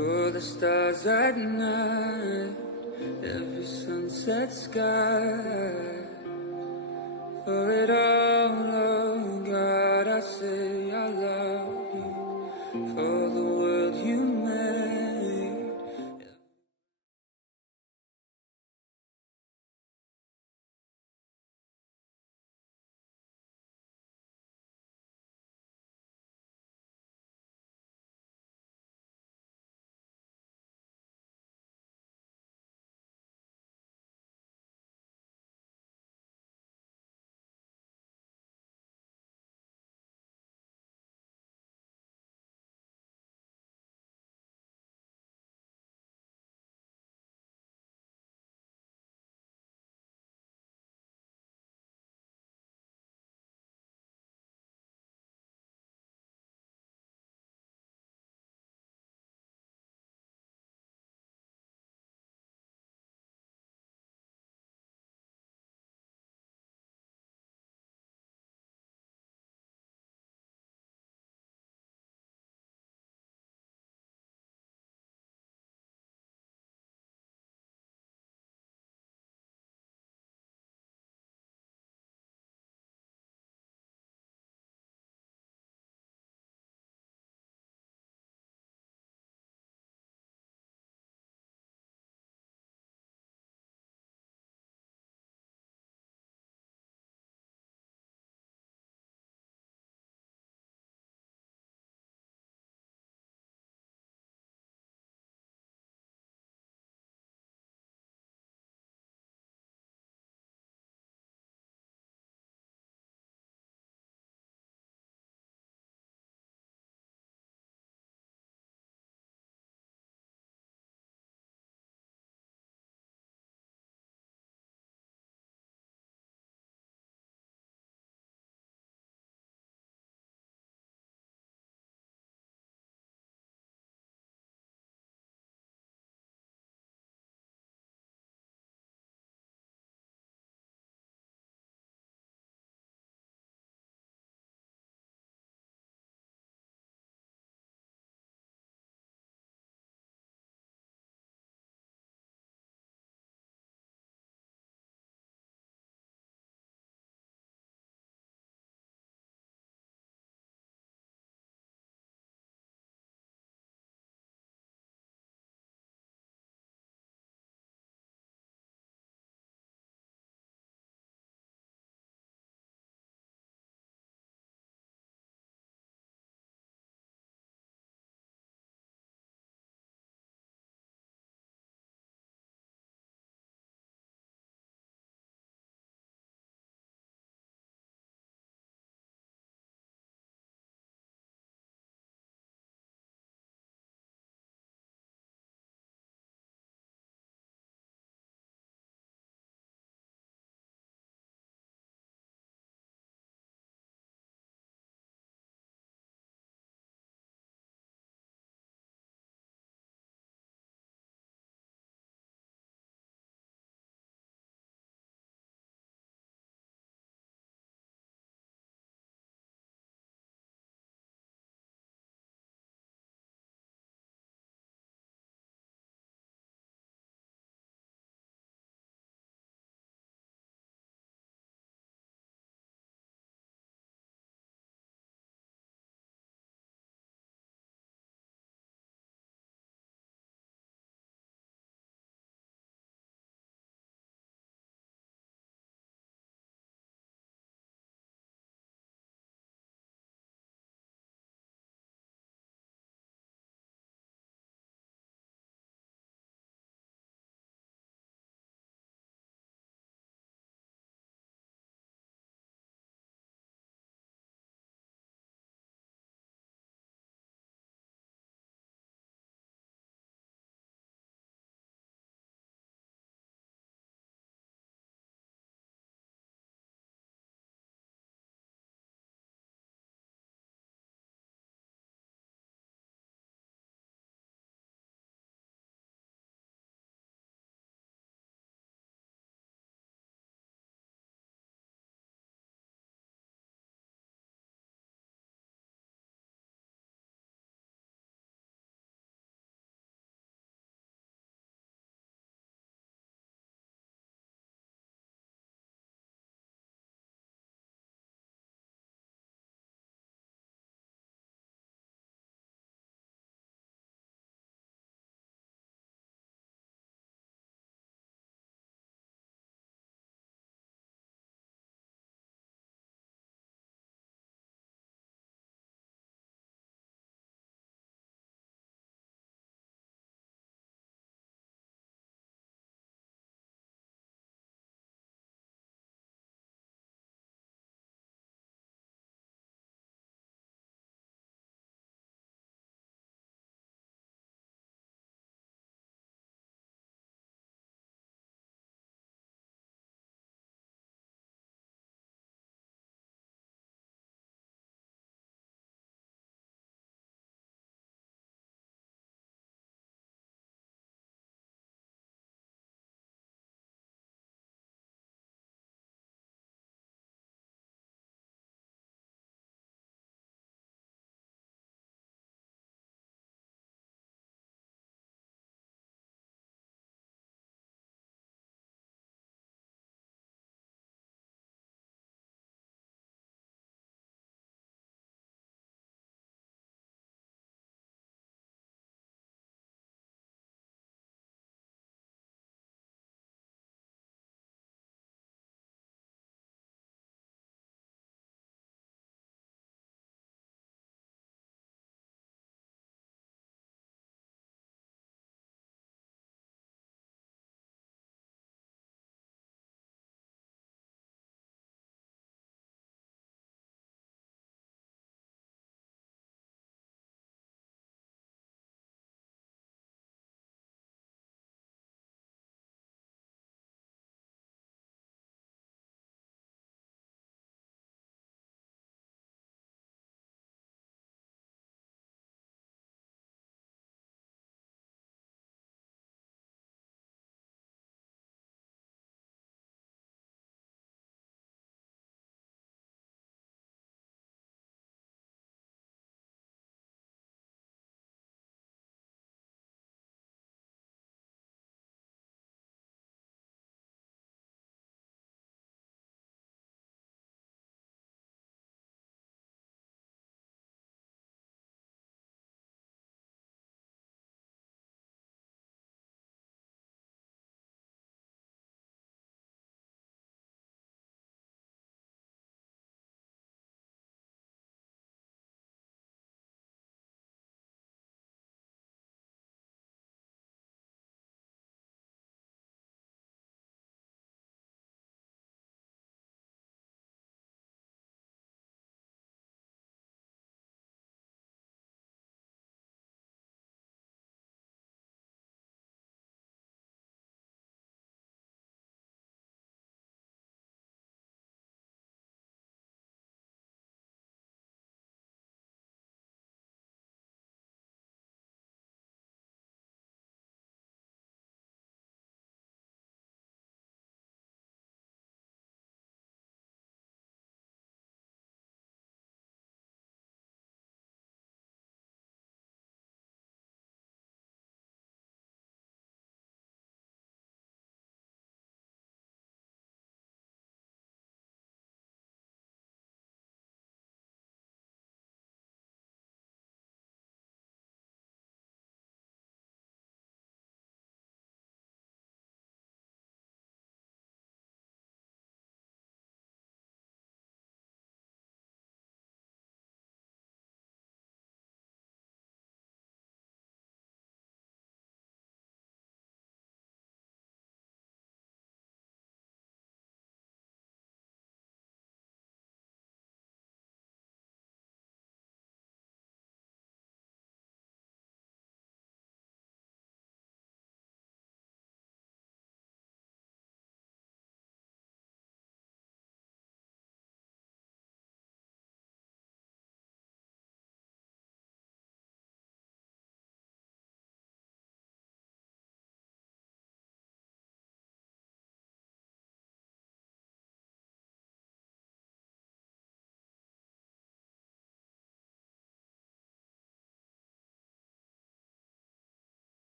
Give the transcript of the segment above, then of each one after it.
for the stars at night, every sunset sky. For it all, oh God, I say I love you. For the world you made.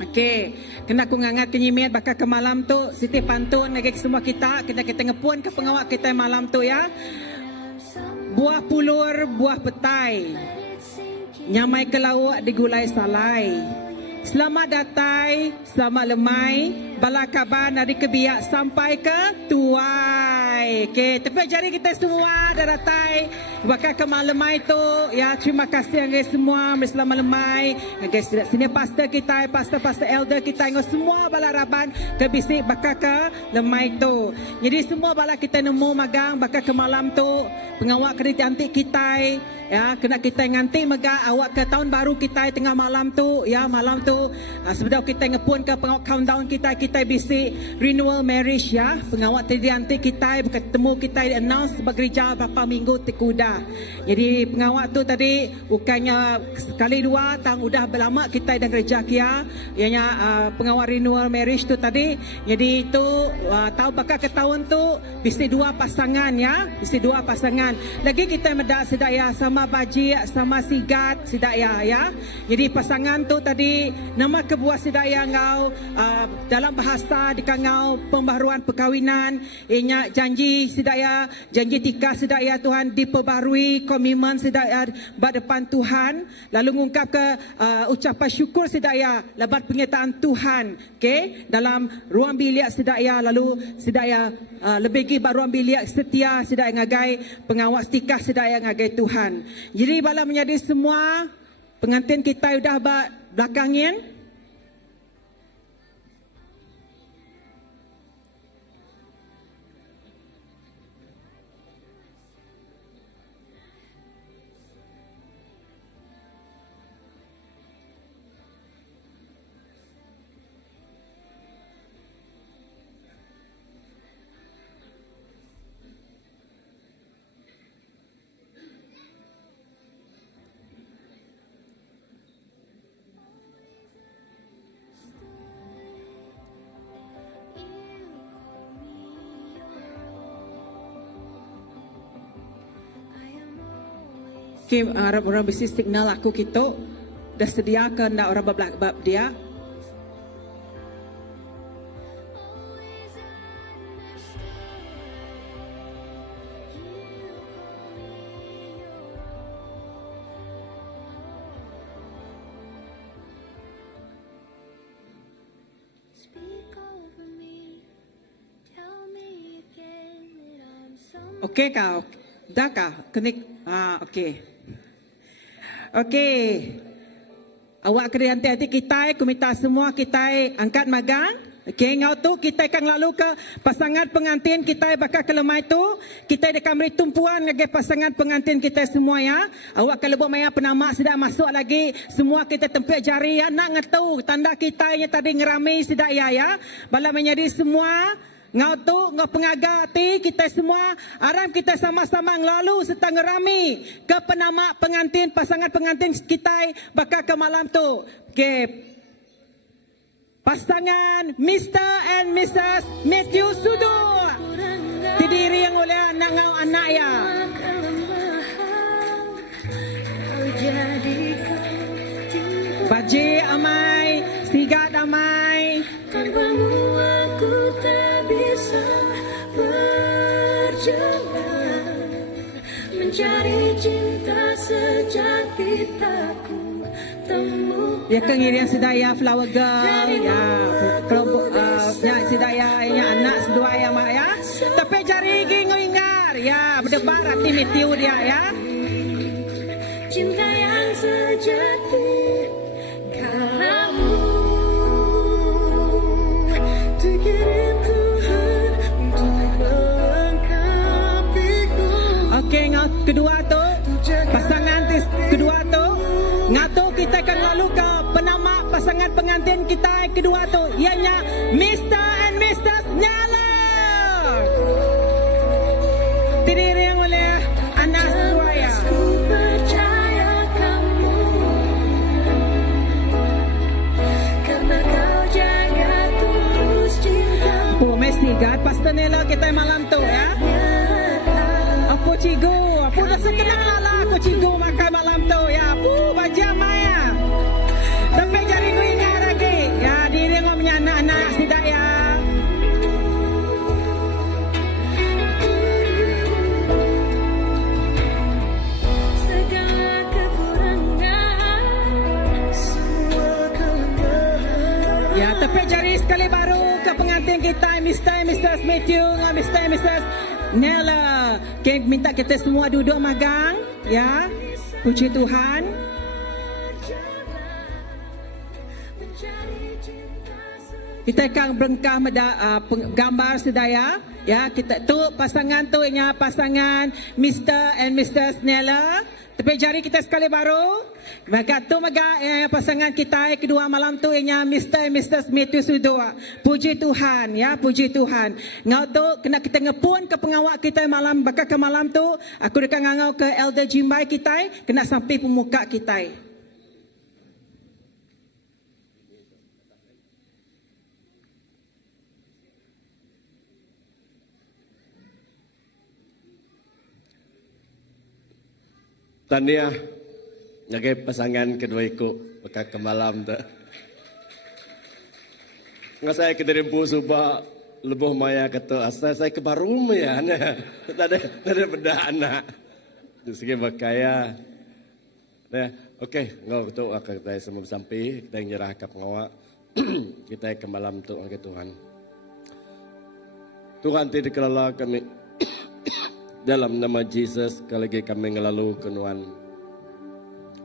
Okey, kena aku ngangat kenyimit bakal ke malam tu Siti pantun lagi semua kita ngepun ke pengawak kita malam tu ya. Buah pulur, buah petai, nyamai ke lauk digulai salai. Selamat datai, selamat lemai, bala kabar dari kebiak sampai ke tuai. Okey, tepuk jari kita semua dah datai bakal ke malamai tu ya. Terima kasih guys semua bersama lemai. Guys sini pastor kita, pastor elder kita ngos semua bala raban ke bisik bakal ke lemai tu. Jadi semua bala kita nemu magang bakal ke malam tu. Pengawak kredit antik kita ya, kena kita nganti mega awak ke tahun baru kita tengah malam tu ya. Malam tu sebelum kita ngepun ke pengawak countdown kita bisik renewal marriage ya. Pengawak tadi nanti kita bertemu kita announce bergereja beberapa minggu tekuda. Jadi pengawak tu tadi bukannya sekali dua tang udah berlama kita dan gereja kia ianya pengawak renewal marriage tu tadi. Jadi itu tahu bakal ke tahun tu bisik dua pasangan ya, bisik dua pasangan. Lagi kita medak sedaya sama baji sama sigat sedaya ya. Jadi pasangan tu tadi nama kebuah sedaya ngau dalam bahasa di kangau pembaharuan perkahwinan ianya janji sedaya, janji tikah sedaya Tuhan diperbarui, komitmen sedaya berdepan Tuhan, lalu mengungkap ke ucapan syukur sedaya lebat penyertaan Tuhan okey dalam ruang bilik sedaya, lalu sedaya lebih lagi ruang bilik setia sedaya ngagai pengawal tikah sedaya ngagai Tuhan. Jadi bala menjadi semua pengantin kita sudah belakangin. Okay, orang besi signal aku kita dah sediakan dah orang bab dia. Okey kau, dah kah? Kenik, okey. Okey. Awak kena hati-hati kita, komita semua kita angkat magang. Okey, ngau tu kita akan lalu ke pasangan pengantin kita bakal ke lemai tu. Kita akan beri tumpuan bagi pasangan pengantin kita semua ya. Awak kalau buat maya penama sudah masuk lagi, semua kita tempik jari ya nak ngetahu tanda kita yang tadi ngerami sudah ya. Bala menjadi semua ngau tu ngau pengaga ti kita semua aram kita sama-sama ngelalu serta ngerami ke penama pengantin pasangan pengantin kita bakal ke malam tu. Okey. Pasangan Mr. and Mrs. Matthew Sudo didiri yang oleh anak ngau anak ya. Baji amai, sigat amai. Tanpamu aku tak bisa berjalan, mencari cinta sejati takku temu. Ya kengirian sedaya flower girl ya, kelompok ya sedaya ya anak sedua ya mak ya. Tapi jari gingoingar ya berdebar hati mitiu dia ya. Cinta yang sejati kamu. Okey, kedua tu pasangan kedua tu ngato kita akan lalu ke penama pasangan pengantin kita kedua tu ianya Mr. and Mrs. Nyala terdiri yang oleh anak Suraya. Messi gad pastor nela kita malam tu ya. Aku cigo, aku dah sekenal lah aku cigo makan malam tu ya. Aku baca maya. Sampai jari ku ingat lagi ya. Mr. and Mrs. Nella. Okay, minta kita semua duduk magang. Ya, puji Tuhan. Kita akan berengkah gambar sedaya. Ya, kita tu pasangan tu ianya pasangan Mr. and Mrs. Nella. Tepuk jari kita sekali baru. Maka tu pasangan kita kedua malam tu ianya Mr. and Mrs. Matthew Sudua. Puji Tuhan, ya, puji Tuhan. Ngau tu kena kita ngepun ke pengawak kita malam bakal ke malam tu. Aku dekat ngau ke Elder Jimbai kita kena sampai pemuka kita. Tahniah ngagai pasangan kedua ikut bakal ke malam tu. Nggak saya ke Derimpu subah lebuh maya kata asal saya ke Barum ya nah. Tak ada benda anak. Dari segi bakaya. Nah, okey, ngau tu akan kita semua sampai kita nyerah ke pengawak. Kita ke malam tu nggai Tuhan. Tuhan tidak dikelola kami. Dalam nama Yesus, sekali lagi kami ngelalu kenuan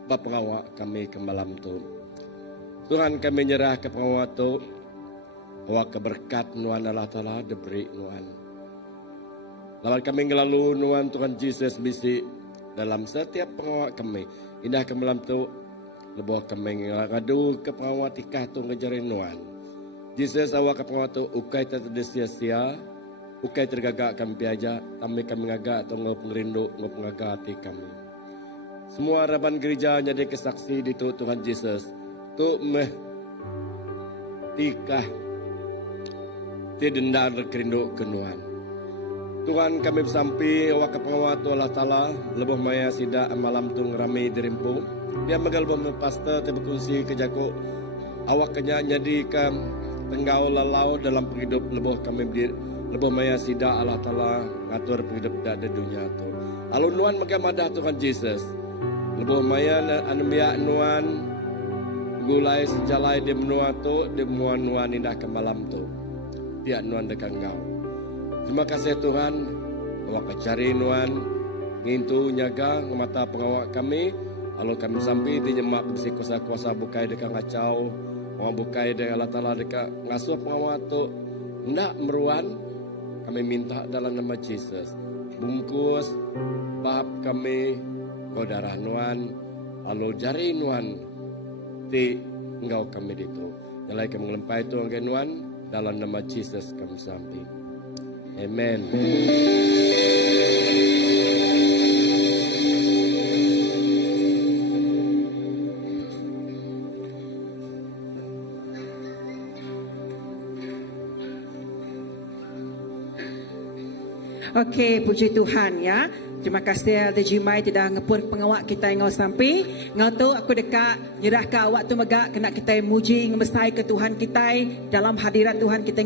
Bapa pengawak kami ke malam tu. Tuhan kami nyerah ke pengawak tu, awak keberkat nuan Allah Ta'ala diberi nuan. Lawan kami ngelalu nuan Tuhan Yesus bisi dalam setiap pengawak kami. Indah ke malam tu, lebuh kami ngadu ke pengawak tikah tu ngejarin nuan. Yesus awak ke pengawak tu, ukai tak sia-sia. Ukai tergagak kami piaja, kami ngagak atau ngau pengerindu, ngau pengagak hati kami. Semua raban gereja jadi kesaksi di Tuhan Yesus. Tu meh tikah tidendar kerindu kenuan. Tuhan kami bersampi awak pengawat Allah Ta'ala lebuh maya sida malam tu ngerami Derimpu. Dia megal bom pastor terberkongsi kejaku awak kenya nyadikan tenggau lalau dalam hidup lebuh kami lebuh maya sida Allah Ta'ala ngatur hidup dak di dunia tu. Lalu nuan magamadah Tuhan Yesus. Lebuh maya anbiya nuan gulai sejalai di menua tu di muan nuan indah ke malam tu. Dia nuan dekat engkau. Terima kasih Tuhan. Awak cari nuan ngintu nyaga mata pengawak kami. Lalu kami sampai di nyemak besi kuasa-kuasa bukai dekat ngacau. Orang bukai dengan Allah Ta'ala dekat ngasuh pengawak tu. Ndak meruan. Kami minta dalam nama Yesus. Bungkus bab kami darah nuan. Lalu jari nuan. Di engkau kami itu. Jalai kami melempai itu engkau nuan. Dalam nama Yesus kami sampai. Amen. Okey, puji Tuhan ya. Terima kasih Elder Jimai tidak ngepun pengawak kita ngau sampai. Ngau tu aku dekat nyerah ke awak tu megak kena kita muji ngemestai ke Tuhan kita dalam hadirat Tuhan kita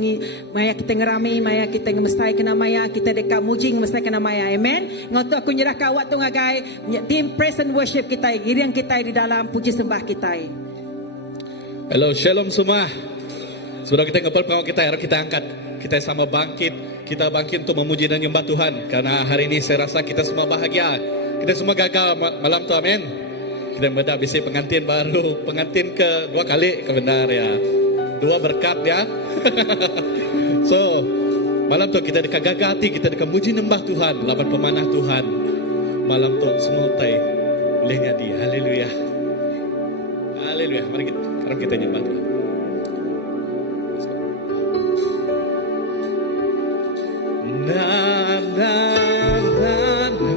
maya kita ngerami maya kita ngemestai kena maya kita dekat muji ngemestai kena maya. Amen. Ngau tu aku nyerah ke awak tu ngagai team praise and worship kita giring kita di dalam puji sembah kita. Hello, shalom semua. Sudah kita ngepel pengawak kita, harap kita angkat. Kita sama bangkit. Kita bangkit untuk memuji dan menyembah Tuhan. Karena hari ini saya rasa kita semua bahagia. Kita semua gagal malam tu, amin. Kita benar bisa pengantin baru. Pengantin ke 2 kali, kebenar ya. 2 berkat ya. So, malam tu kita dekat gagal hati. Kita dekat muji nembah Tuhan. Lapan pemanah Tuhan. Malam tu semua utai. Boleh jadi. Haleluya. Haleluya. Mari kita nyembah Tuhan. Na na na na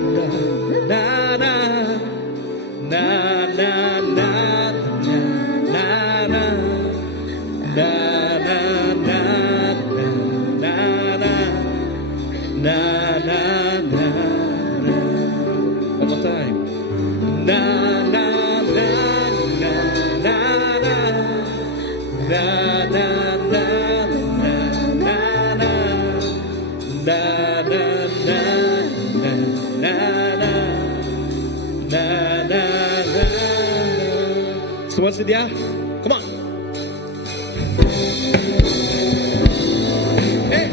na na na na na na na na. One more time. Na na na na na na na na na. Semua sedia? Come on. Hey.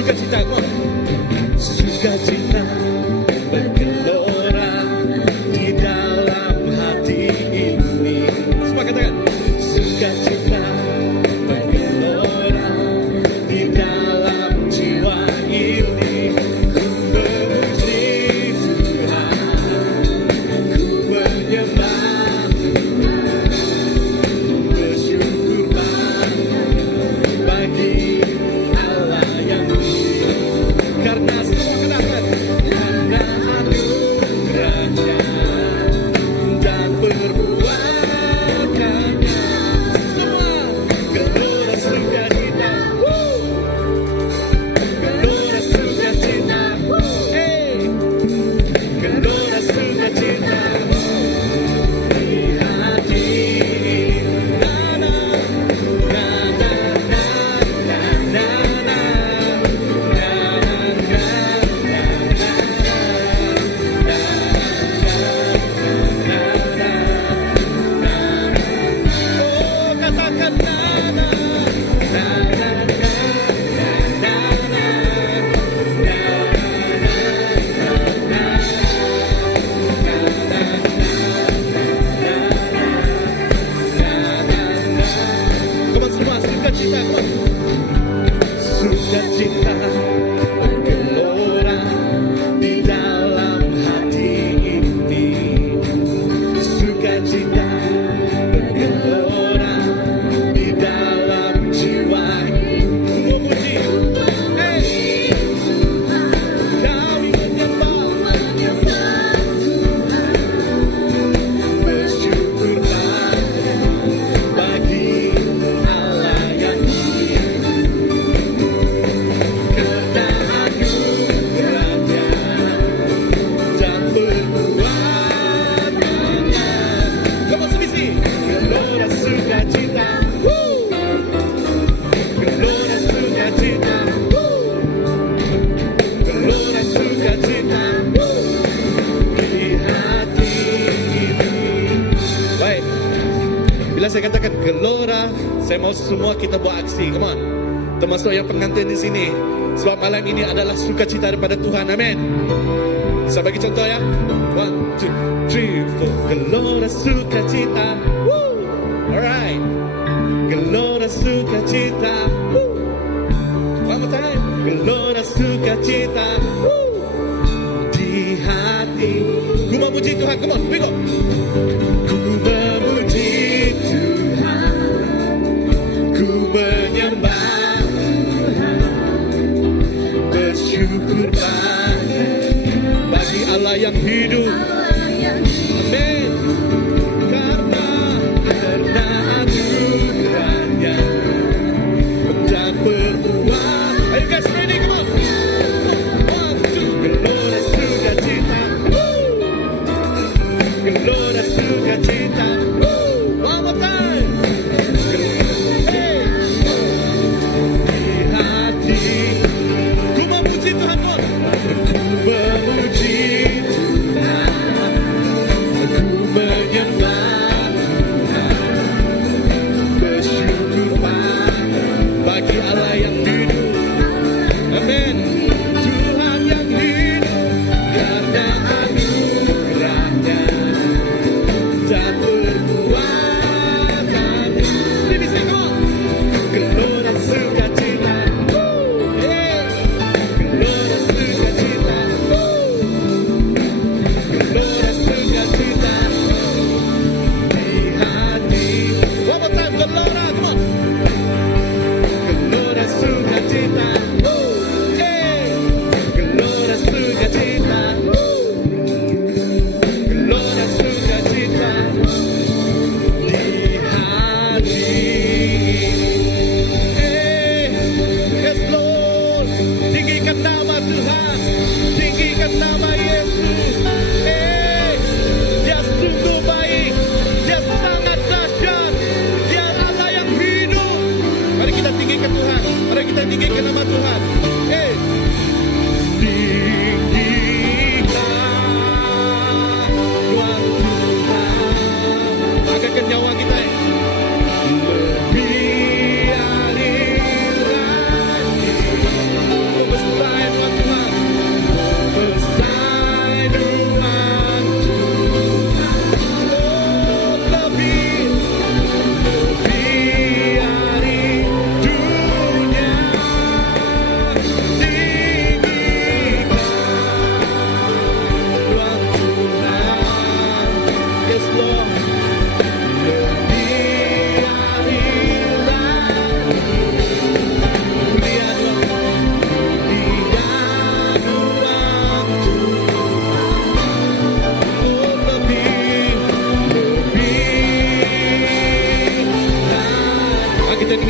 Sukacita, come on. Sukacita bergelora di dalam hati ini. Semua katakan. Sukacita bergelora di dalam jiwa ini. Ku memuji Tuhan, ku menyembah Tuhan, bersyukur bagi Allah yang karena semua kenangan, karena anugerahnya dan perbuatannya, semua gelora sukacita, gelora sukacita, gelora sukacita di hati. Na na na na na na na. Sukacita bergelora di dalam hati ini. Sukacita bergelora di dalam jiwa ini. Memuji, kami menyembah bersyukur bagi Allah yang karena anugerahnya dan perbuatannya. Come on, sebisi. Gelora sukacita, gelora sukacita, gelora sukacita di hati ini. Baik, bila saya katakan gelora, saya mau semua kita buat aksi. Come on, termasuk yang pengantin di sini. Sebab malam ini adalah sukacita daripada Tuhan. Amin. Saya bagi contoh ya. 1, 2, 3, 4. Gelora sukacita. Woo. Alright. Gelora sukacita. Woo. One more time. Gelora sukacita. Woo. Di hati. Ku memuji Tuhan. Come on, we go. Ku memuji Tuhan. Ku menyembah bersyukur bagi Allah yang hidup. Amin. Karena anugerahnya dan perbuatan. Are you guys ready? Come on. 1, 2. Gelora sukacita. Gelora sukacita. One more time. Hey. Di hati. Ku memuji Tuhan, Lord. Ku memuji Tuhan. Ku menyembah Tuhan. Bersyukur bagi Allah yang hidup. Amin. Tuhan yang hidup karena anugerahnya dan perbuatannya.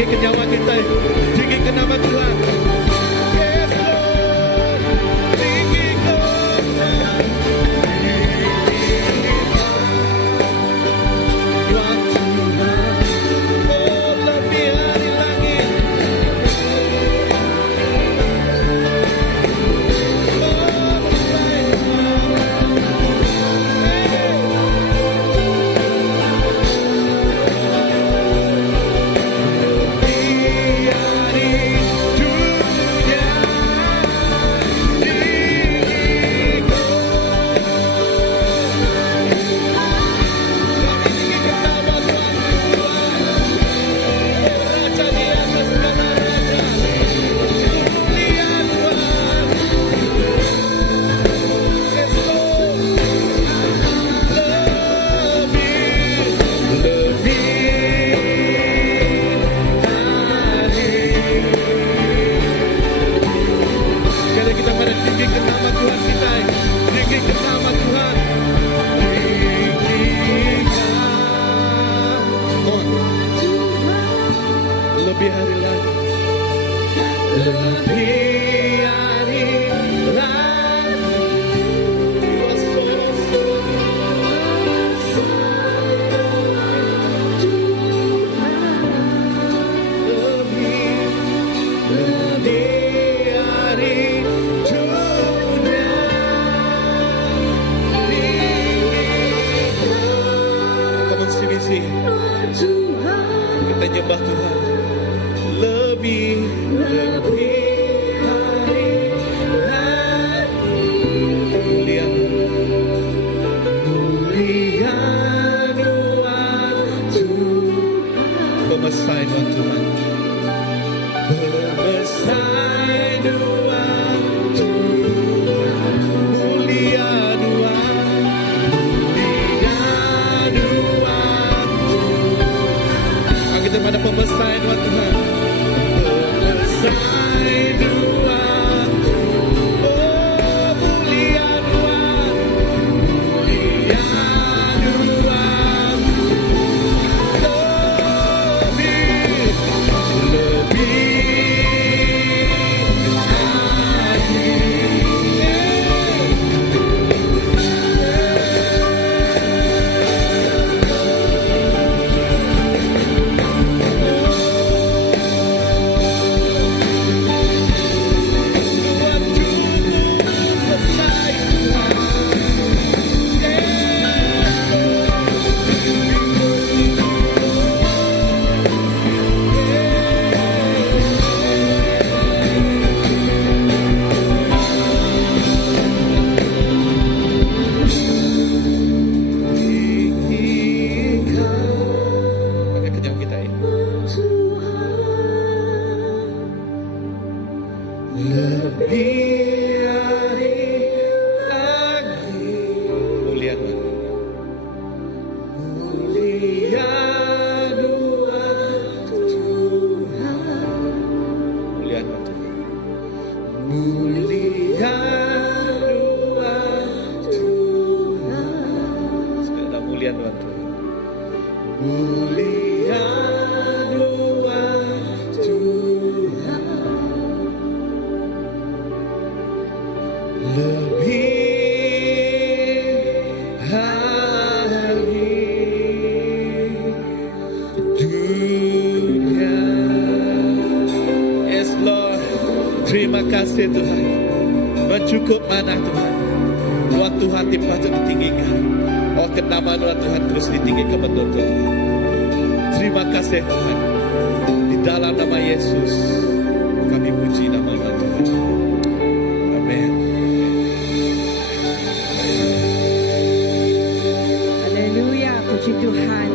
tinggikan nyawa kita, tinggikan nama Tuhan. Yes Lord, tinggikan Tuhan. Tuhan Tuhan, oh lebih dari langit. Karena kita pada tinggikan nama Tuhan kita, tinggikan nama Tuhan, tinggikan. Lebih hari lagi, lebih hari lagi. Lebih hari dunia. Come on, CBC. Kita nyembah Tuhan. Lebih hari lagi. Mulia Tuhan. Pemesan Tuhan. Pemesan Tuhan. Mulia Tuhan. Mulia Tuhan. Kita pada pemesan Tuhan. Pemesan Tuhan. Oh mulia Tuhan. Mulia Tuhan. Pakai kejam kita ya. Lebih hari lagi. Mulia Tuhan. Mulia Tuhan. Mulia Tuhan. Mulia Tuhan. Segala mulia Tuhan. Mulia Tuhan. Lebih hari dunia. Yes Lord, terima kasih Tuhan. Mencukup mana Tuhan. Tuhan Tuhan dipatut ditinggikan. Oh kenama Tuhan terus ditinggikan betul-betul. Terima kasih Tuhan. Di dalam nama Yesus kami puji nama Tuhan. Amin. Haleluya, puji Tuhan.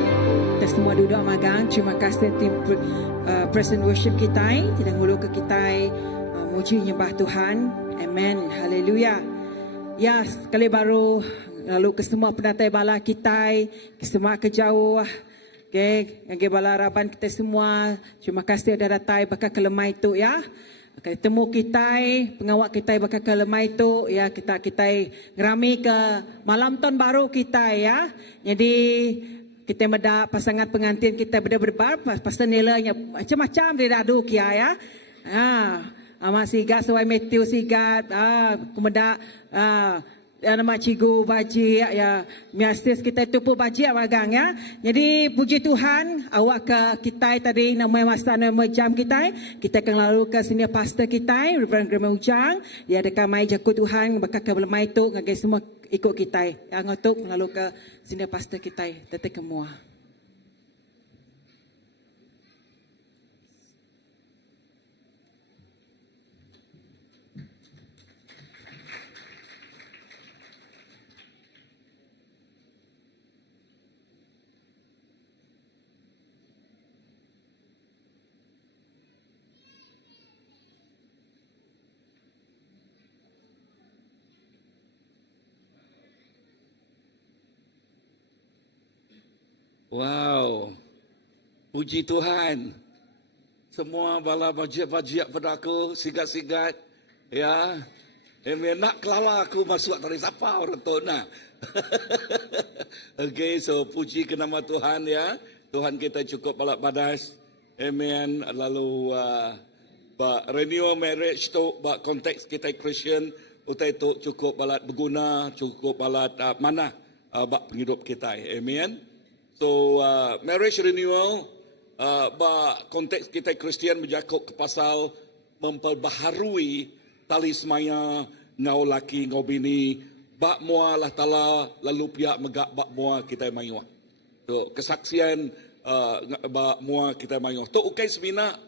Kita semua duduk magang. Terima kasih tim present worship kita. Tidak ngulu ke kita muji nyembah Tuhan. Amen. Haleluya. Ya, sekali baru lalu ke semua penatai bala kita, ke semua kejauh. Okay, yang bala harapan kita semua. Terima kasih ada datang bakal ke lemai itu ya. Ketemu kita, pengawak kita bakal ke lemai itu ya, kita ngerami ke malam tahun baru kita ya. Jadi kita meda pasangan pengantin kita berdebar pasal nilainya macam-macam dia dah ada kia ya. Amak sigat Sawai Matthew sigat kumeda nama Cigu Baji ya miastis kita itu pun Baji magang ya. Jadi puji Tuhan awak ke kita tadi nama masa nama jam kita akan lalu ke senior pastor kita Reverend Graham Ujang dia ada mai jaku Tuhan bakal ke belemai tu ngagai semua ikut kita yang untuk lalu ke senior pastor kita tetap kemua. Wow, puji Tuhan. Semua bala bajiak-bajiak pada aku, sigat-sigat. Ya, nak kelala aku masuk dari siapa orang tu nak. Okay, so puji ke nama Tuhan ya. Tuhan kita cukup balak badas. Amen. Lalu, renewal marriage tu, konteks kita Christian, utai tu cukup balat berguna, cukup balat mana penghidup kita. Amen. So, marriage renewal, konteks kita Kristian berjakuk ke pasal memperbaharui tali semaya ngau laki ngau bini, bak mua Allah Ta'ala lalu pihak megak bak mua kita mayuah. So, kesaksian bak mua kita mayuah. Tu ukai semina,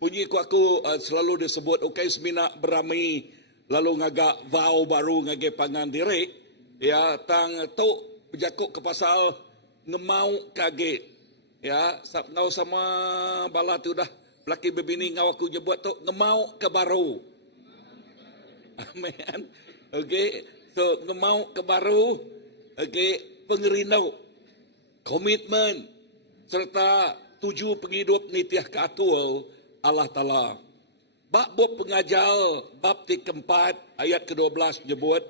bunyi aku selalu disebut ukai semina berami lalu ngagak vow baru ngagak pangan diri. Ya, tang tu berjakuk ke pasal ngemau kaget ya ngau sama bala tu dah laki berbini ngau aku jebut tu ngemau ke baru. Amen. Okay, so ngemau ke baru, okay, pengerindau, komitmen serta tuju penghidup nitiah keatul Allah Ta'ala. Bab pengajar bab 4 ayat ke-12 jebut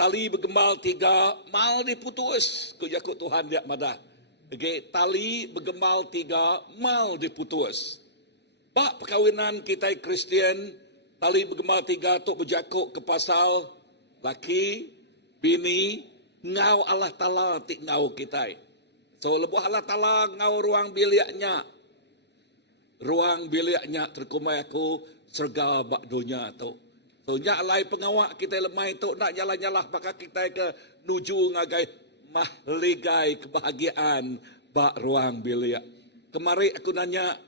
tali bergembal 3 mal diputus. Kujakut Tuhan dia madah. Okay, tali bergembal 3 mal diputus. Bak perkahwinan kita Kristian, tali bergembal 3 tu berjakut ke pasal laki, bini, ngau Allah Ta'ala tik ngau kita. So lebuh Allah Ta'ala ngau ruang biliknya. Ruang biliknya terkumai aku serga bak dunia tu. So, nyak lai pengawak kita lemai tu nak jalan-jalan bakal kita ke nuju ngagai mahligai kebahagiaan bak ruang bilik. Kemari aku nanya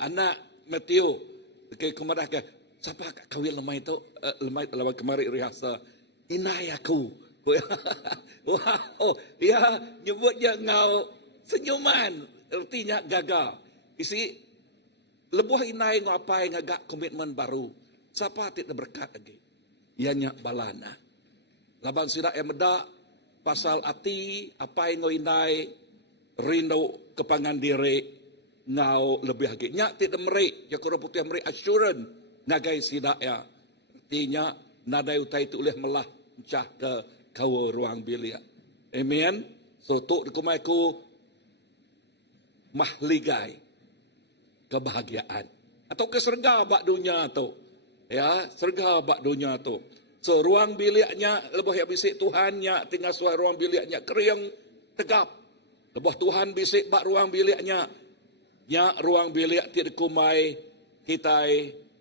anak Matthew, okay, kemarin ke siapa kahwin lemai tu lemai kemari rihasa inai aku. Wow, ya nyebutnya ngau senyuman artinya gagal. Isi lebuh inai ngapai ngagak komitmen baru. Siapa tidak berkat lagi? Ianya balana. Laban sidak yang medak pasal ati apa yang ngoinai rindu kepangan diri ngau lebih lagi. Nyak tidak merik, jakura putih merik assurance ngagai sidak ya. Artinya nadai utai tu oleh melah mencah ke kawa ruang bilik. Amen. So tu dikumaiku mahligai kebahagiaan atau keserga bak dunia tu. Ya, serga bak dunia tu. So, ruang biliknya, lebih yang bisik Tuhannya, tinggal suai ruang biliknya, kering, tegap. Lebih Tuhan bisik bak ruang biliknya. Ya, ruang bilik tidak kumai, kita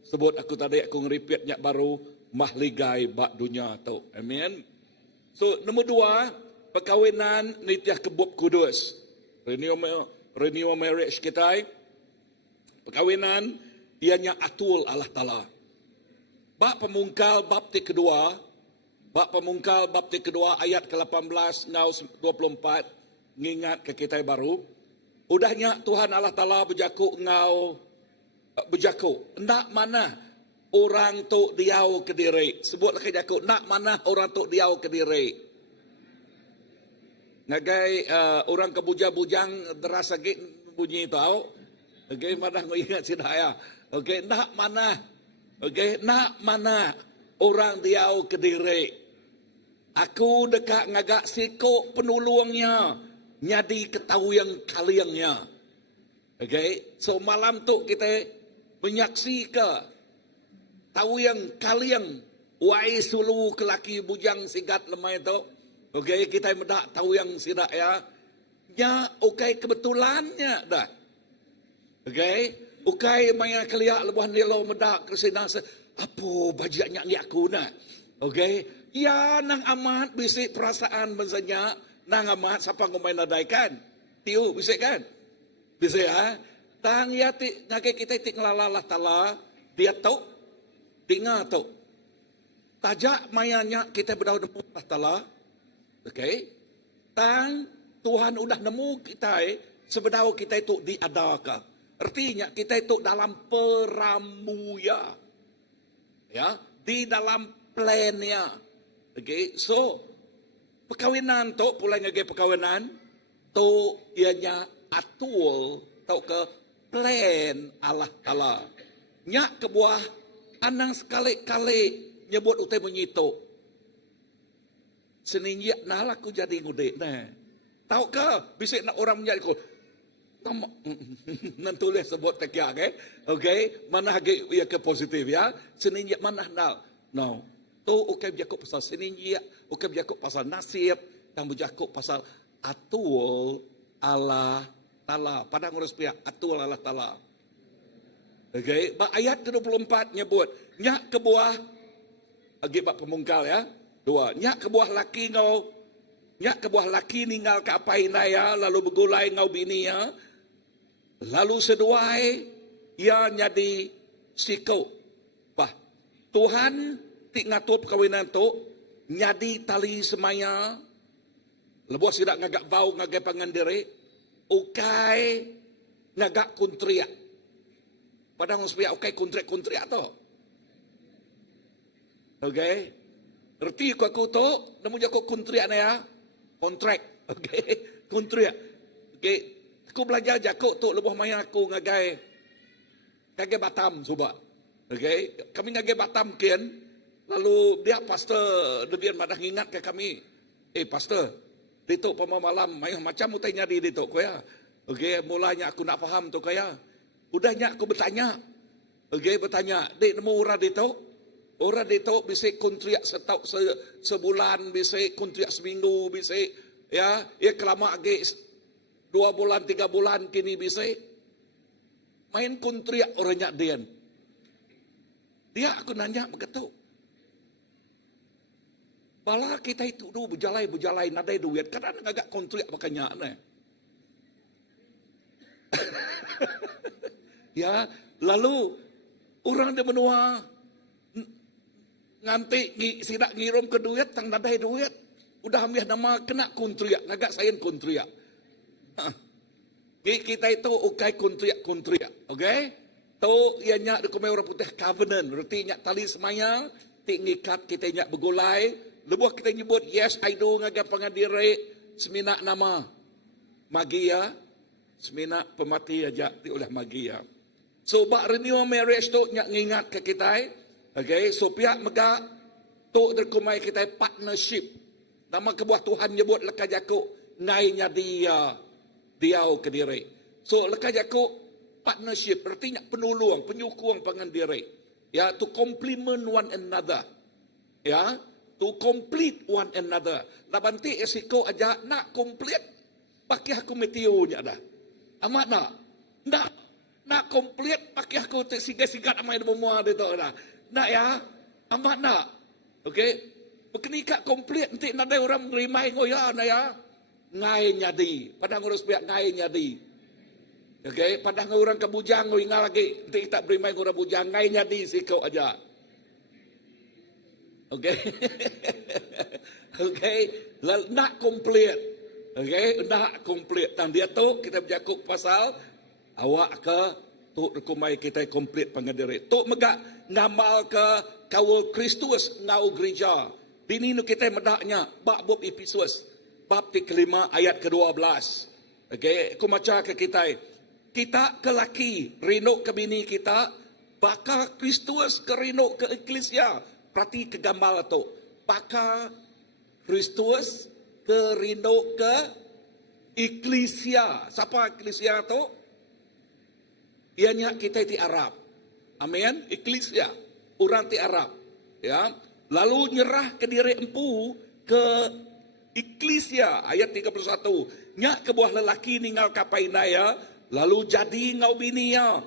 sebut aku tadi, aku ngeripitnya baru, mahligai bak dunia tu. Amin. So, nombor 2, perkahwinan nitiah kebub kudus. Renewal marriage kita. Perkahwinan, ianya atul Allah Ta'ala. Bab pemungkal bab kedua ayat ke-18 ngau 24 ngingat ke kita baru. Udahnya Tuhan Allah Ta'ala berjakuk ngau berjakuk. Nak mana orang tu diau ke diri. Sebutlah ke jakuk. Nak mana orang tu diau ke diri. Ngagai orang kebuja-bujang deras lagi bunyi tahu. Okay, mana ingat si daya. Okay, nak mana. Okay, nak mana orang diau ke diri. Aku dekat ngagak sikok penulungnya. nyadi ketahu yang kaliangnya. Okay, so malam tu kita menyaksikan tahu yang kaliang wai sulu kelaki bujang sigat lemai tu. Okay, kita medak tahu yang sidak ya. Nya okay kebetulannya dah. Okay, okay maya keliak lebuhan nilo medak kesina apa bajaknya ni aku nak. Okay, ya nang amat bisik perasaan bensanya nang amat siapa ngomai nadaikan. Tiu bisik kan? Bisik ha? Tang ya ti ngake kita ti ngalalah tala dia tahu tinggal tu. Tajak mayanya kita berdau nemu Allah Ta'ala. Okay. Tang Tuhan udah nemu kita sebedau kita itu diadakan. Artinya kita itu dalam peramuya. Ya. Di dalam plannya. Okay. So. Perkawinan tu pulai ngage perkawinan. Tu ianya atul. Tau ke plan Allah Ta'ala. Nyak kebuah. Anang sekali-kali nyebut utai menyitu. Seninjak nah aku jadi ngudek nah. Tahu ke bisik nak orang menjadi ko. Nantulis sebut tekiak okay? Mana hage ya ke positif ya. Seninjak mana nak. No. Tu okay berjakuk pasal seninjak, okay berjakuk pasal nasib, dan berjakuk pasal atul Allah Ta'ala. Padang urus pihak atul Allah Ta'ala. Okay, ayat ke-24 nyebut nyak kebuah akibat pemungkal ya. 2. Nyak kebuah laki ngau nyak kebuah laki ninggal ke apa inaya lalu bergulai ngau bini ya. Lalu seduai ia nyadi sikau. Bah, Tuhan tik ngatur perkawinan tu nyadi tali semaya. Lebuh sidak ngagak bau ngagak pangandiri. Ukai ngagak kuntriak. Padang supaya okay kontrak tu. Okay. Erti aku tu, namun aku kontrak ni ya. Kontrak. Okay. Kontrak. Okay. Aku belajar jakuk tu lebuh maya aku ngagai Batam cuba. Okay. Kami ngagai Batam kian. Lalu dia pastor debian madah ingat ke kami. Pastor. Dituk pama malam macam utainya di dituk ko ya. Okay. Mulanya aku nak faham tu kaya. Udahnya aku bertanya. Okay, bertanya. Dek nemu orang itu? Orang itu bisa kontrak sebulan, bisa kontrak seminggu, bisa ya kelama lagi 2 bulan, 3 bulan kini bisa. Main kontrak orangnya dia. Dia aku nanya begitu. Bala kita itu dulu berjalai, nadai duit. Kadang agak kontrak makanya. Ya, lalu orang dia menua nganti sidak ngirim ke duit tang nadai duit. Udah ambil nama kena kontrak, agak sain kontrak. Kita itu ukai kontrak. Okay? Tu ianya dokumen orang putih covenant, berarti nyak tali semaya, tik ngikat kita nyak bergulai, lebuh kita nyebut yes I do ngagak pangadiri seminak nama magia, seminak pemati aja ti oleh magia. So, bak renew marriage tu ngingat ke kita. Okay, so pihak mega tu derkumai kita partnership. Nama kebuah Tuhan nyebut leka jakuk ngainya dia ke diri. So, leka jakuk partnership artinya penolong, penyukung pangan diri. Ya, to complement one another. Ya, to complete one another. Nabanti esiko aja nak complete pakai aku meteonya dah. Amat nak? Nak komplit pakai aku sigat-sigat amai di bawah dia tu dah. Nak ya? Amat nak. Okey. Berkenikah komplit nanti nadai orang menerima ngoya nak ya. Ngai nyadi. Padang urus pihak ngai nyadi. Okey, padang orang ke bujang ingat lagi nanti kita beri mai orang bujang ngai nyadi sikau aja. Okey. Okey, nak komplit. Okey, nak komplit. Dan dia tu kita berjakuk pasal awak ke tu rekomai kita komplit pengadiri. Tu megak ngamal ke kawal Kristus ngau gereja. Dini nu kita medaknya bab Efesus bab 5 ayat ke-12. Okey, aku baca ke kita. Kita ke laki rinuk ke bini kita, bakal Kristus ke rinuk ke eklesia. Perhati ke gambar tu. Bakal Kristus ke rinuk ke Eklesia. Siapa eklesia tu? Ianya kita di Arab. Amin. Eklesia. Orang di Arab. Ya. Lalu nyerah ke diri empu ke eklesia. Ayat 31. Nyak ke buah lelaki ninggal kapainaya. Lalu jadi ngau binia.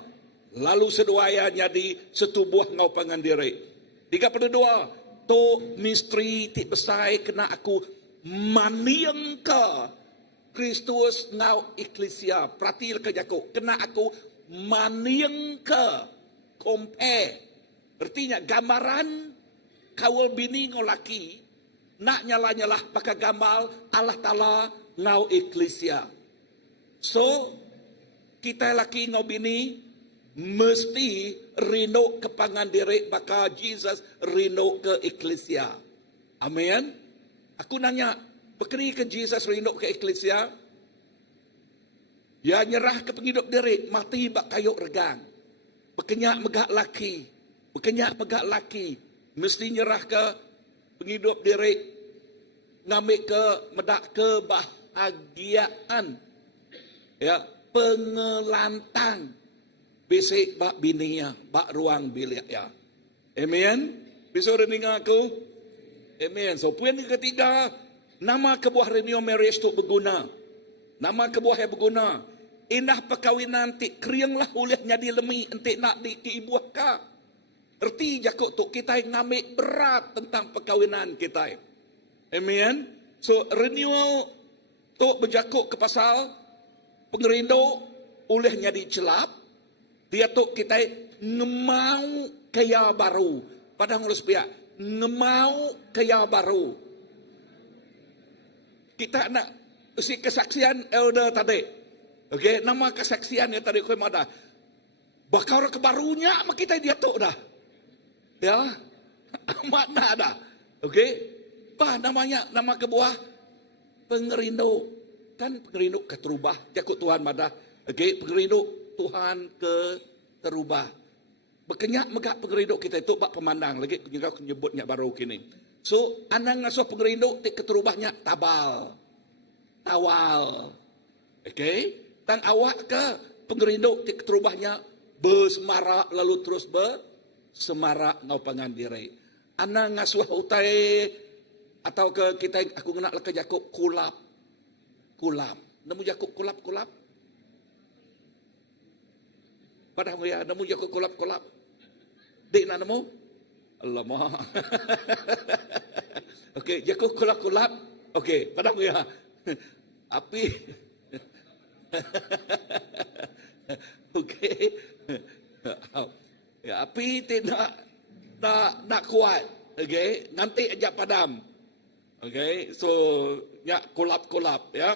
Lalu seduaya jadi setubuh ngau pangandiri. 32. To misteri ti besai kena aku maniang ke Kristus ngau eklesia. Perhati ke jaku. Kena aku maniang ke compare. Artinya gambaran kawal bini ngau laki. Nak nyala-nyalah pakai gambar Allah Ta'ala ngau eklesia. So, kita laki ngau bini mesti rindu ke pangandiri baka Jesus rindu ke eklesia. Amin. Aku nanya, berkini ke Jesus rindu ke eklesia? Ya nyerah ke penghidup diri, mati bak kayuk regang. Berkenyak megak laki. Berkenyak megak laki. Mesti nyerah ke penghidup diri. Ngambil ke medak kebahagiaan. Ya, pengelantang. Bisik bak bininya, bak ruang bilik ya. Amen. Bisa dengar aku? Amen. So, poin ketiga, nama kebuah renew marriage tu berguna. Nama kebuah yang berguna. Indah perkahwinan ti krianglah oleh nyadi lemi entik nak di ke ibu ka. Erti jakut tu kita ngambil berat tentang perkahwinan kita. Amen. So, renewal tu berjakut ke pasal pengerindu oleh nyadi celap. Dia tu kita ngemau kaya baru. Padang ulus pihak. Ngemau kaya baru. Kita nak si kesaksian elder tadi. Okey, nama kesaksian yang tadi kau ada. Bakal kebarunya mak kita dia tu dah. Ya. Makna dah. Okey. Bah namanya nama kebuah pengerindu. Kan pengerindu keterubah. Jakut Tuhan madah. Okey, pengerindu Tuhan ke terubah. Berkenyak megak pengerindu kita itu bak pemandang. Lagi juga menyebutnya baru kini. So, anang ngasuh pengerindu ti keterubahnya tabal. Tawal. Okey. Tang awak ke pengerindu ti keterubahnya bersemarak lalu terus bersemarak ngau pangandiri. Anang ngasuh utai atau ke kita aku nak leka jakuk kulap. Kulap. Nemu jakuk kulap-kulap? Padahal ya, nemu jakuk kulap-kulap. Dek nak nemu? Alamak. Okey, jakuk kulap-kulap. Okey, padahal ya. Api. Okey. Ya, api tidak nak kuat. Okey, nanti aja padam. Okey, so nyak kulap-kulap ya.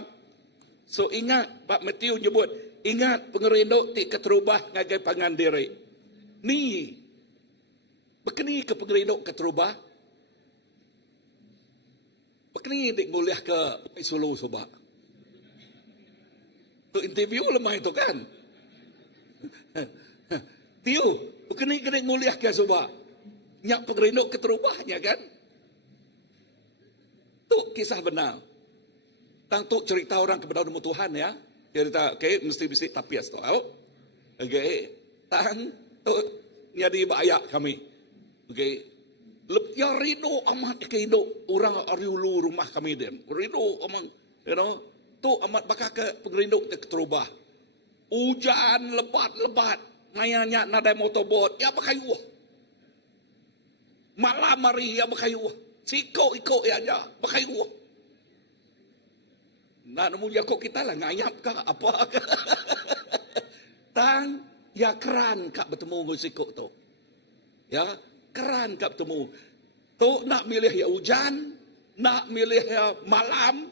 So ingat Pak Matthew nyebut, ingat pengerindu ti keterubah ngagai pangandiri. Ni bekeni ke pengerindu keterubah. Bekeni dik nguliah ke Solo soba. Tu interview lemah itu kan. Tiu, bekeni kena nguliah ke soba. Nyak pengerindu keterubahnya kan. Tu kisah benar. Tang tu cerita orang kepada ilmu Tuhan ya. Dia kata, okey, mesti tapias tu. Okey, tang tu nyadi bayak kami. Okey. Ya rindu amat ke hidup orang ariulu rumah kami dia. Rindu amat, you know, tu amat bakal ke pengerindu terubah. Hujan lebat-lebat, ngayanya nadai motorbot, ya bakayuh. Malam hari ya bakayuh. Siko-iko ya aja, bakayuh. Nak nemu jakuk kita lah ngayap kah apa kah. Tang ya keran kak bertemu musikuk tu. Ya keran kak bertemu. Tu nak milih ya hujan, nak milih ya malam.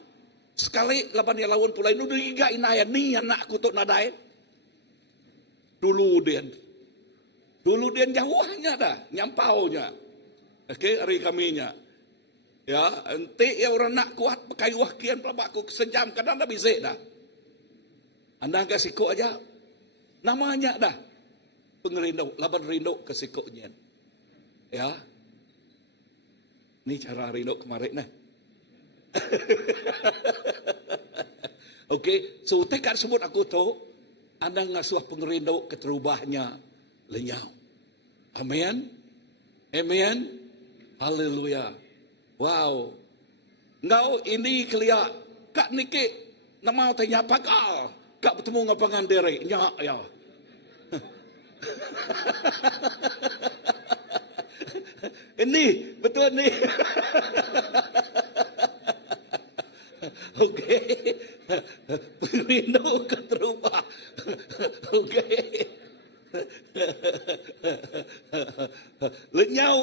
Sekali laban ya lawan pulai nu diga inaya ni anak aku tu nadai. Dulu dia jauhnya dah, nyampaunya. Okey, hari kaminya. Ya, ente ya orang nak kuat pakai wakian pelabak aku sejam kadang dah bisik dah. Anda ke sikuk aja. Namanya dah. Pengerindu, laban rindu ke sikuknya. Ya. Ni cara rindu kemarin nah. Okey, so tekad sebut aku tu, anda ngasuh pengerindau keterubahnya lenyau. Amin. Amin. Haleluya. Wow. Ngau ini kelia kak niki nama tanya pakal. Kak bertemu dengan pengandirik. Nya ya. Ini betul ni. Okey. Perindu ke terubah. Okey. Lenyau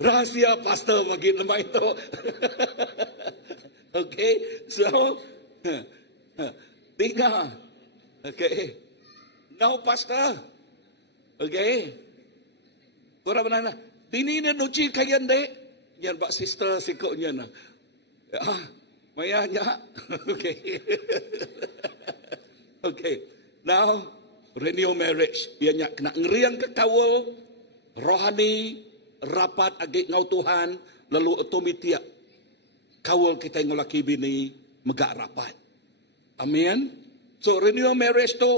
rahasia pastor bagi lemah itu. Okey. So tinggal. Okey. Now pastor. Okey. Korang mana? Bini ni nuci kayan dek. Yang bak sister sikutnya na. Mayanya. Okey. Okey. Now, renew marriage. Ianya kena ngeriang ke kawal. Rohani. Rapat agak ngau Tuhan. Lalu otomatik. Kawal kita yang laki bini. Megak rapat. Amin. So, renew marriage tu.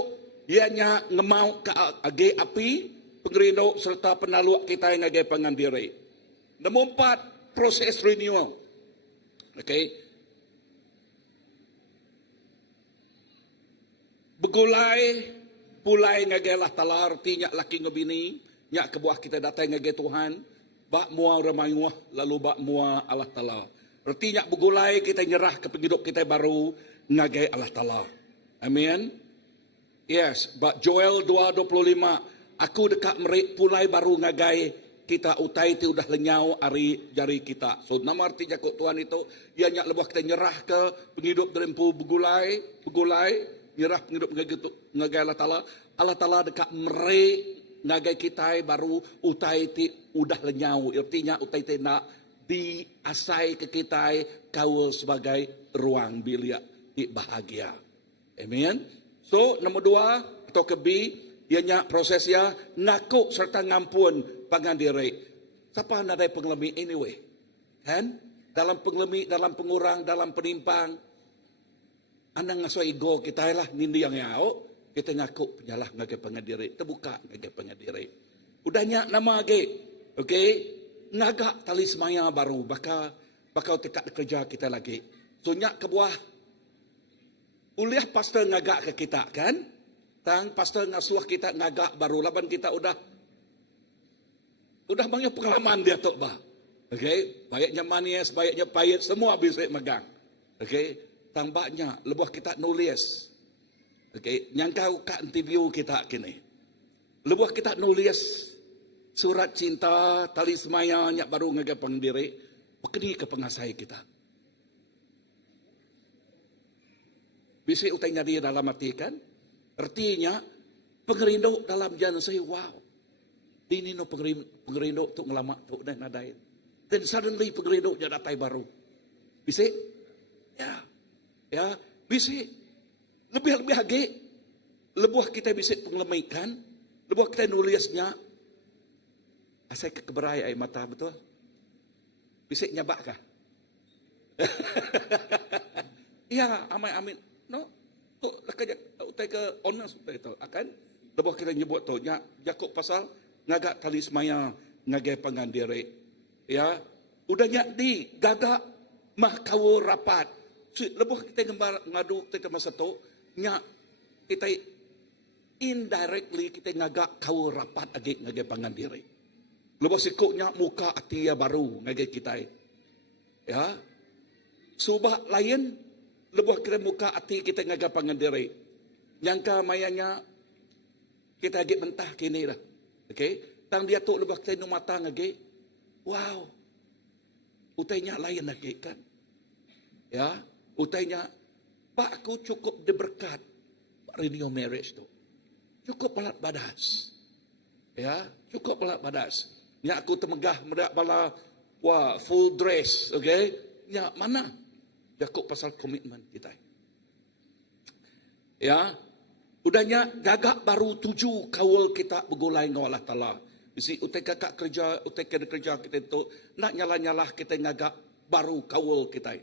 Ianya ngemau ke agak api. Pengerindau serta penaluak kita yang agak pengandiri. Nombor 4, proses renewal. Okey. Begulai, pulai ngagalah talar, artinya laki ngebini, nyak kebuah kita datang ngagai Tuhan, bak mua ramayuah, lalu bak mua Allah Ta'ala. Artinya begulai kita nyerah ke penghidup kita baru, ngagai Allah Ta'ala. Amin. Yes, bak Joel 2:25, aku dekat merik pulai baru ngagai kita utai tu udah lenyau ari jari kita. So nama artinya kok Tuhan itu ia nyak lebah kita nyerah ke penghidup derempu begulai, nyerah penghidup ngagai Allah Ta'ala. Allah Ta'ala dekat merik ngagai kita baru utai ti udah lenyau. Artinya utai ti nak diasai ke kita kau sebagai ruang bilik di bahagia. Amen. So nombor 2 atau ke B, ianya prosesnya nakuk serta ngampun pangandiri. Siapa nak ada pengelami anyway? Kan? Dalam pengelami, dalam pengurang, dalam penimpang. Anda ngasuh ego kita lah nindi yang yao. Kita ngakuk penyalah ngagai pangandiri. Terbuka ngagai pangandiri. Udahnya nama age. Okey? Ngagak tali semaya baru. Bakal tekad kerja kita lagi. So nyak kebuah. Uliah pastor ngagak ke kita kan? Tang pastor ngasuh kita ngagak baru laban kita udah banyak pengalaman dia tu bah. Okey, baiknya manis, baiknya pahit semua bisa megang. Okey, tambahnya lebuh kita nulis. Okey, nyangkau ka interview kita kini. Lebuh kita nulis surat cinta, tali semaya nyak baru ngagai pangdiri, pakeni ke pengasai kita. Bisa utainya dia dalam hati kan? Artinya, pengerindau dalam jalan saya, wow. Ini no pengerindau tu ngelama tu dan nadain. Then suddenly pengerindau jadi datai baru. Bisa? Ya, bisa. Lebih lagi, lebuah kita bisa pengelemikan, lebuah kita nulisnya, asai keberaya air mata, betul? Bisa nyabak kah? Ya, amin. No, tu lekajak utai ke onas utai tu akan lebuh kita nyebut tu nya Yakub pasal ngagak tali semaya ngagai pangandiri. Ya, udahnya di gagak mahkawu rapat. Lebuh kita ngadu kita masa tu nya kita indirectly kita ngagak kawu rapat agi ngagai pangandiri. Lebuh sikutnya muka atia baru ngagai kita. Ya. Subah lain lebuh kira muka hati kita ngagap pangandiri. Nyangka mayanya kita agak mentah kini lah. Okey. Tang dia tu lebuh kita nu mata ngagi. Wow. Utainya lain lagi kan. Ya. Utainya. Pak aku cukup diberkat. Renew marriage tu. Cukup balat badas. Ya. Cukup balat badas. Nya aku temegah medak bala. Wah. Full dress. Okey. Nya mana? Yakub pasal komitmen kita. Ya, udahnya gagak baru 7 kawal kita bergulai dengan Allah Ta'ala. Bisi utai kakak kerja, utai kerja kita itu, nak nyala-nyalah kita ngagak baru kawal kita.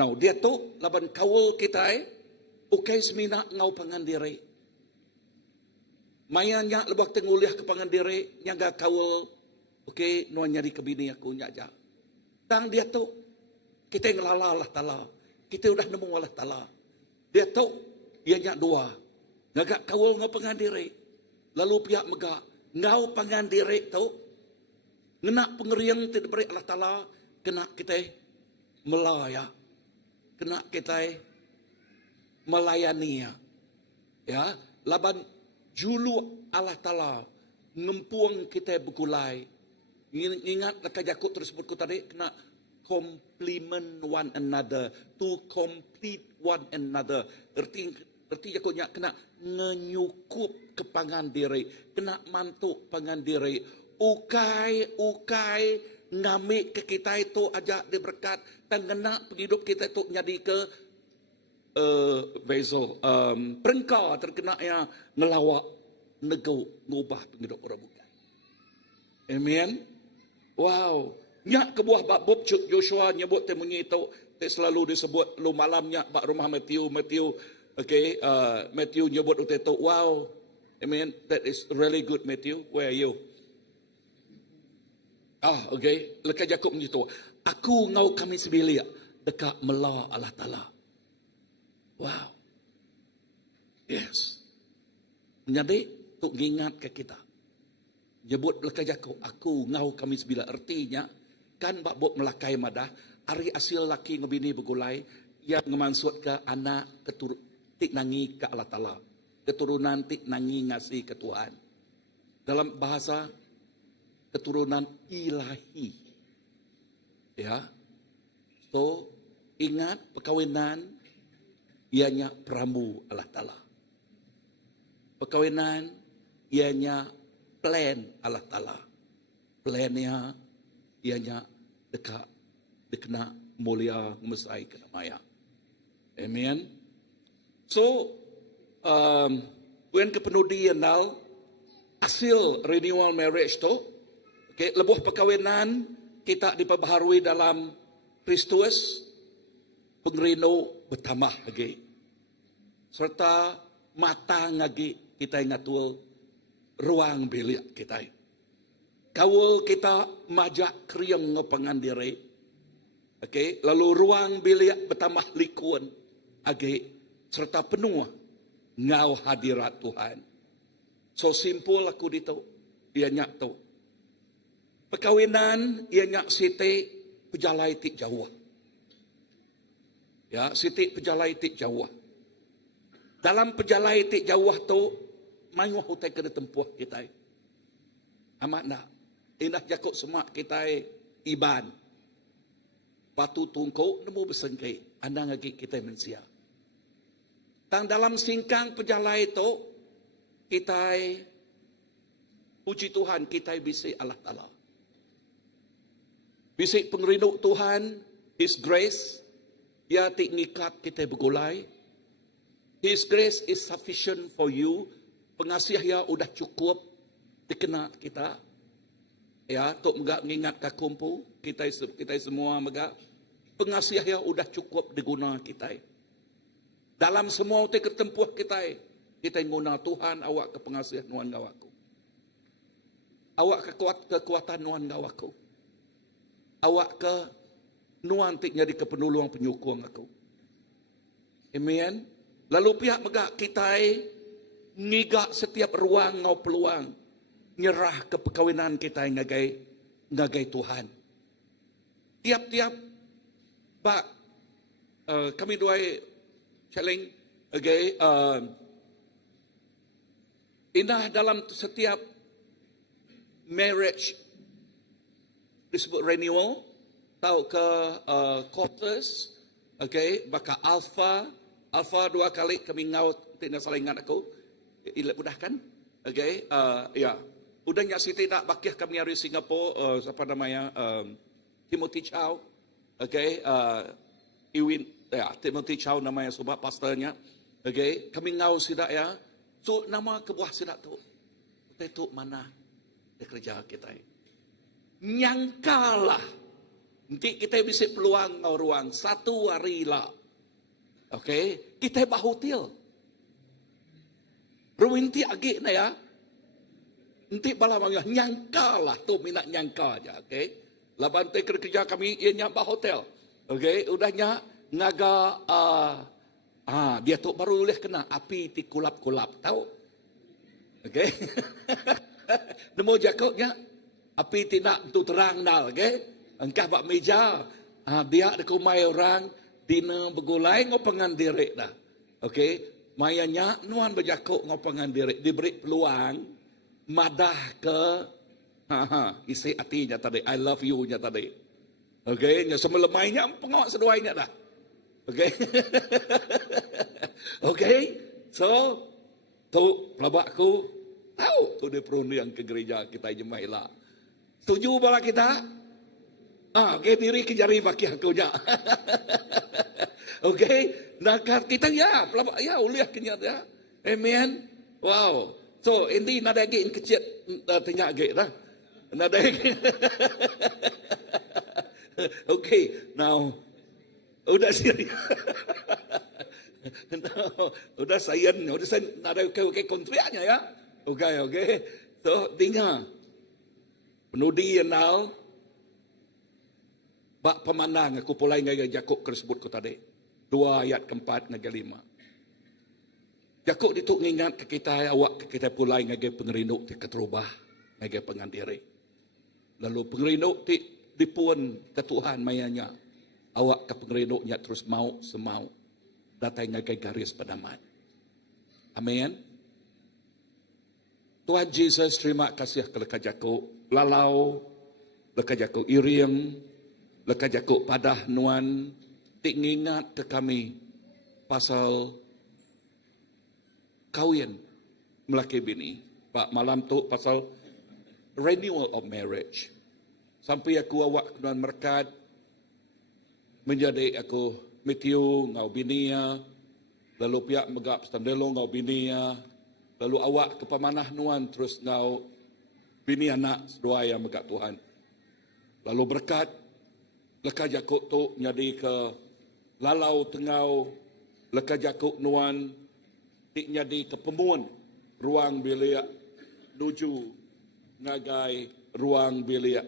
Now, dia tu, laban kawal kita, okay semina ngau pangandiri. Mayanya lebak tenguliah ke pangandiri, nyaga kawal, okay, nuan nyari kebini aku nyaja. Tang dia tu, kita ngelala Allah Ta'ala. Kita udah nemu Allah Ta'ala. Dia tu, ia nyak dua. Ngagak kawal ngau pangandiri. Lalu pihak megak, ngau pangandiri tu, ngenak pengeriang tidak beri Allah Ta'ala, kena kita melaya. Kena kita melayani ya. Laban julu Allah Ta'ala ngempuang kita bergulai. Ingat lekas Yakub terus sebut tadi, kena compliment one another, to complete one another. Erti Yakubnya kena menyukup kepangan diri, kena mantuk pangan diri. Ukai ngamik ke kita itu ajak diberkat dan kena penghidup kita itu jadi ke vessel perengkau terkena yang ngelawak nego ngubah penghidup orang bukan. Amen. Wow. Nyak ke buah bab Joshua nyebut temunyi itu selalu disebut lu malamnya bak rumah Matthew okay, Matthew nyebut itu. Wow. Amen. That is really good, Matthew. Where are you? Okay. Lekas Yakub begitu. Aku ngau kami sebilik dekat mela Allah Ta'ala. Wow. Yes. Menjadi untuk ingat ke kita. Nyebut lekas Yakub. Aku ngau kami sebilik. Artinya, kan bak buk melakai madah. Hari asil laki ngebini bergulai. Yang ngemansut ke anak tik nangi ke Allah Ta'ala. Keturunan tik nangi ngasih ke Tuhan. Dalam bahasa keturunan ilahi. Ya. So, ingat perkawinan ianya peramu Allah Ta'ala. Perkawinan ianya plan Allah Ta'ala. Plannya ianya dekat dekena mulia mesai kena maya. Amen. So, when kepenudian dal hasil renewal marriage tu, okay, lebuh perkawinan kita diperbaharui dalam Kristus, pengerino bertambah lagi. Serta mata ngagi kita ngatul ruang bilik kita. Kawal kita majak kriang ngepangan diri. Okay, lalu ruang bilik bertambah likuan agi serta penuh ngau hadirat Tuhan. So simple aku dito, dia nyak tu. Perkawinan ia nyak siti pejalai tik jauh. Ya, siti pejalai tik jauh. Dalam pejalai tik jauh tu, mayu hutai kena tempuh kita. Amat nak. Indah Yakub semak kita iban. Batu tungkuk nemu besengkai. Anda ngagi kita mensia. Tang dalam singkang pejalai tu, kita puji Tuhan, kita bisik Allah Ta'ala. Bisik pengerinduk Tuhan, His grace, ia tik ngikat kita bergulai. His grace is sufficient for you. Pengasih ia udah cukup dikena kita. Ya, tok megak ngingat kakumpu, kita semua megak. Pengasih ia udah cukup diguna kita. Dalam semua utik ketempuh kita guna Tuhan awak ke pengasih nuan gawaku. Awak kekuatan nuan gawaku. Awak ke nuan tik jadi kepenuluang penyukung aku. Amen. Lalu pihak megak kita ngigak setiap ruang ngau peluang nyerah ke perkawinan kita ngagai Tuhan. Tiap-tiap bak kami dua challenge indah dalam setiap marriage disebut renewal, tahu ke quarters, okay, baka alpha 2 kali kami ngau tidak salah ingat aku, mudah kan, okay, ya, udahnya si tidak bakiah kami dari Singapura, apa namanya, Timothy Chow, okay, Iwin, ya, Timothy Chow namanya sebab pastornya, okay, kami ngau sidak ya, so nama kebuah sidak tu, itu mana kerja kita. Nyangkalah nanti kita bisa peluang ngau ruang satu hari lah. Okey, kita bahutil. Ruminti agi na ya. Nanti bala mga nyangka lah tu minat nyangka aja, okey. Laban te kerja kami ianya bahotel. Okey, udahnya naga dia tu baru boleh kena api ti kulap-kulap tahu. Okey. Nemu jakoknya api tidak tu terang nal, okey. Engkah bak meja, dia deku mai orang dina begulai ngopangan diri dah. Okey, mayanya nuan berjakok ngopangan diri diberi peluang madah ke isi hatinya tadi, I love you-nya tadi. Okey, nya semelemainya pengawak seduainya dah. Okey. Okey. So, tu pelabakku tahu tu dia perunding ke gereja kita jemaah. Setuju bala kita? Okey, diri kejari baki aku nya. Okey, nak kita ya, pelabak ya uliah kenya ya. Amen. Wow. So, ini nada lagi kecil tanya lagi dah. Nada lagi. Okay, now udah serius. Udah sayan, nada okay kontrianya ya. Okay. So, tinggal penudi yang now bak pemandang aku pulai ngagai Yakub tersebut ko tadi. 2 ayat keempat ngagai 5. Yakub dituk ngingat ke kita awak ke kita pulai ngagai pengerinduk ti keterubah ngagai pengandiri. Lalu pengerinduk ti dipuan ke Tuhan mayanya. Awak ke pengerinduknya terus mau semau. Datang ngagai garis pedaman. Amin. Tuhan Yesus terima kasih ke leka Yakub. Lalau leka Yakub iring. Leka Yakub padah nuan tik ngingat ke kami pasal kawin melaki bini. Pak malam tu pasal renewal of marriage. Sampai aku awak nuan merkat menjadi aku metiu ngau binia. Lalu pihak megap standelo ngau binia. Lalu awak ke pemanah nuan terus ngau bini anak sedua yang megap Tuhan. Lalu berkat leka Yakub tu jadi ke lalau tengau leka Yakub nuan dik jadi ke pemuan ruang bilik nuju ngagai ruang bilik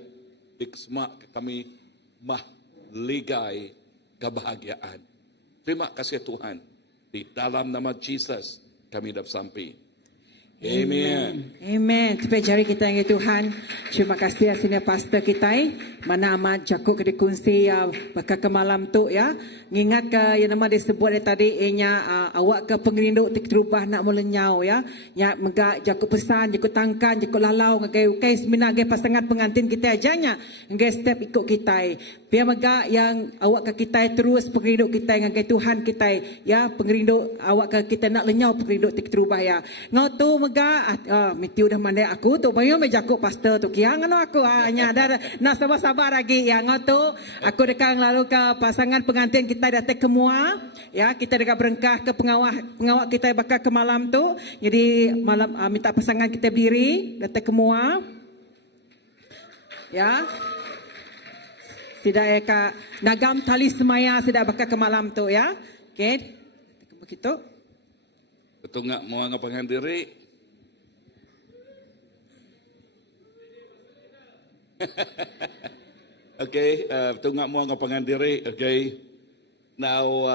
dik semak kami mah ligai kebahagiaan. Terima kasih Tuhan. Di dalam nama Jesus kami dapat sampai. Amen. Amen. Tepi jari kita yang Tuhan. Terima kasih sini pastor kita. Mana amat Jakub ke dikunci ya bakal ke malam tu ya. Ngingat ke yang nama disebut tadi inya awak ke pengerinduk tik terubah nak melenyau ya. Ya megak Jakub pesan, Jakub tangkan, Jakub lalau ngagai ukai semina ngagai pasangan pengantin kita ajanya. Ngagai step ikut kita. Biar megak yang awak ke kita terus pengerinduk kita ngagai Tuhan kita ya. Pengerinduk awak ke kita nak lenyau pengerinduk tik terubah ya. Ngau tu mega miti udah mandai aku tu bayo me Jakub pastor tu kiang anu aku hanya ada nak sabar-sabar lagi yang tu aku dekang lalu ke pasangan pengantin kita datang ke mua ya kita dekat berengkah ke pengawak kita bakal ke malam tu jadi malam minta pasangan kita berdiri datang ke mua ya tidak ka nagam tali semaya tidak bakal ke malam tu ya okey begitu betul ngak mau ngapangan diri. Okay, betul ngak mau ngapangan diri. Okay, now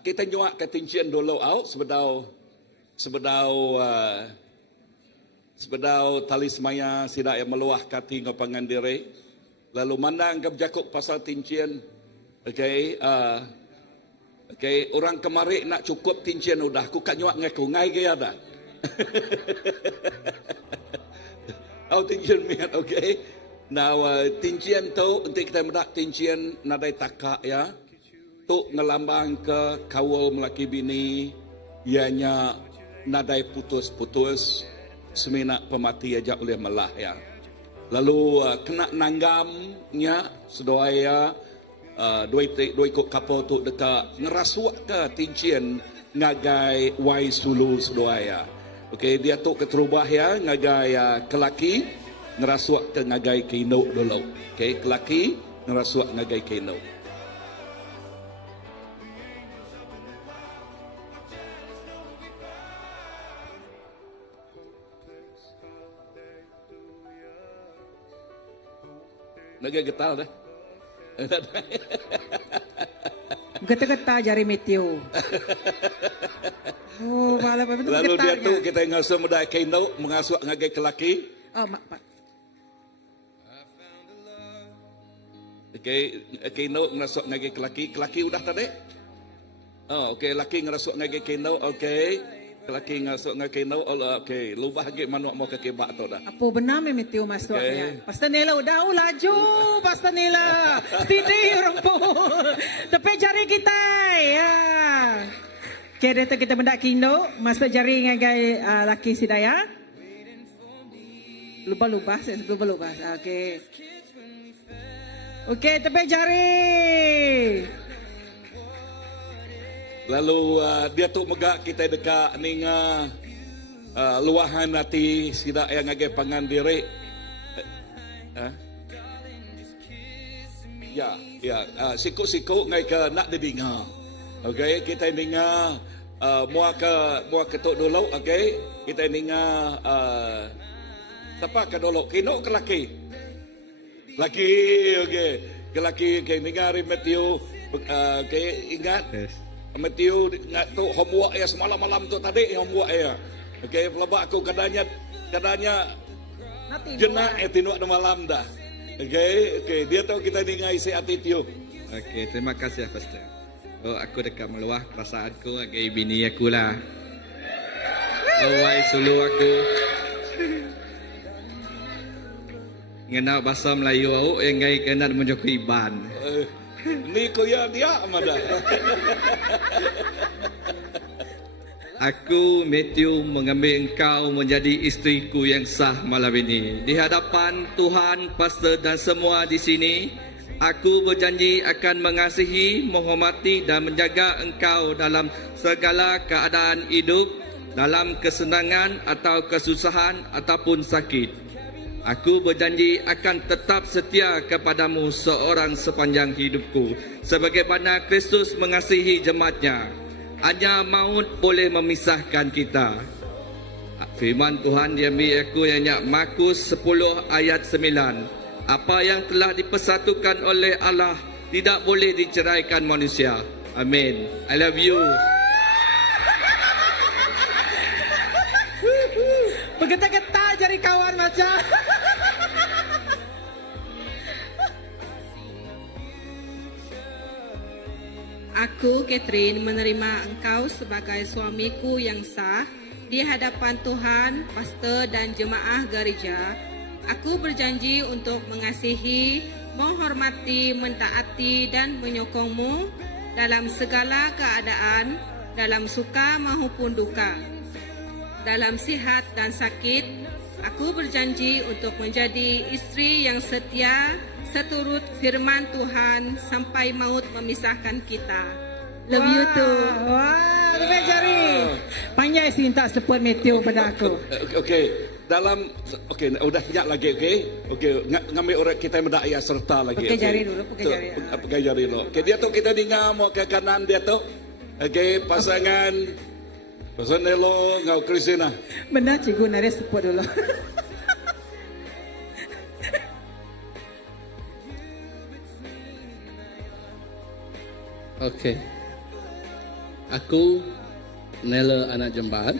kita nyuak ketincian dulu out sebedau tali semaya sidak yang meluah kati ngapangan diri. Lalu mandang ke Jakub pasal tincian. Okay, okay, orang kemari nak cukup tincian udah. Aku kat nyuak ngaku ngai gaya dah. Oh tincian miat, okay. Now tincian tu untuk kita mendak tincian nadai takak ya. Tu ngelambang ke kawal melaki bini. Ianya nadai putus-putus. Semina pemati aja oleh melah ya. Lalu kena nanggamnya sedoaya. Dua ikut kapal tu dekat ngerasuak ke tincian ngagai wai sulu sedoaya. Okey, dia tu keterubah ya ngagai kelaki ngerasuak ke ngagai kino dulu. Okey, kelaki ngerasuak ngagai kino. Nagagetal dah. Getah-getah jari Matthew. Oh, malah apa itu Lalu getah. dia tu kita ngasuh muda kainau mengasuh ngagai kelaki. Oh, mak. Okay, kainau ngasuh ngagai kelaki udah tadi. Oh, okay, laki ngasuh ngagai kainau, okay. Laki ngasuh ngagai kainau, okay. Lubah lagi manuk mau ke kebak tu dah. Apa benar Matthew masuknya? Okay. Pastor Nela udah laju, Pastor Nela. Steady orang pun. Tapi jari kita. Ya. Okay, dia tu kita mendak kindo, masuk jari ngagai laki sidaya. Lupa-lupa, Okay. Okay, tapi jari. Lalu dia tu megak kita dekat ninga luahan hati sida yang ngagai pangan diri. Siku-siku ngai ke nak didinga. Okay, kita ninga mua ke tok dulu, okay. Kita ninga siapa ke dulu? Kino ke laki? Laki, okay. Ke laki, okay. Ninga hari Matthew, okay, ingat? Yes. Matthew ngat tu homework ya semalam malam tu tadi homework ya. Okey, pelabak aku kadanya jenak tinuk de malam dah. Okey, dia tahu kita dengar isi hati tiu. Okey, terima kasih Pastor. Oh, aku dekat meluah perasaanku agai bini aku lah. Awai sulu aku. Ngena bahasa Melayu au engai kena menjoko iban. Ni koya dia amada. Aku Matthew mengambil engkau menjadi isteriku yang sah malam ini. Di hadapan Tuhan, pastor dan semua di sini, aku berjanji akan mengasihi, menghormati dan menjaga engkau dalam segala keadaan hidup, dalam kesenangan atau kesusahan ataupun sakit. Aku berjanji akan tetap setia kepadamu seorang sepanjang hidupku. Sebagaimana Kristus mengasihi jemaatnya. Hanya maut boleh memisahkan kita. Firman Tuhan diambil aku yang Markus 10 ayat 9. Apa yang telah dipersatukan oleh Allah tidak boleh diceraikan manusia. Amin. I love you. Bergetar-getar jari kawan macam. Aku, Catherine, menerima engkau sebagai suamiku yang sah di hadapan Tuhan, pastor dan jemaah gereja. Aku berjanji untuk mengasihi, menghormati, mentaati dan menyokongmu dalam segala keadaan, dalam suka maupun duka. Dalam sihat dan sakit, aku berjanji untuk menjadi istri yang setia seturut firman Tuhan sampai maut memisahkan kita. Love you too. Wah, lebih jari. Panjang sih tak support Matthew pada aku. Okey, udah sekejap lagi, okey. Okey, ngambil orang kita mendak ya serta lagi. Pakai jari dulu, pakai jari. Pakai jari dulu. Okey, dia tu kita dengar mau ke kanan dia tu. Okey, pasangan Nelo ngau Kristina. Benar cikgu nari support dulu. Okey. Aku Nela anak jembat.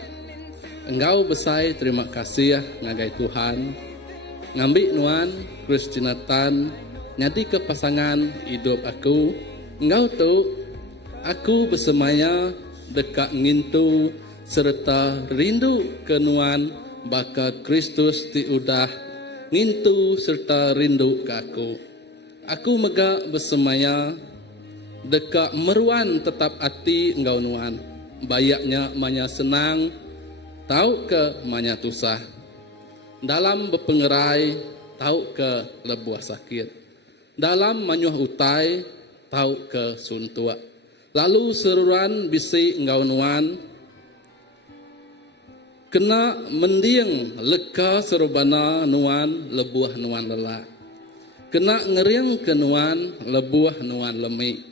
Engkau besai terima kasih ngagai Tuhan. Ngambil nuan Kristina Tan nyadi ke pasangan hidup aku. Engkau tu aku bersemaya dekat ngintu serta rindu ke nuan baka Kristus tiudah ngintu serta rindu ke aku. Aku megak bersemaya dekat meruan tetap hati engkau nuan. Bayaknya manya senang, tahu ke manya tusah. Dalam berpengerai, tahu ke lebuah sakit. Dalam manyuh utai, tahu ke suntua. Lalu seruan bisi engkau nuan, kena mendiang leka serubana nuan lebuah nuan lelak. Kena ngeriang ke nuan lebuah nuan lemik.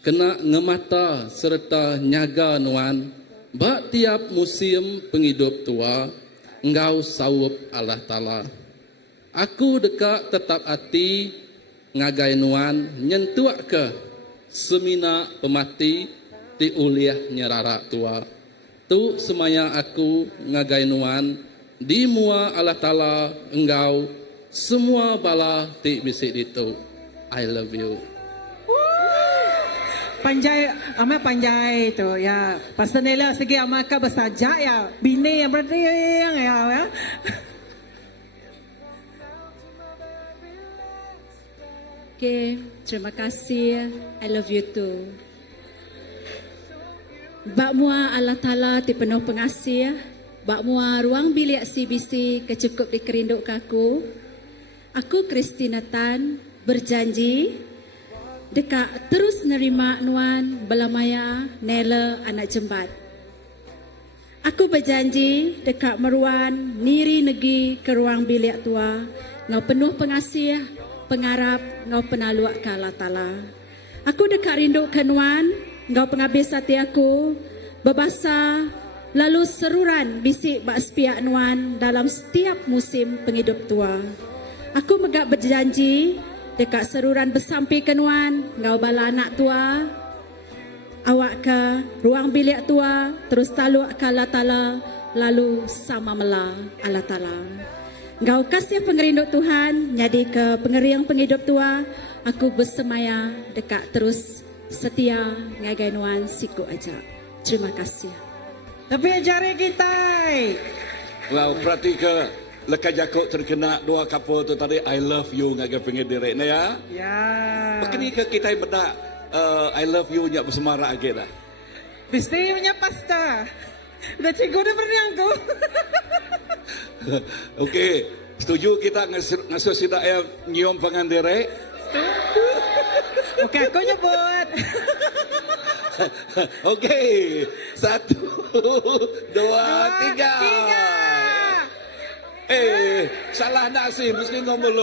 Kena ngemata serta nyaga nuan. Bak tiap musim penghidup tua, engkau sawup Allah Ta'ala. Aku dekat tetap hati ngagai nuan nyentuak ke semina pemati ti uliah nyerara tua. Tu semaya aku ngagai nuan di mua Allah Ta'ala engkau semua bala ti bisik itu. I love you. Panjai, ama panjai tu ya. Pasal Nela segi ama ka bersajak ya. Bini yang berdiri ya. Okay, terima kasih. I love you too. Bak mua Allah Ta'ala ti penuh pengasih. Bak mua ruang bilik CBC kecukup dikerinduk kaku. Aku Christina Tan berjanji dekat terus nerima nuan belamaya Nela anak jembat. Aku berjanji dekat meruan niri negi ke ruang bilik tua. Ngau penuh pengasih, pengarap ngau penaluak ke Allah Ta'ala. Aku dekat rindu ke nuan, ngau penghabis hati aku, berbasa, lalu seruran bisik bak sepiak nuan dalam setiap musim penghidup tua. Aku megak berjanji dekat seruran bersampi ke nuan, ngau bala anak tua, awak ke ruang bilik tua, terus taluak ke Allah Ta'ala, lalu sama mela Allah Ta'ala. Engkau kasih pengerinduk Tuhan, jadi ke pengeriang penghidup tua, aku bersemaya dekat terus setia ngagai nuan siku aja. Terima kasih. Tapi jari kita. Wow, berarti ke lekas jakuk terkena dua couple tu tadi I love you ngagai pengen direk na ya. Ya. Pakini ke kita benda I love you nya bersemara lagi dah. Mesti punya pasta. Dah cikgu dah berniang tu. Okey, setuju kita ngasuh sidak yang nyium pangan direk? Okey, aku nyebut. Okey, 1, 2, 3. Salah nasi, mesti ngomong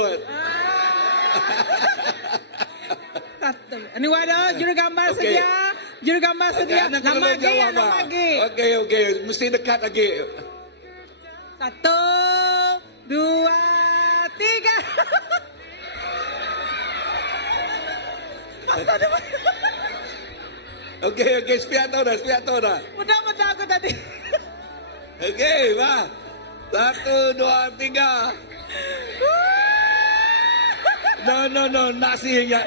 Ini wadah juru gambar Okey. sedia. Juru gambar sedia. Anak Nama kalau lagi, jawab, nama Abang. lagi. Okey, mesti dekat lagi. 1, 2, 3. Masa ada Okey, sepiak tahu dah. mudah-mudah aku tadi. Okey, bah. 1, 2, 3. No, nasinya.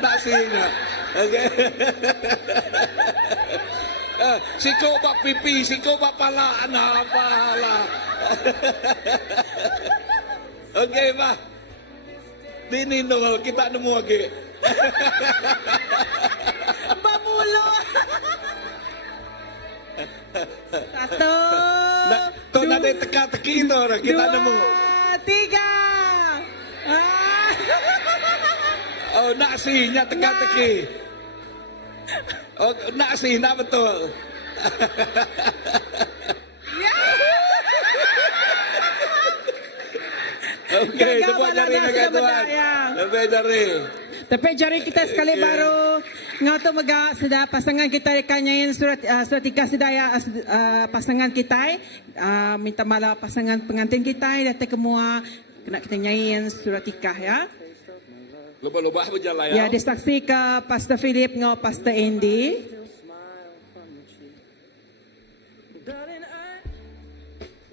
Okey. Siko bak pipi, siko bak pala, apalah. Okey, bah. Ini nol kita nemu lagi. Bamulo. 1, Nak, tu nak ada teka-teki tu kita nemu. 3. Oh, nasinya teka-teki. Oh, nasi, nak betul. Okey, Gagal tepuk jari balada dekat sudah tuan. berdaya. Tepuk jari. Tapi jari kita sekali baru ngau tu mega sudah pasangan kita kanyain surat tikah sedaya pasangan kita minta malah pasangan pengantin kita datang semua kena kita nyanyiin surat tikah ya. Lubah-lubah berjalan Ya disaksi ke Pastor Philip ngau Pastor Andy. Darling, I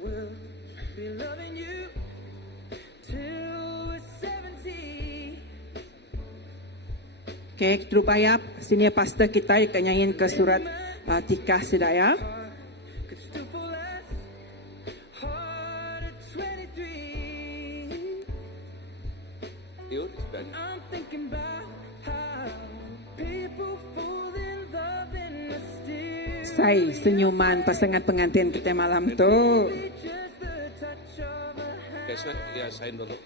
will be loving you till we're 70. Okay, kita upaya sini pastor kita akan nyanyiin ke surat tikah sedaya. Could still fall as hard at 23. I'm thinking about how people fall in love in mysterious Say senyuman pasangan pengantin kita malam tu. just the touch of a hand. Ya, sign dulu.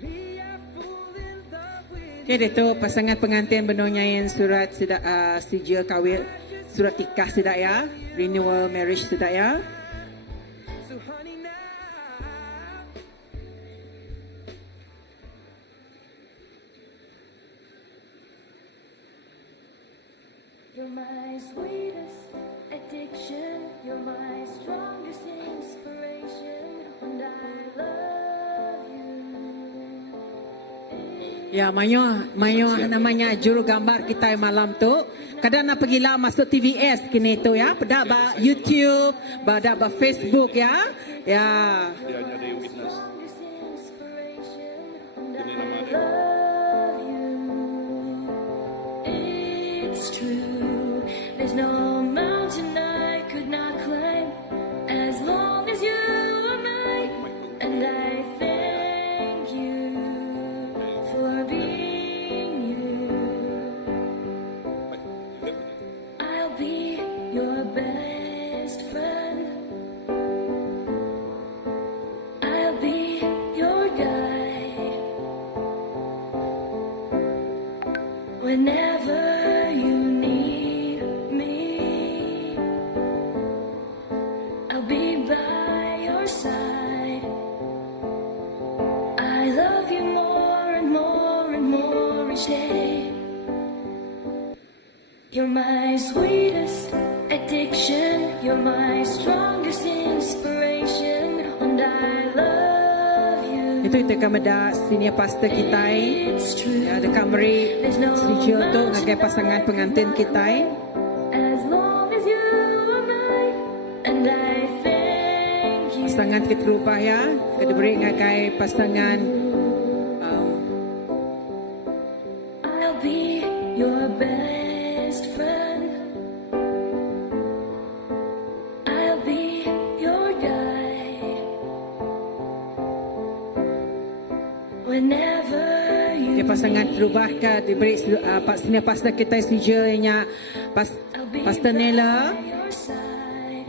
Me, I fall in love with Okay, itu pasangan pengantin benar nyanyiin surat sijil kahwin, surat tikah sedaya, renewal marriage sedaya. so honey now. You're my sweetest addiction. You're my strongest inspiration. And I love you. Ya, mayo namanya juru gambar kita malam tu. Kadang nak pergi lah masuk TVS kini tu ya. Pada ba YouTube, pada ba Facebook ya. Ya. Dia hanya ada witness. Ini nama dia. It's true. There's no mountain I could not climb as long as you are mine. And I thank you for being you. I'll be your best friend. I'll be your guide whenever you need me. I'll be by your side. I love you more and more and more each day. You're my sweetest addiction. You're my strongest inspiration. And I love you. Itu kita meda senior pastor kita It's true. ya dekat meri setuju tu ngagai pasangan pengantin kita. As long as you are mine. And I thank you. Pasangan kita rubah ya. Kita beri ngagai pasangan I'll be your best friend. I'll be your guide whenever you ya pasangan terubah ke diberi senior pastor kita setuju nya Pastor Nela. by your side.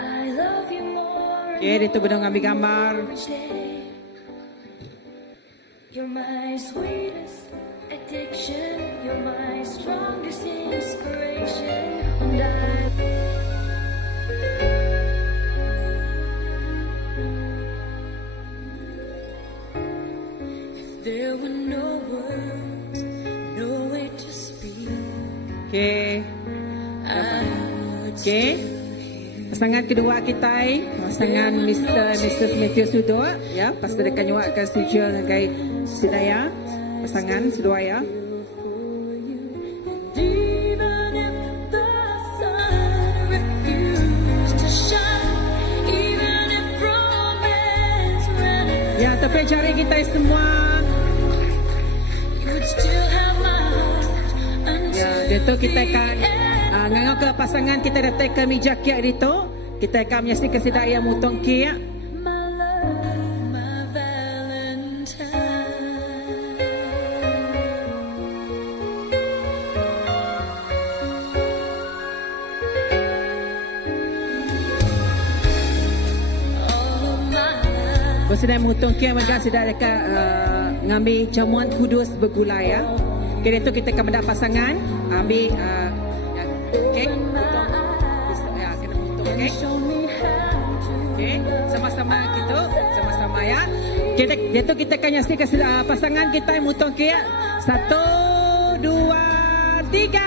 I love you more and Ya, dia tu berdua ambil gambar. each day. You're my sweetest addiction. You're my strongest inspiration. And I there were no words, no way to speak. Okey. I would Okey. Pasangan kedua kita, pasangan Mr. Matthew Sudo, ya, pastor dekat nyuak ke setuju ngagai sidaya, pasangan sedua ya. even if the sun refused to shine, even if romance ran out, Ya, tapi cari kita semua. you would still have my heart Ya, until dia tu kita the akan end. ngangau ke pasangan kita datang ke meja kia itu. Kita akan menyaksikan sidaya mutong kia. My love, my Valentine. All of my life. Bersedai mutong kia mereka sudah dekat ngambil jamuan kudus bergula ya. Kira itu kita akan mendapat pasangan ambil kek. Ya, kena mutong kek. Show me how to Okey, sama-sama gitu, sama-sama ya. Dia tu kita akan nyaksikan pasangan kita yang mutong kia. 1, 2, 3.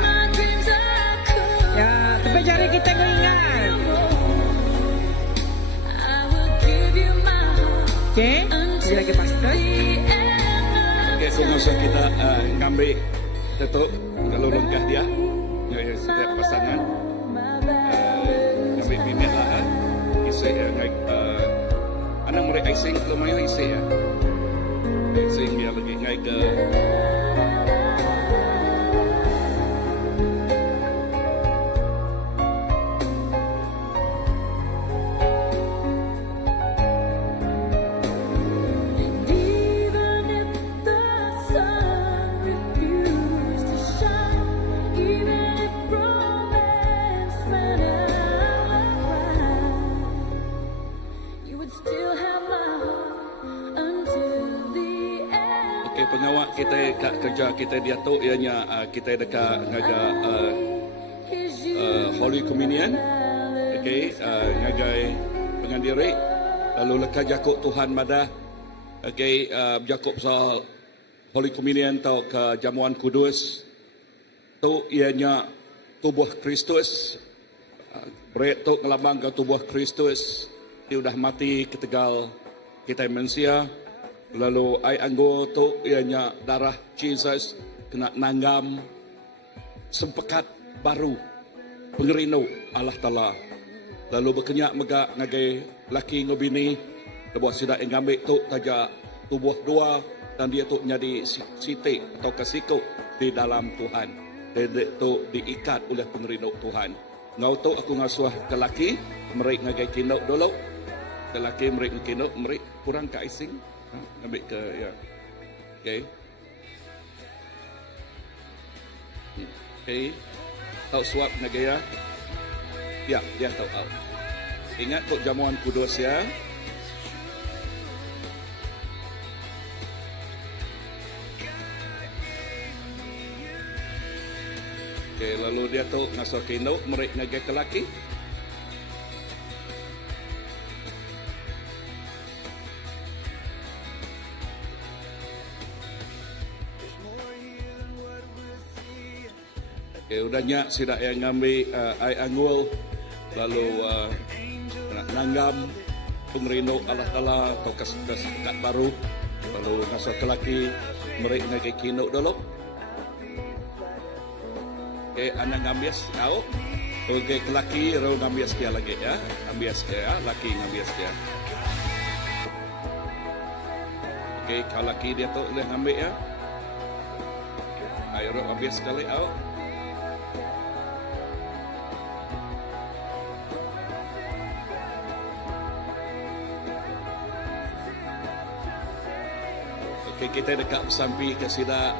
my dreams are cool. Ya, tapi jari kita ingat. I will give you my heart Okey, dia lagi pastor. the end. Okay, so masa kita ngambil tutup kalau lengkah dia, ya setiap pasangan ngambil minit lah, isi anak murid icing lumayan isi ya, icing dia lagi ngai ke. Even if the sun refused to shine, even if romance ran out, you would still have my heart until the end. Okay, pengawal kita kat kerja kita dia tu ianya kita dekat ngaga Here's you, Holy Communion. Okay, ngagai pengandiri lalu lekat jakuk Tuhan madah. Okay, jakuk pasal Holy Communion atau ke jamuan kudus tu ianya tubuh Kristus. Bread tu ngelambang ke tubuh Kristus. Dia sudah mati ketegal kita manusia. Lalu ai anggo tu ianya darah Jesus kena nanggam sempekat baru pengerino Allah Ta'ala. Lalu berkenyak megak ngagai laki ngobini lebuh sidak yang ngambil tu taja tubuh dua dan dia tu menjadi siti atau kasiko di dalam Tuhan. Dia tu diikat oleh pengerino Tuhan. Ngau tu aku ngasuh ke laki mereka ngagai kinok dulu. Ke laki mereka kinok mereka kurang ke icing. Ambil ke ya. Okay. Okay. Tahu suap negara. Ya, dia tahu. Ingat kok jamuan kudus ya. Okay, lalu dia tu ngasuh kinok mereka ngagai ke laki. Udahnya sidak yang ngambil ai anggul lalu nak nanggam pengerino Allah Ta'ala atau kesekat baru lalu ngasuh ke laki mereka ngagai kinok dulu. Okay, anak ngambil kau. Okay, ke laki rau ngambil sekia lagi ya. Ngambil sekia, laki ngambil sekia. Okay, kalau laki dia tu boleh ngambil ya. Ayo rau ngambil sekali kau. Kita dekat sampai ke sida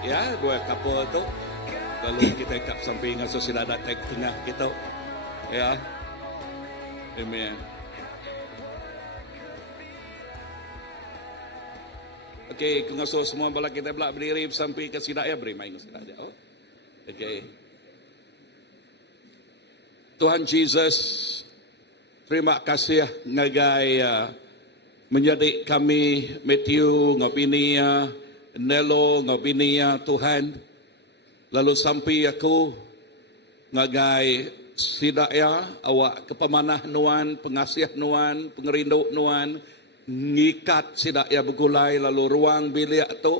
ya dua couple tu lalu kita dekat sampai ngasuh sida ada tengah kita ya. Amen. Okey, ngasuh semua bala kita belak berdiri sampai ke sida ya beri main sida aja. Oh. Okey. Tuhan Jesus, terima kasih ngagai menjadi kami Matthew ngopinia Nelo ngopinia Tuhan. Lalu sampai aku ngagai sidaya awak kepemanah nuan, pengasih nuan, pengerindu nuan, ngikat sidaya begulai lalu ruang bilik tu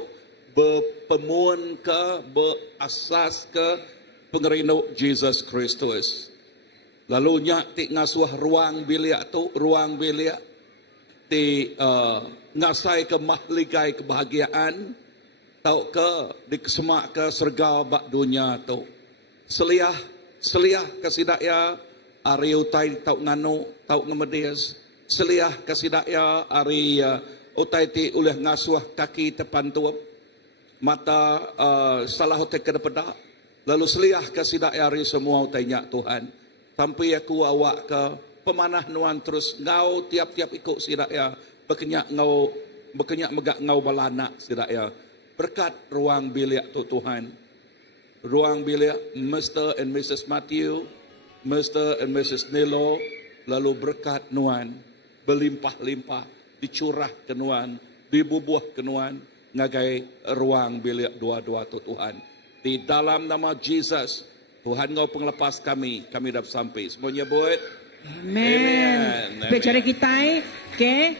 berpemuan ke berasas ke pengerindu Jesus Kristus. Lalu nyak tik ngasuh ruang bilik tu, ruang bilik di ngasai ke mahligai kebahagiaan tau ke di kesemak ke serga bak dunia tu seliah ke sidaya ari utai tau ngano tau ngemedias seliah ke sidaya ari utai ti oleh ngasuh kaki tepan tu mata salah utai ke depada lalu seliah ke sidaya ari semua utai nyak Tuhan sampai aku awak ke pemanah nuan terus ngau tiap-tiap ikut sidaya berkenyak megak ngau balana sidaya berkat ruang bilik tu Tuhan ruang bilik Mr. and Mrs. Matthew, Mr. and Mrs. Nelo lalu berkat nuan berlimpah-limpah dicurah ke nuan dibubuh ke nuan ngagai ruang bilik dua-dua tu Tuhan di dalam nama Jesus Tuhan ngau penglepas kami dapat sampai semuanya buat Amen. Bicara kita, okay,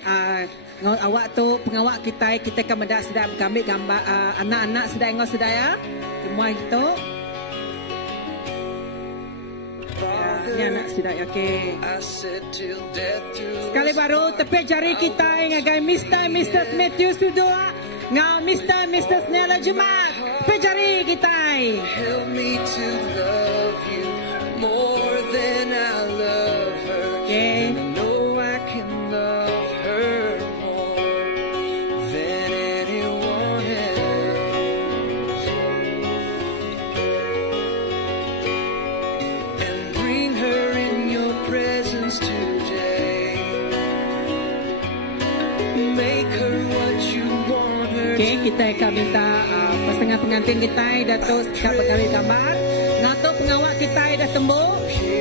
awak tu pengawak kita akan mendak sedang ambil gambar anak-anak sedang ngau sedaya, semua itu. Ya, anak sedaya, okay. Sekali baru tepi jari kita ngagai Mr. Mrs. Matthew Sudua, ngau Mr. Mrs. Nela Jumat, tepi jari kita. Help me to love you more than I love her. Okay. And I know I can love her more than anyone else. And bring her in your presence today. Make her what you want her Okay, to kita akan minta pasangan pengantin kita Datuk Sekap Pegawai Gambar. Ngatuk pengawak kita dah tembuk.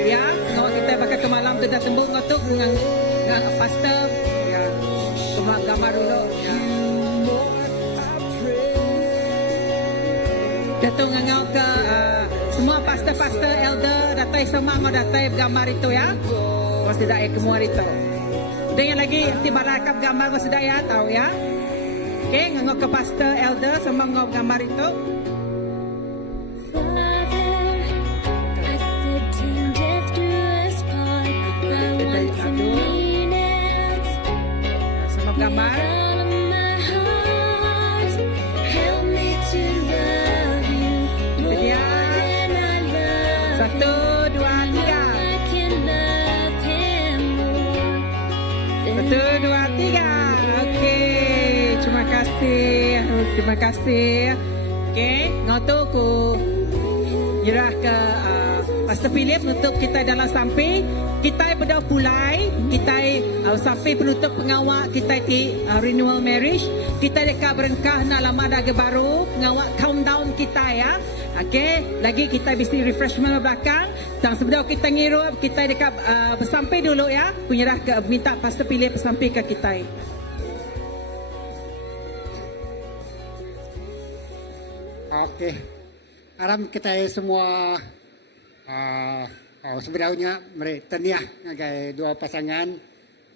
Ya, pengawak kita bakal ke malam tu dah tembuk ngatuk dengan pastor. Ya, semua gambar dulu. Ya. Datuk ngangau ke semua pastor-pastor elder datai semua mau datai gambar itu ya. Kau tidak kemua itu. Dan yang lagi tiba lakap gambar kau sudah ya tahu ya. Okay, nganggo ke pastor elder sama ngau gambar itu. Father, I said till death do us part. I want to mean it. Sama gambar. All of my heart, help me to love you more Sedia. than I love Satu, dua, tiga. I can love him more than Satu, dua, tiga. Okey, terima kasih. Terima kasih. Okey, ngau tu ku nyerah ke Pastor Philip menutup kita dalam sampai. Kita berdoa pulai. Kita sampai penutup pengawak kita di renewal marriage. Kita dekat berengkah nak lama dah baru. Pengawak countdown kita ya. Okey, lagi kita bisa refreshment belakang. Dan sebelum kita ngirup, kita dekat bersampai dulu ya. Penyerah ke minta Pastor Philip sampai ke kita. Okey. Aram kita semua sebenarnya mereka teniah ngagai dua pasangan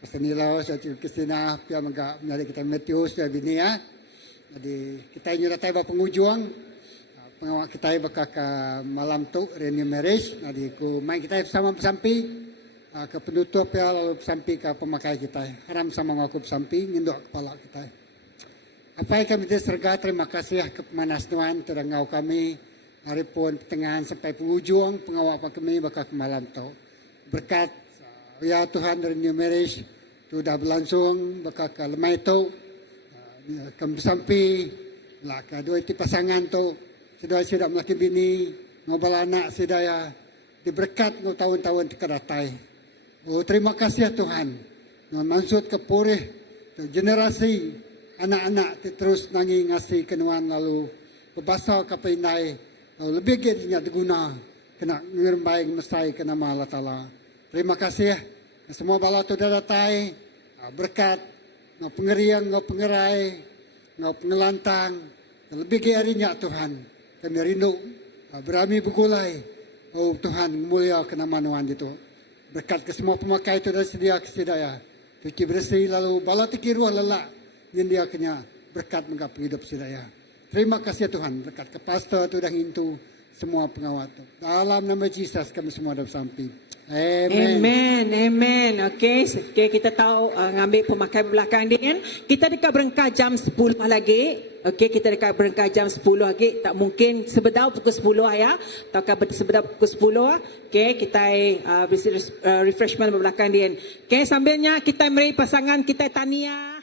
Pastor Nilo dan Kristina pia mangga menjadi kita Matius dan Binia. Jadi kita nyurat tiba penghujung pengawak kita bakal ke malam tu renew marriage. Jadi ku main kita sama sampai ke penutup ya lalu sampai ke pemakai kita. Haram sama ngaku sampai ngindok kepala kita. Apa yang kami diserga, terima kasih ke Pemanas Tuhan terangau kami hari pun pertengahan sampai penghujung pengawal kami bakal ke malam tu. Berkat ya Tuhan dari New Marriage sudah berlangsung bakal ke lemai tu kami sampai lah ke dua itu pasangan tu sudah melaki bini ngobal anak sudah diberkat ngau tahun-tahun terkadatai. Oh terima kasih ya Tuhan. Maksud ke purih generasi anak-anak terus nangi ngasih kenuan lalu berbasa kapainai lalu lebih giatnya diguna kena ngirmbai mesai ke nama Allah Ta'ala. Terima kasih semua bala tu dah datai berkat ngau pengeriang ngau pengerai ngau pengelantang lebih giatnya Tuhan kami rindu berami begulai oh Tuhan mulia ke nama Nuhan itu berkat ke semua pemakai itu dah sedia kesedaya cuci bersih lalu bala tikiruah lelak yang dia kena berkat menggap hidup saya. Terima kasih Tuhan berkat ke pastor tu dah hintu semua pengawal tu. Dalam nama Yesus kami semua dah sampai. Amen. Amen, amen. Okey, kita tahu ngambil pemakai belakang dia kan. Kita dekat berengkah jam 10 lagi. Okey, kita dekat berengkah jam 10 lagi. Tak mungkin sebedau pukul 10 ya. Takkan sebedau pukul 10. Okey, kita refreshment belakang dia. Okey, sambilnya kita meri pasangan kita tania.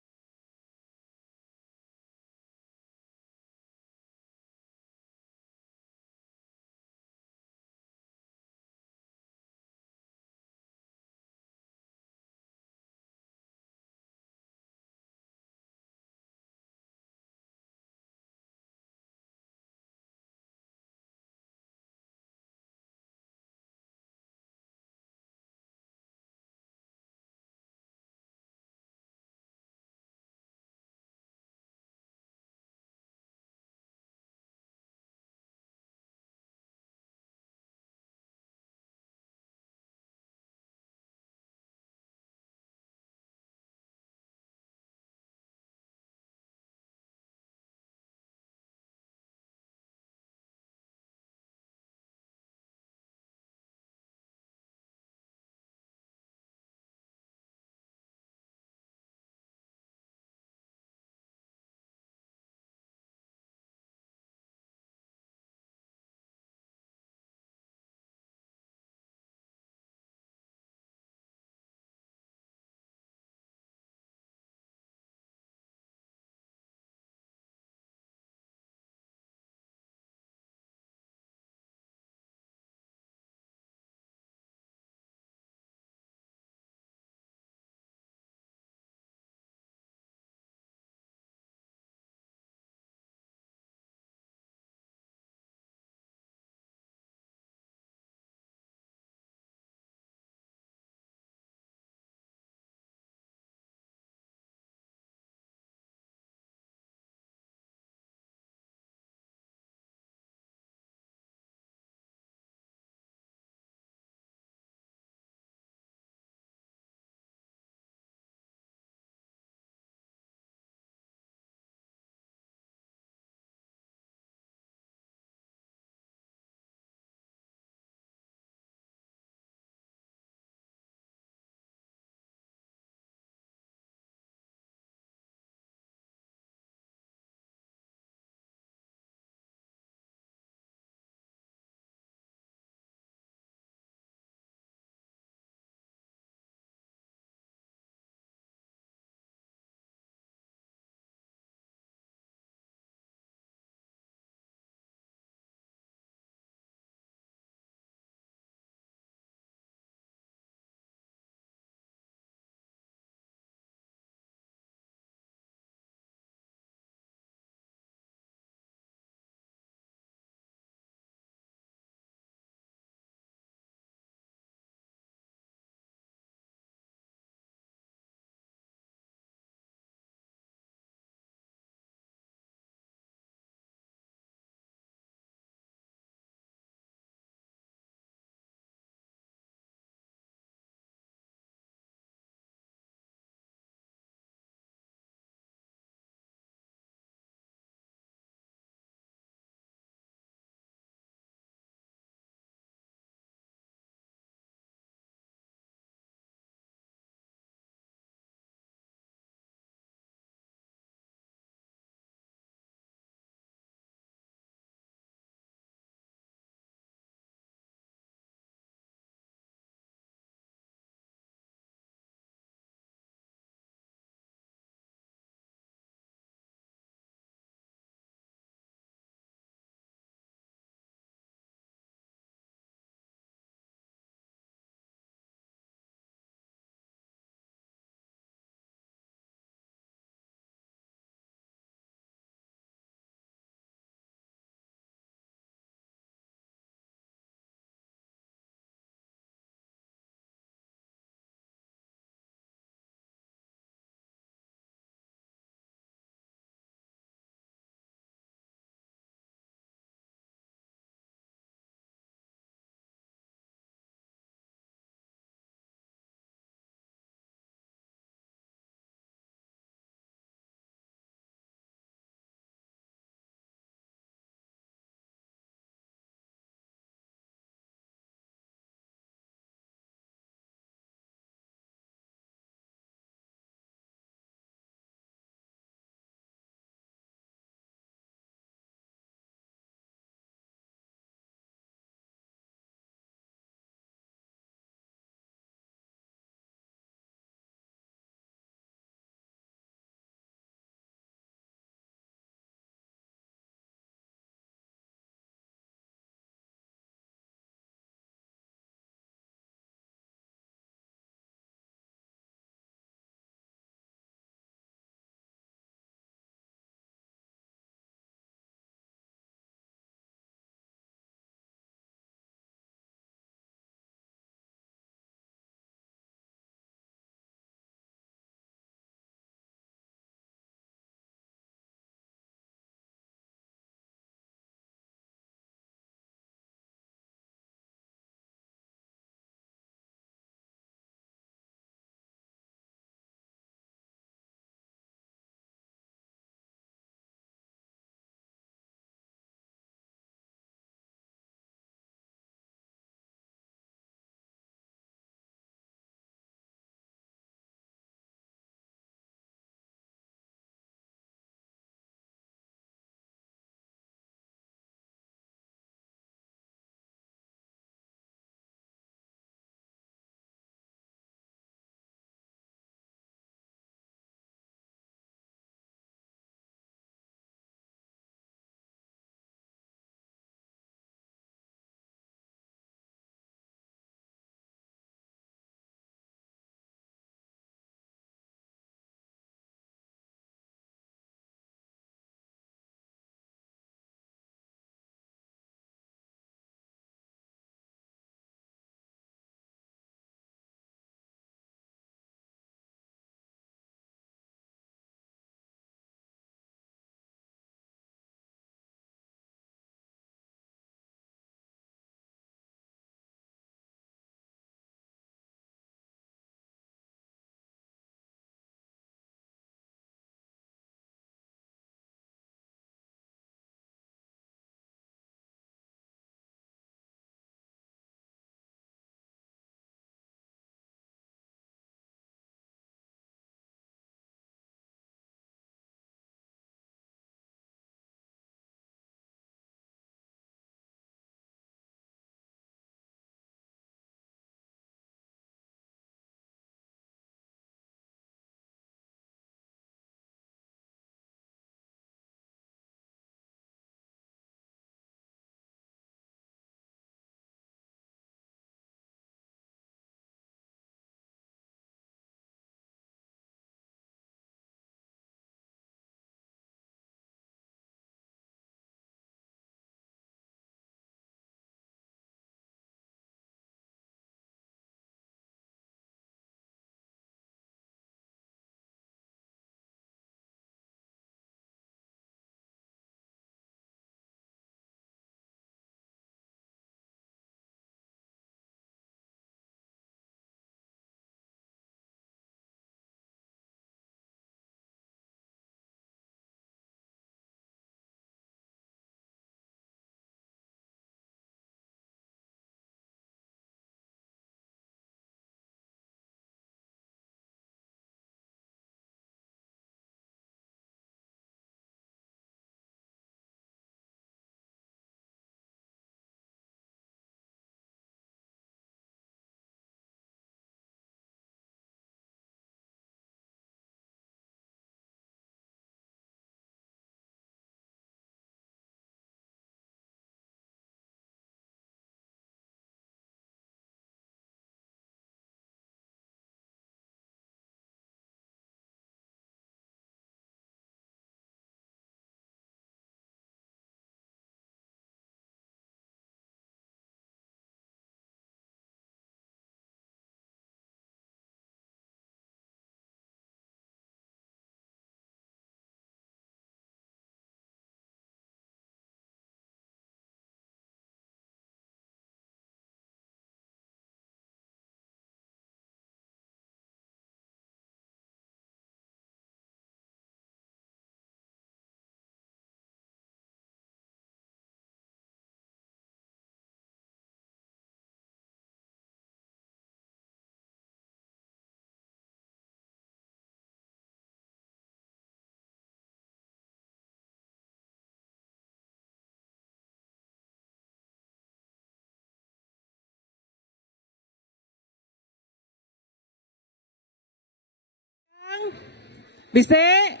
Bisik?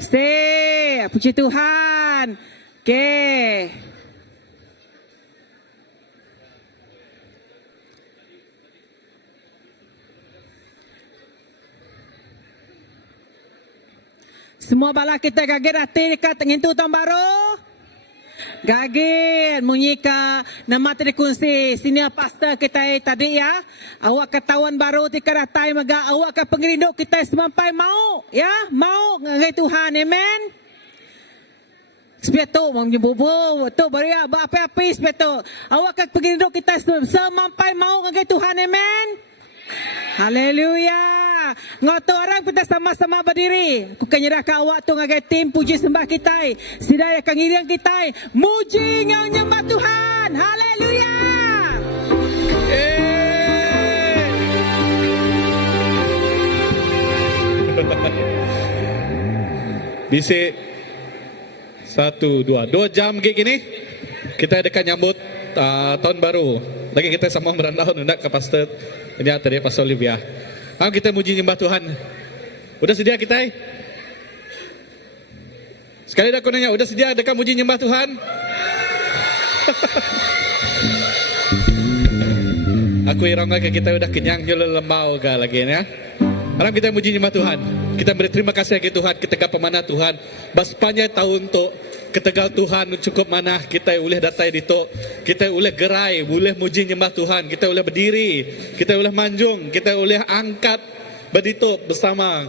Bisik. Puji Tuhan. Okey. Semua bala kita gagir hati dekat ngintu tahun baru. Gagir munyika nama terkunci sini pastor kita tadi ya. Awak ke tahun baru tika datai maga awak ke pengerinduk kita semampai mau ya, mau ngai Tuhan. Amen. Sepeto mengbubu tu beria apa-apa sepeto. Awak ke pengerinduk kita semampai mau ngai Tuhan. Amen. Haleluya. Ngoto orang kita sama-sama berdiri. Aku akan nyerahkan awak tu ngagai tim puji sembah kita. Sidai akan ngiriang kita. Muji ngau nyembah Tuhan. Haleluya. Bisik 1, 2 jam gini kita dekat nyambut tahun baru. Lagi kita sama merandau hendak ke pastor. Ini tadi Pastor Olivia. Kita muji nyembah Tuhan. Udah sedia kita? Sekali dah aku nanya, udah sedia dekat muji nyembah Tuhan? Aku irangga ke kita udah kenyang jual lembau ke lagi ya. Sekarang kita muji nyembah Tuhan. Kita beri terima kasih ke Tuhan, kita tegak pemanah Tuhan. Sepanjang tahun tu ketegal Tuhan cukup mana kita boleh datai dito. Kita boleh gerai, boleh muji nyembah Tuhan. Kita boleh berdiri, kita boleh manjung, kita boleh angkat berdito bersama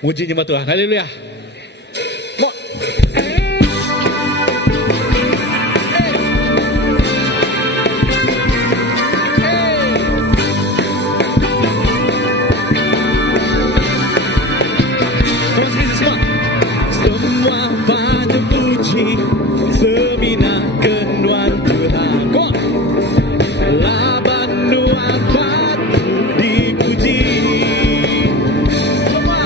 muji nyembah Tuhan. Haleluya. Semina kenuan Tuhan. Laban nuan patu dipuji. Semua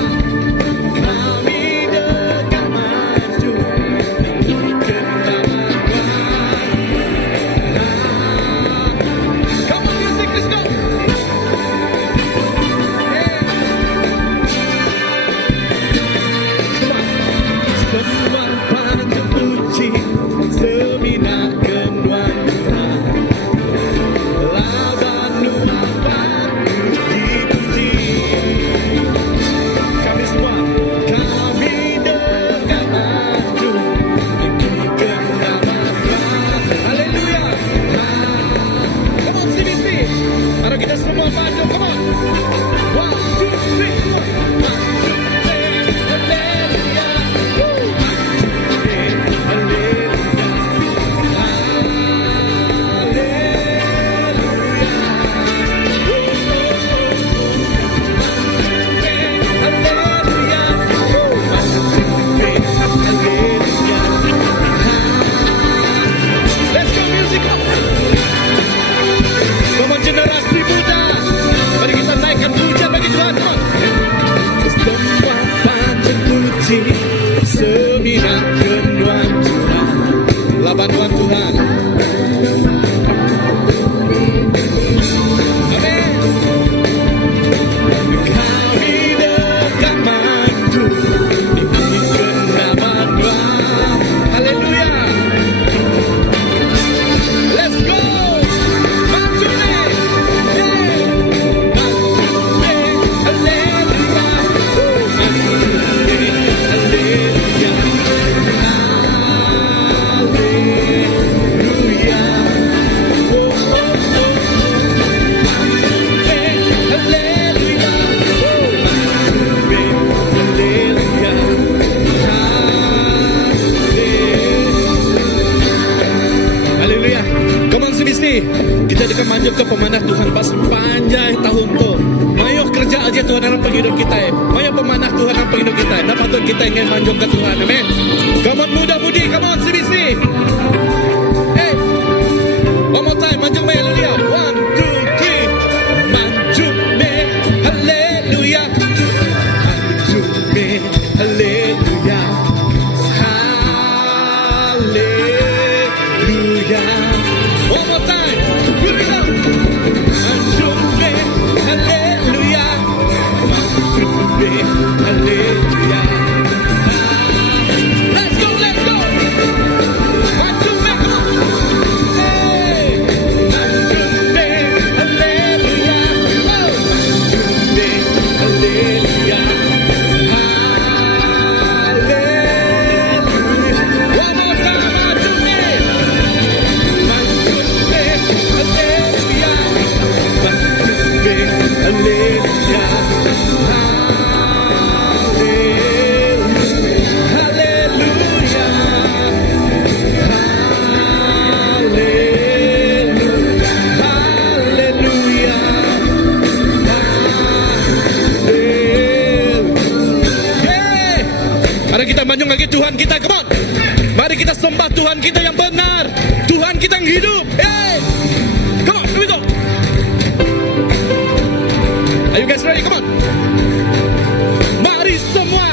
kami dekat maju ke taman. Come on music, let's go. Semua panjang puji. Semina kenuan Tuhan. Laban nuan patu dipuji. Kami semua, kami dekat maju ke taman. Haleluya. Come on CBC. Mari kita semua maju. Come on. 1, 2, 3, 4. Generasi muda, mari kita naikkan pujian bagi Tuhan. Semua panjang puji, semina kenuan Tuhan, laban nuan Tuhan. Amin. Kami dekat maju, impikan nama Tuhan. Haleluya. Let's go. Kita akan maju ke pemanah Tuhan pas sepanjang tahun tu. Mayo kerja aja Tuhan dalam penghidup kita. Mayo pemanah Tuhan dalam penghidup kita. Dan patut kita ingin maju ke Tuhan. Amin. Come on muda-mudi, come on CBC. Hey, one more time, maju me, haleluya. 1, 2, 3, maju me, haleluya. Maju me, haleluya. Haleluya. One more time. Put it up. Hallelujah. Hallelujah. Haleluya. Haleluya. Haleluya. Hey, mari kita manjung lagi Tuhan kita, come on. Mari kita sembah Tuhan kita yang benar, Tuhan kita yang hidup. Hey, come on, here we go. Are you guys ready? Come on. Mari semua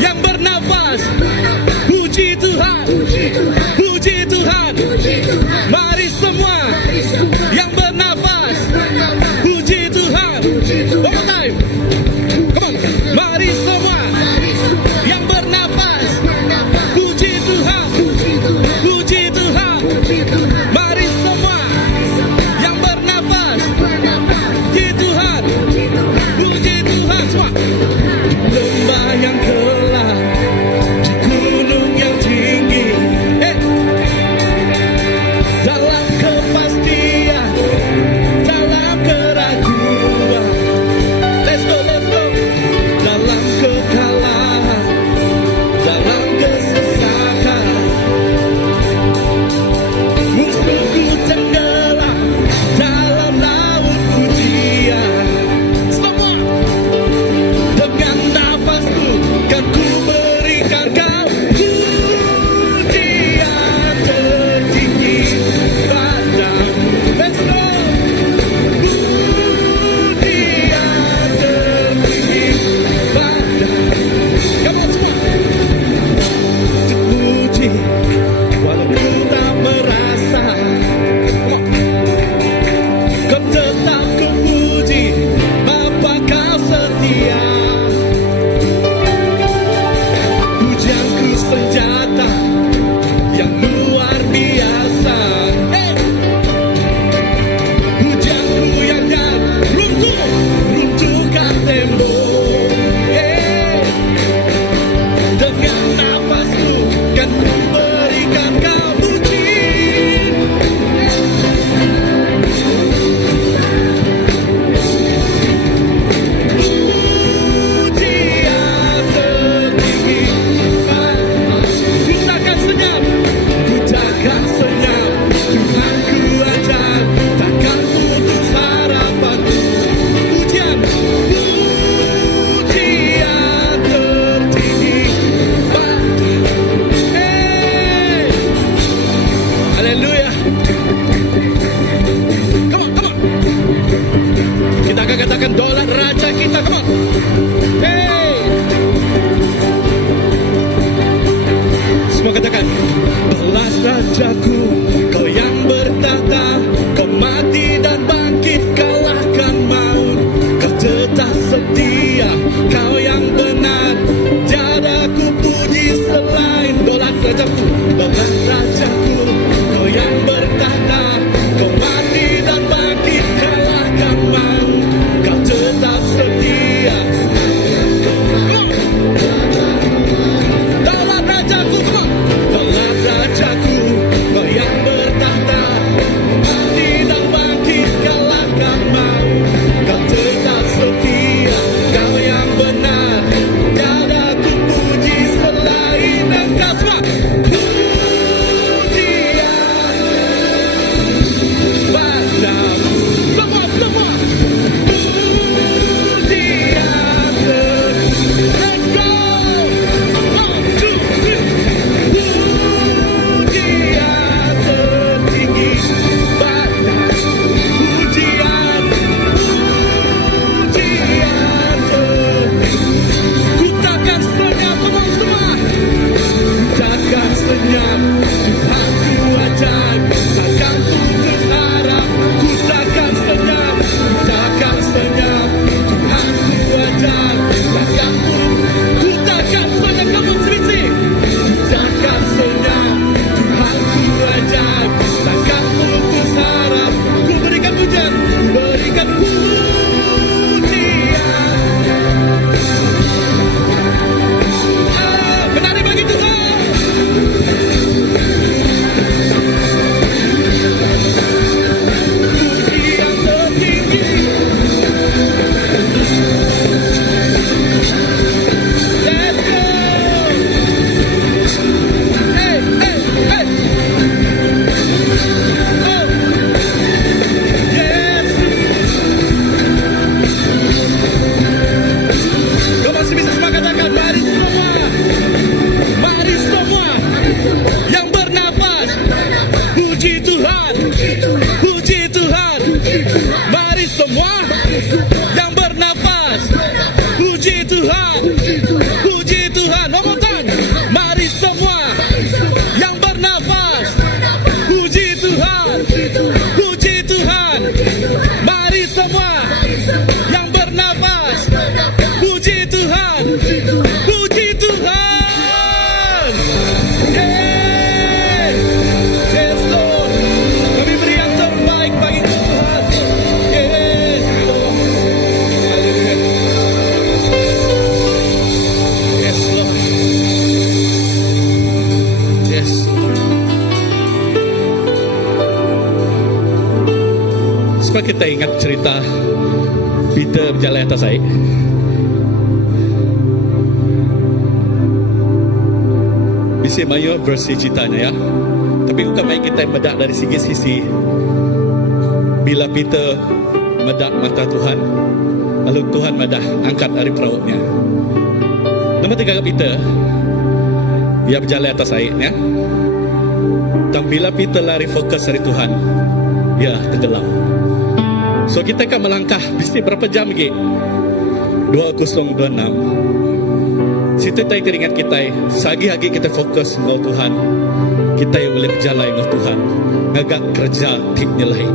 yang bernafas, puji Tuhan, puji Tuhan. Mari semua yang bernafas, puji Tuhan. One more time. Come on. Mari semua yang bernafas, puji Tuhan, puji Tuhan. Mari semua yang bernafas, puji Tuhan, puji Tuhan semua. Lembah yang gelap, gunung yang tinggi, dalam kepastian, dalam keraguan. Let's go, let's go. Dalam kekalahan, dalam kesesakan, musuhku tenggelam dalam laut pujian. Semua dengan nafasku kan ku berikan kau pujian tertinggi padamu. Let's go. Pujian tertinggi padamu. Come on semua. Puji walau ku tak merasa. Come on. Kau tetap ku puji, Bapa kau setia. Pujianku senjata yang luar biasa. Hey! Pujianku yang runtuhkan tembok. Hey! Dengan nafasku kan ku berikan kau puji. Pujian tertinggi. Ku takkan senyap, ku takkan senyap. Tuhan ku ajar, takkan putus harapanku. Pujian, pujian tertinggi. Hey, haleluya. Come on, come on. Kita akan katakan dolar raja kita, come on. Hey. Semua katakan, belas rajaku, kau yang bertahta, kau mati dan bangkit, kalahkan maut. Kau tetap setia, kau yang benar, tiada ku puji selain dolar rajaku. Belas rajaku, kau yang bertahta, kau mati dan bangkit, kalahkan maut. Kau tetap setia. Come on. Dolar rajaku, come on. Dolar rajaku, kau yang yang bernafas. Puji Tuhan, puji Tuhan. One more time. Mari semua yang bernafas. Puji Tuhan, puji Tuhan. Mari semua yang bernafas. Puji Tuhan, puji Tuhan. Yes, yes Lord. Kami beri yang terbaik bagi Tuhan. Yes Lord. Yes Lord. Yes Lord. Supaya kita ingat cerita Peter berjalan atas air. Bisa mayu versi ceritanya ya. Tapi bukan main kita yang medak dari sisi bila Peter medak mata Tuhan, lalu Tuhan medah angkat dari perautnya. Nombor 3 Peter, ia berjalan atas air ya. Dan bila Peter lari fokus dari Tuhan, ia tenggelam. So kita akan melangkah mesti berapa jam lagi? 2026. Situ kita teringat kita, sagi-hagi kita fokus dengan Tuhan. Kita yang boleh berjalan dengan Tuhan. Ngagak kerja tipnya lain.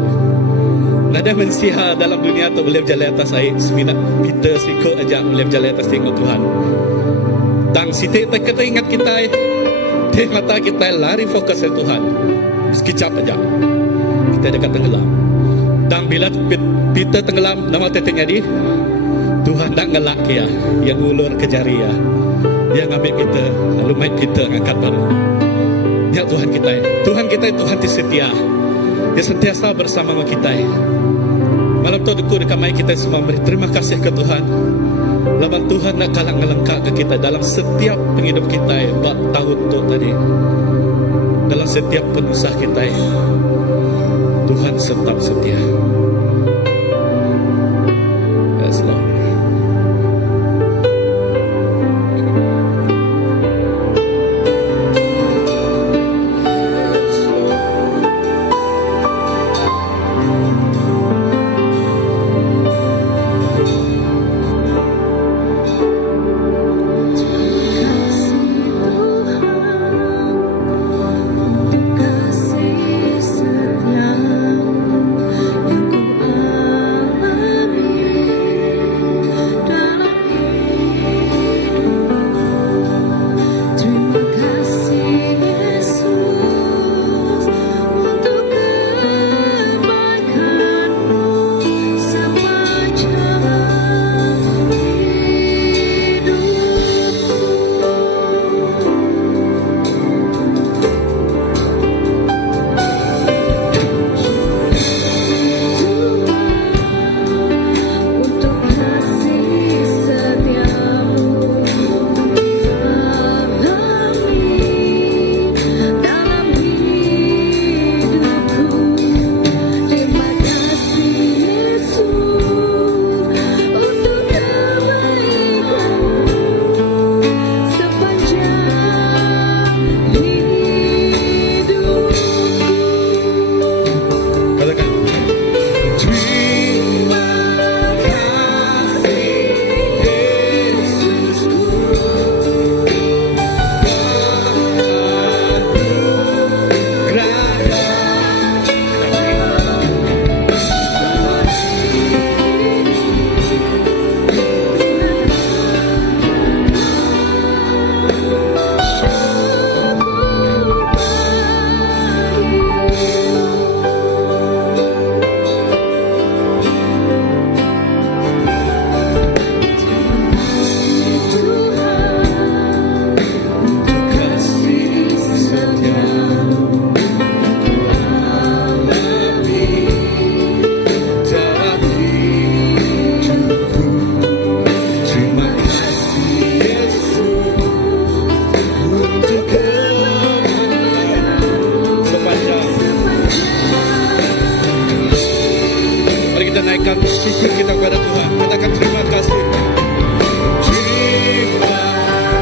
Nada mensiha dalam dunia tu boleh berjalan atas air. Seminat Peter siko aja boleh berjalan atas dengan Tuhan. Dan situ kita ingat kita, teh mata kita lari fokus dengan Tuhan. Sekejap aja kita dekat tenggelam. Dan bila Peter tenggelam, nama tetenya di Tuhan tak ngelak dia, yang ulur ke jari ya, yang ambil kita, lalu main kita angkat baru. Ya Tuhan kita, Tuhan Tuhan setia, dia sentiasa bersama kita. Malam tu aku dekat main kita semua beri terima kasih ke Tuhan. Lawan Tuhan nak kalang ngelengkap ke kita dalam setiap penghidup kita, bak tahun tu tadi, dalam setiap penusah kita, Tuhan tetap setia. Yes Lord. naikkan syukur kita kepada Tuhan. Katakan terima kasih. Terima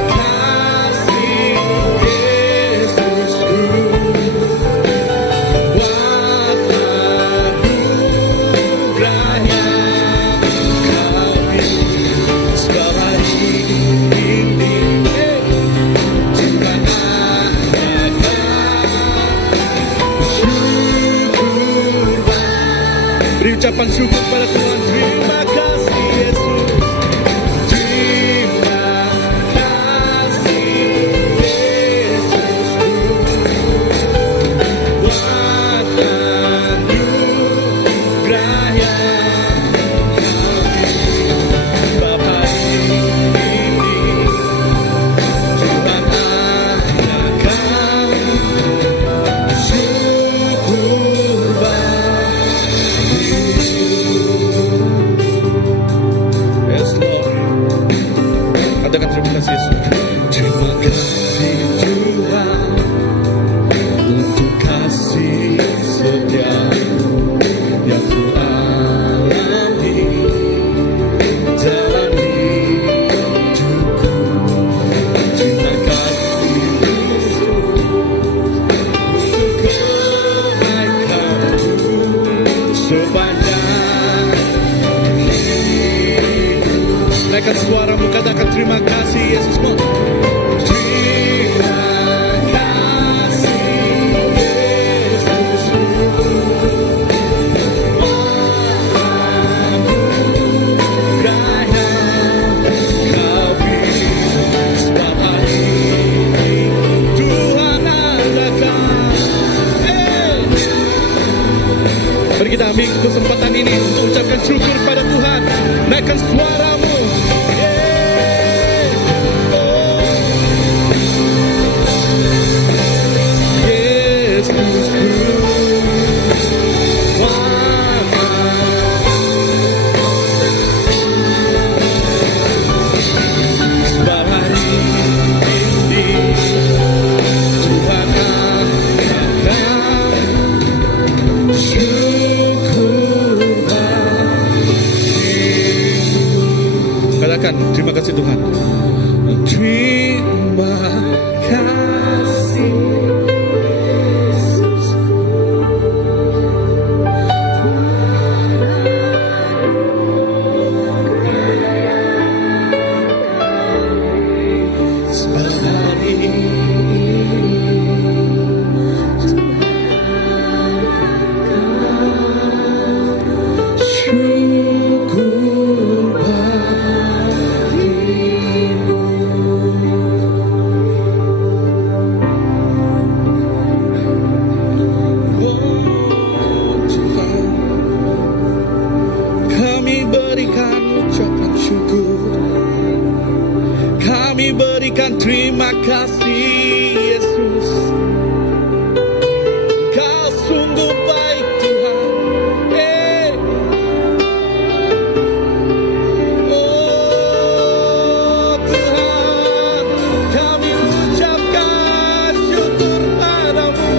kasih Yesusku, buat anugerah yang Katakan terima kasih Yesus. Terima kasih Yesusku. Buat anugerah yang Bapa ini Tuhan adakan syukur bagimu. Yes Lord. Katakan terima kasih Yesus. Terima kasih Tuhan untuk kasih setia yang ku alami dalam hidupku. Terima kasih Yesus untuk kebaikan-Mu sepanjang hidup. Naikkan suaramu, katakan terima kasih Yesus. Terima kasih Yesus. Mari kita ambil kesempatan ini untuk ucapkan syukur pada Tuhan. Naikkan suaramu. Yesus sebab hari ini Tuhan akan syukur bagimu. Katakan terima kasih Tuhan. Terima kasih sebab hari syukur bagimu. Oh Tuhan, kami berikan ucapan syukur. Kami berikan terima kasih Yesus. Kau sungguh baik Tuhan. Oh Tuhan, kami ucapkan syukur padamu.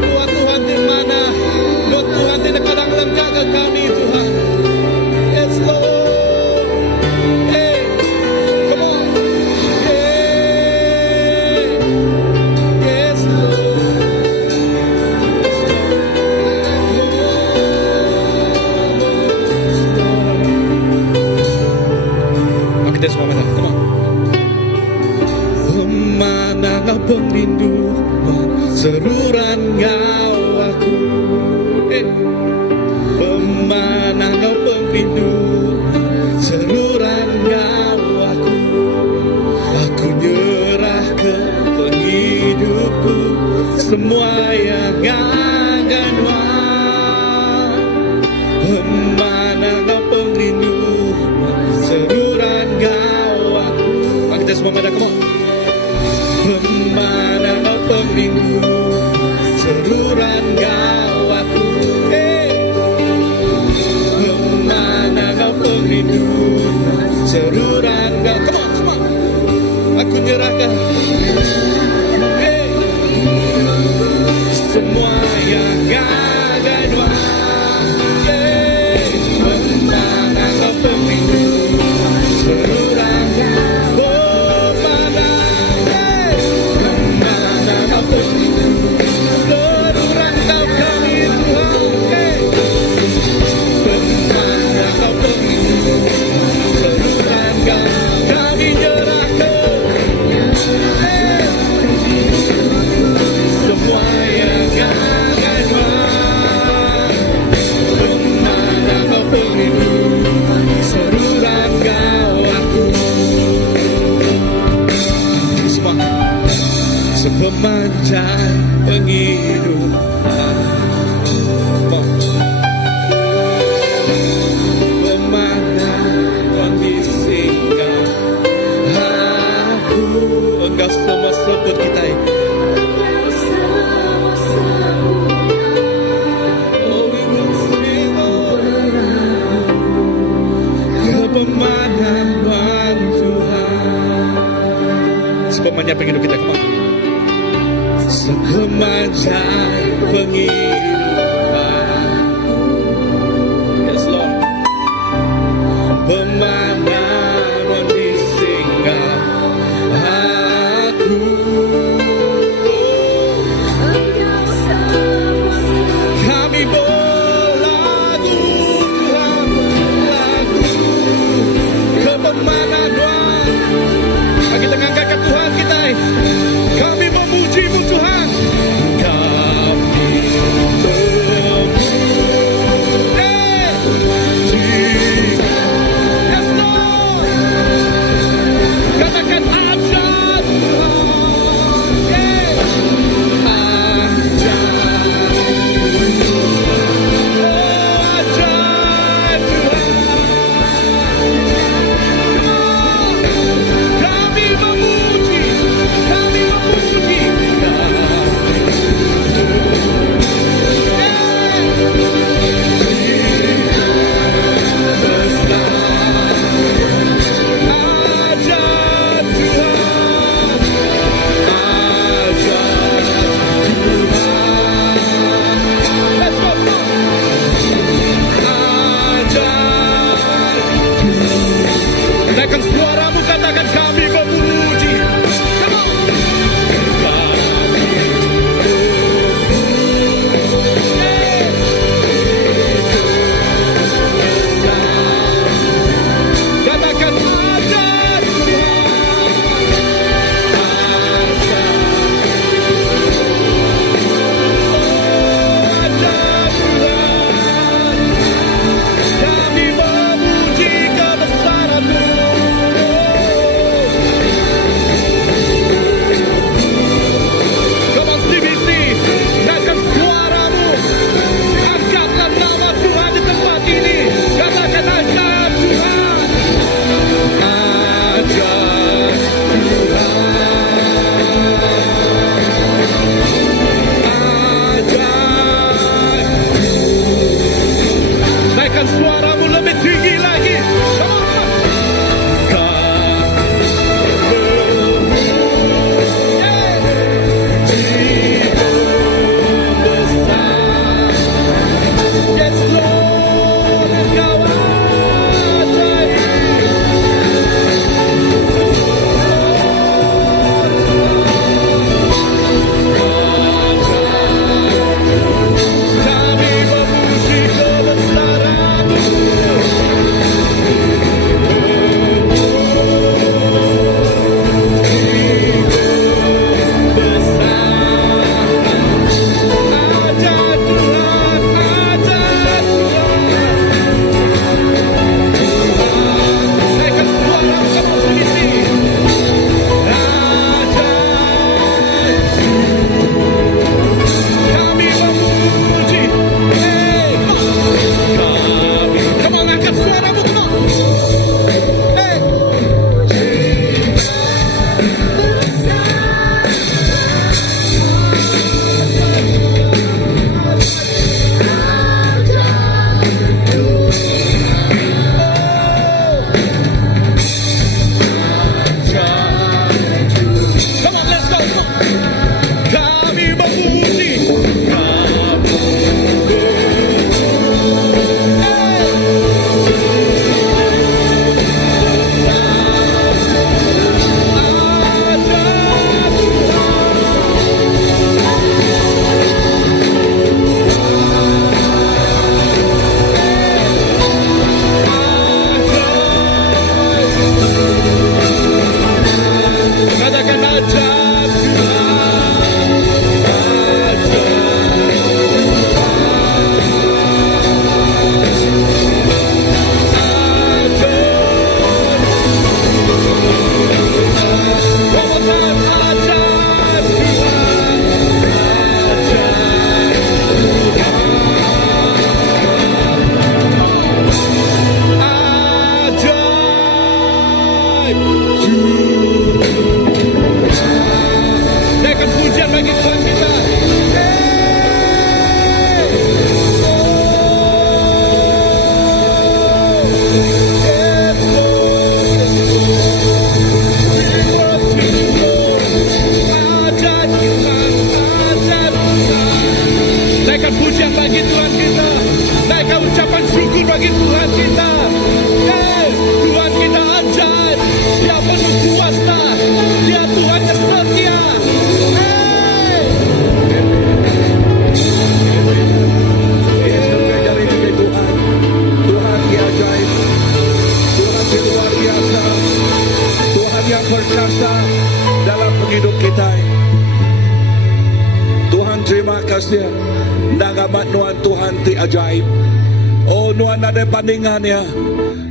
Buat Tuhan di mana, buat Tuhan tidak kadang lengkap kami Tuhan. Yes Lord. Come on. Yes Lord. Kita semua mana? Come on. Pemandangan perinduan seluruh nyawaku. Pemandangan sepanjang penghidup kita. Come on. Sepanjang penghidupan. Yes, Lord. Pemandangan di singgah aku. Kami berlagu kemana Tuhan. Kita mengangkat Tuhan kita. Kami memuji-Mu Tuhan. Kami memuji. Yes Lord. Katakan ajar Tuhan. Yeah. Naikkan suaramu, katakan kami memuji. Come on. Katakan ajar kami memuji kebesaran-Mu. Come on, CBC, naikkan suaramu, angkatlah nama Tuhan di tempat ini. Katakan ajar Tuhan, ajar Tuhan, ajar. Naikkan suaramu lebih tinggi lagi. Come on. Yes, Lord, Engkau ajaib. Kami memuji kebesaran-Mu. Ajar Tuhan, ajar Tuhan. Naikkan suara kamu sendiri. Ajar. Kami memuji. Hey, kami. Come on, angkat suaramu, come on. Hey. Come on, let's go. Come on. Kami memuji. Katakan ajar Tuhan, naikkan pujian bagi Tuhan kita. Yes, Lord. naikkan pujian bagi Tuhan kita. Naikkan ucapan syukur bagi Tuhan kita. Tuhan kita ajaib. Dia penuh kuasa. Dia Tuhan yang setia. Tuhan yang ajaib, Tuhan yang luar biasa, Tuhan yang berkuasa dalam hidup kita. Tuhan terima kasih. Nagamat nuan Tuhan ti ajaib. Oh nuan ada bandingannya,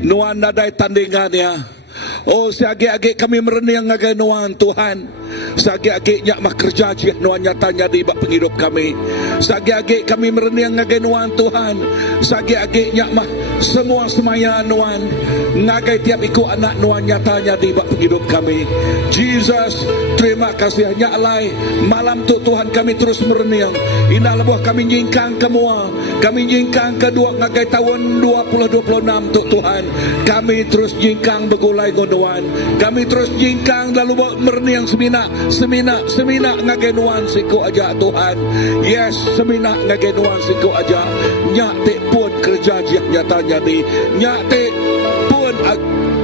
nuan ada tandingannya. Oh seagi-agi kami merenung ngagai nuan Tuhan. Seagi-agi nyak mah kerja jih nuan nyatanya di bak penghidup kami. Seagi-agi kami merenung ngagai nuan Tuhan. Seagi-agi nyak mah semua semaya nuan ngagai tiap ikut anak nuan nyatanya di bak penghidup kami. Jesus, terima kasih nyalai malam tu Tuhan kami terus merenung. Ina lebuh kami nyingkang kemua. Kami nyingkang kedua ngagai tahun 2026 tu Tuhan. Kami terus nyingkang begulai godoan. Kami terus jingkang lalu merniang semina ngagai nuan siku aja Tuhan. Yes, semina ngagai nuan siku aja. Nyak te pun kerja nyata jadi. Nyak te pun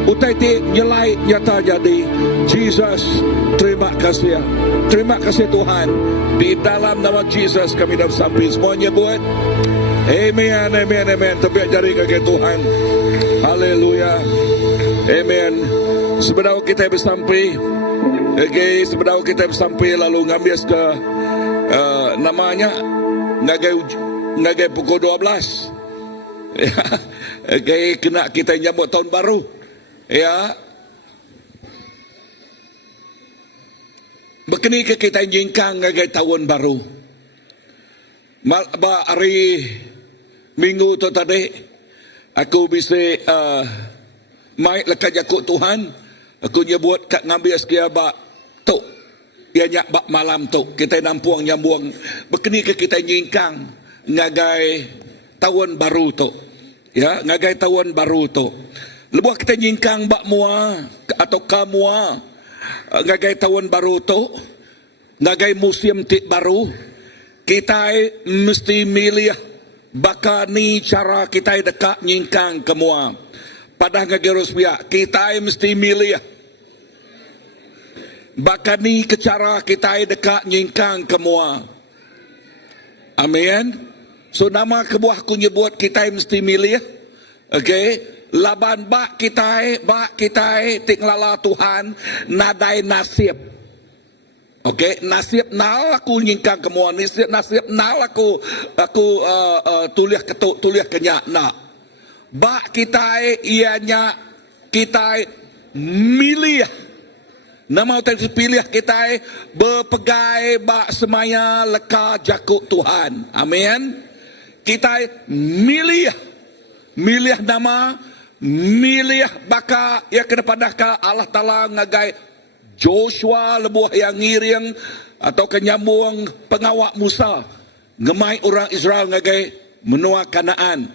utai te nyelai nyata jadi. Jesus, terima kasih. Terima kasih Tuhan. Di dalam nama Jesus kami dah sampai semuanya buat. Amen, amen, amen. Terbiak jari kaki Tuhan. Haleluya. Amen. Sebenarnya kita bersampai. Okay, sebenarnya kita bersampai lalu ngambil ke namanya ngagai pukul 12. Okay, kena kita nyambut tahun baru. Ya. Begini ke kita jingkang ngagai tahun baru. Hari Minggu tu tadi aku bisa mai lekat jakut Tuhan. Aku nyebut kat ngambil sekia bak tu. Dia nyak bak malam tu. Kita nampuang nyambuang. Begini ke kita nyingkang ngagai tahun baru tu. Ya, ngagai tahun baru tu. Lebuh kita nyingkang bak mua atau kamua ngagai tahun baru tu. Ngagai musim tik baru. Kita mesti milih baka ni cara kita dekat nyingkang kemua. Pada ngagerus biak kita mesti milih baka ni ke cara kita dekat nyingkang kemua. Amin. So nama kebuah ku nyebut kita mesti milih. Okay. Laban bak kita tinglala Tuhan nadai nasib. Okay, nasib nal aku nyingkang kemua, nasib nal aku tuliah ketuk tuliah kenyak nak. Bak kita ianya kita milih. Nama utai pilih kita berpegai bak semaya leka jakut Tuhan. Amin. Kita milih nama, milih baka ya kepada Allah Taala ngagai Joshua lebuh yang ngiring atau kenyambung pengawak Musa ngemai orang Israel ngagai menua Kanaan.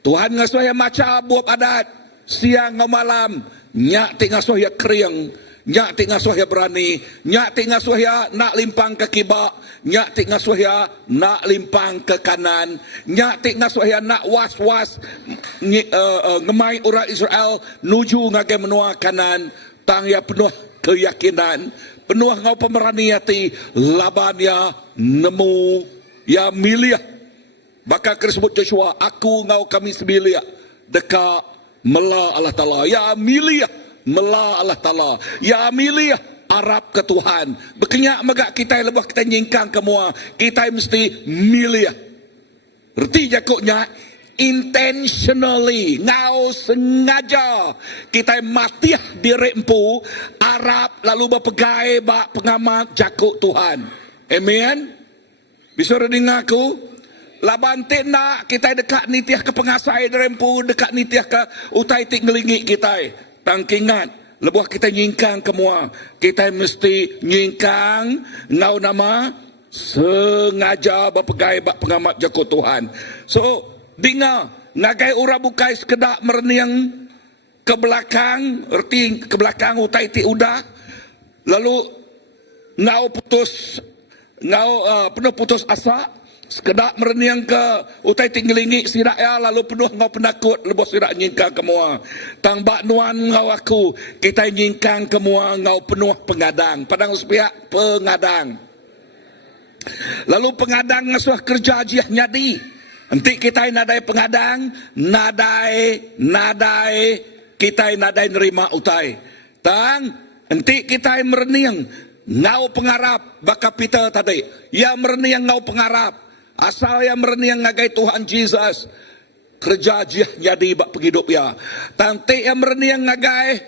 Tuhan ngasuh ya maca buat adat siang ngau malam nyak ting ngasuh ya kering, nyak ting ngasuh ya berani, nyak ting ngasuh ya nak limpang ke kibak, nyak ting ngasuh ya nak limpang ke kanan, nyak ting ngasuh ya nak was-was ngemai orang Israel nuju ngagai menua kanan. Tang ya penuh keyakinan, penuh ngau pemerani hati, laban ya nemu, ya milih. Baka tersebut Joshua, aku ngau kami sembilia, dekat mela Allah Ta'ala. Ya milih, mela Allah Ta'ala. Ya milih, Arab ke Tuhan. Berkenyak megak kita lebah kita nyingkang kemua. Kita mesti milih. Erti jakutnya, intentionally ngau sengaja kita matiah diri empu Arab lalu berpegai bak pengamat jakut Tuhan. Amen. Bisa dengar aku laban nak kita dekat nitiah ke pengasai diri empu dekat nitiah ke utai tik ngelingik kita tangkingan lebuh kita nyingkang kemua. Kita mesti nyingkang ngau nama sengaja berpegai bak pengamat jakut Tuhan. So dengar, ngagai orang bukai sekedar mereniang ke belakang, erti ke belakang utai ti udah, lalu ngau penuh putus asa, Sekedak mereniang ke utai tinggelingi sidak ya lalu penuh ngau penakut lebih sidak nyingkang kemua. Tang bak nuan ngau aku kita nyingkang kemua ngau penuh pengadang. Padang sepihak pengadang. Lalu pengadang ngasuh kerja jiah nyadi. Nanti kita nadai pengadang, nadai kita nadai nerima utai. Tang nanti kita mereniang ngau pengarap baka pita tadi. Ya mereniang ngau pengarap. Asal yang mereniang ngagai Tuhan Jesus. Kerja jiah jadi bak penghidup ya. Tanti yang mereniang ngagai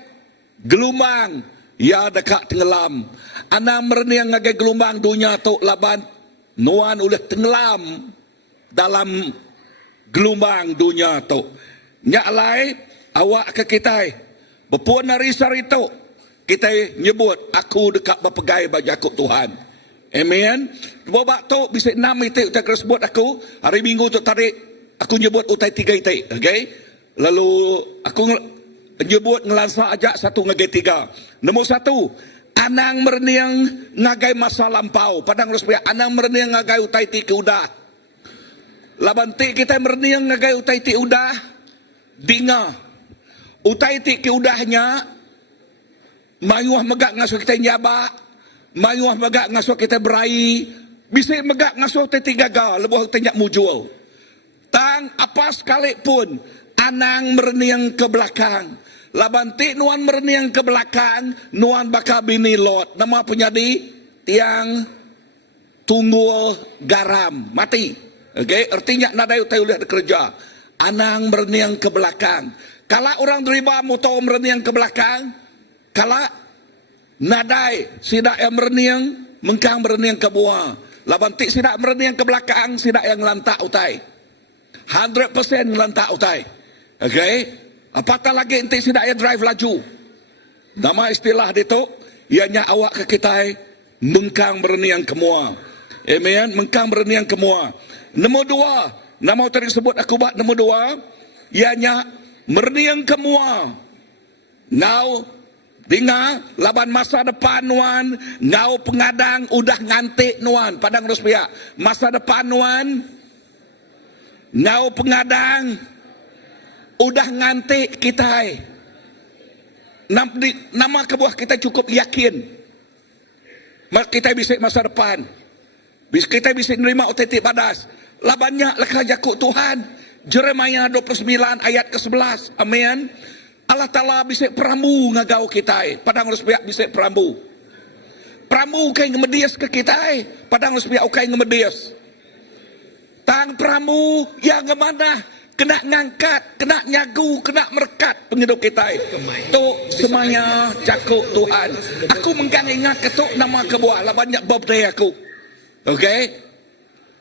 gelombang. Ya dekat tenggelam. Anak mereniang ngagai gelombang dunia tu laban. Nuan oleh tenggelam. Dalam gelombang dunia tu. Nyak lai awak ke kita. Berpuan hari itu. Kita nyebut aku dekat berpegai bajakut Tuhan. Amen. Bapak tu bisa 6 itik utai keras buat aku. Hari Minggu tu tarik aku nyebut utai 3 itik. Okay. Lalu aku nyebut ngelansa ajak 1 ngagai 3. Nombor 1. Anang mereniang ngagai masa lampau. Padang rusbiak. Anang mereniang ngagai utai ti udah. Laban ti kita mereniang ngagai utai ti udah. Dinga. Utai ti udahnya. Mayuah megak ngasuh kita nyabak. Mayuah megak ngasuh kita berai. Bisa megak ngasuh kita gagal. Lebuh kita nyak mujul. Tang apa sekalipun. Anang mereniang ke belakang. Labanti nuan mereniang ke belakang. Nuan bakal bini lot. Nama penyadi. Tiang tunggul garam. Mati. Okay. Artinya nadai utai uliah kerja. Anang mereniang ke belakang. Kalau orang terima motor mereniang ke belakang. Kalau nadai sidak yang mereniang mengkang mereniang ke buah. Labantik sidak mereniang ke belakang sidak yang lantak utai. 100% lantak utai. Okay. Apatah lagi nanti sidak yang drive laju. Nama istilah itu ianya awak ke kita mengkang mereniang ke muah. Amen. Mengkang mereniang ke muah. Nombor 2. Nama tadi sebut aku buat nombor 2. Ianya mereniang ke muah. Now dengar laban masa depan nuan, ngau pengadang udah ngantik nuan, padang rusbiak. Masa depan nuan, ngau pengadang udah ngantik kita. Nama kebuah kita cukup yakin. Kita bisa masa depan. Kita bisa menerima otentik badas. Labannya lekah jakut Tuhan. Jeremiah 29 ayat ke-11. Amin. Allah Ta'ala bisa peramu ngagau kita. Padang rusbiak bisa peramu. Peramu kain ngemedias ke kita. Padang rusbiak kain ngemedias. Tang peramu yang ngemana. Kena ngangkat, kena nyagu, kena merekat penghidup kita. Tok semaya cakuk Tuhan. Aku menggang ingat ketuk nama kebuah. Lah banyak birthday aku. Okay.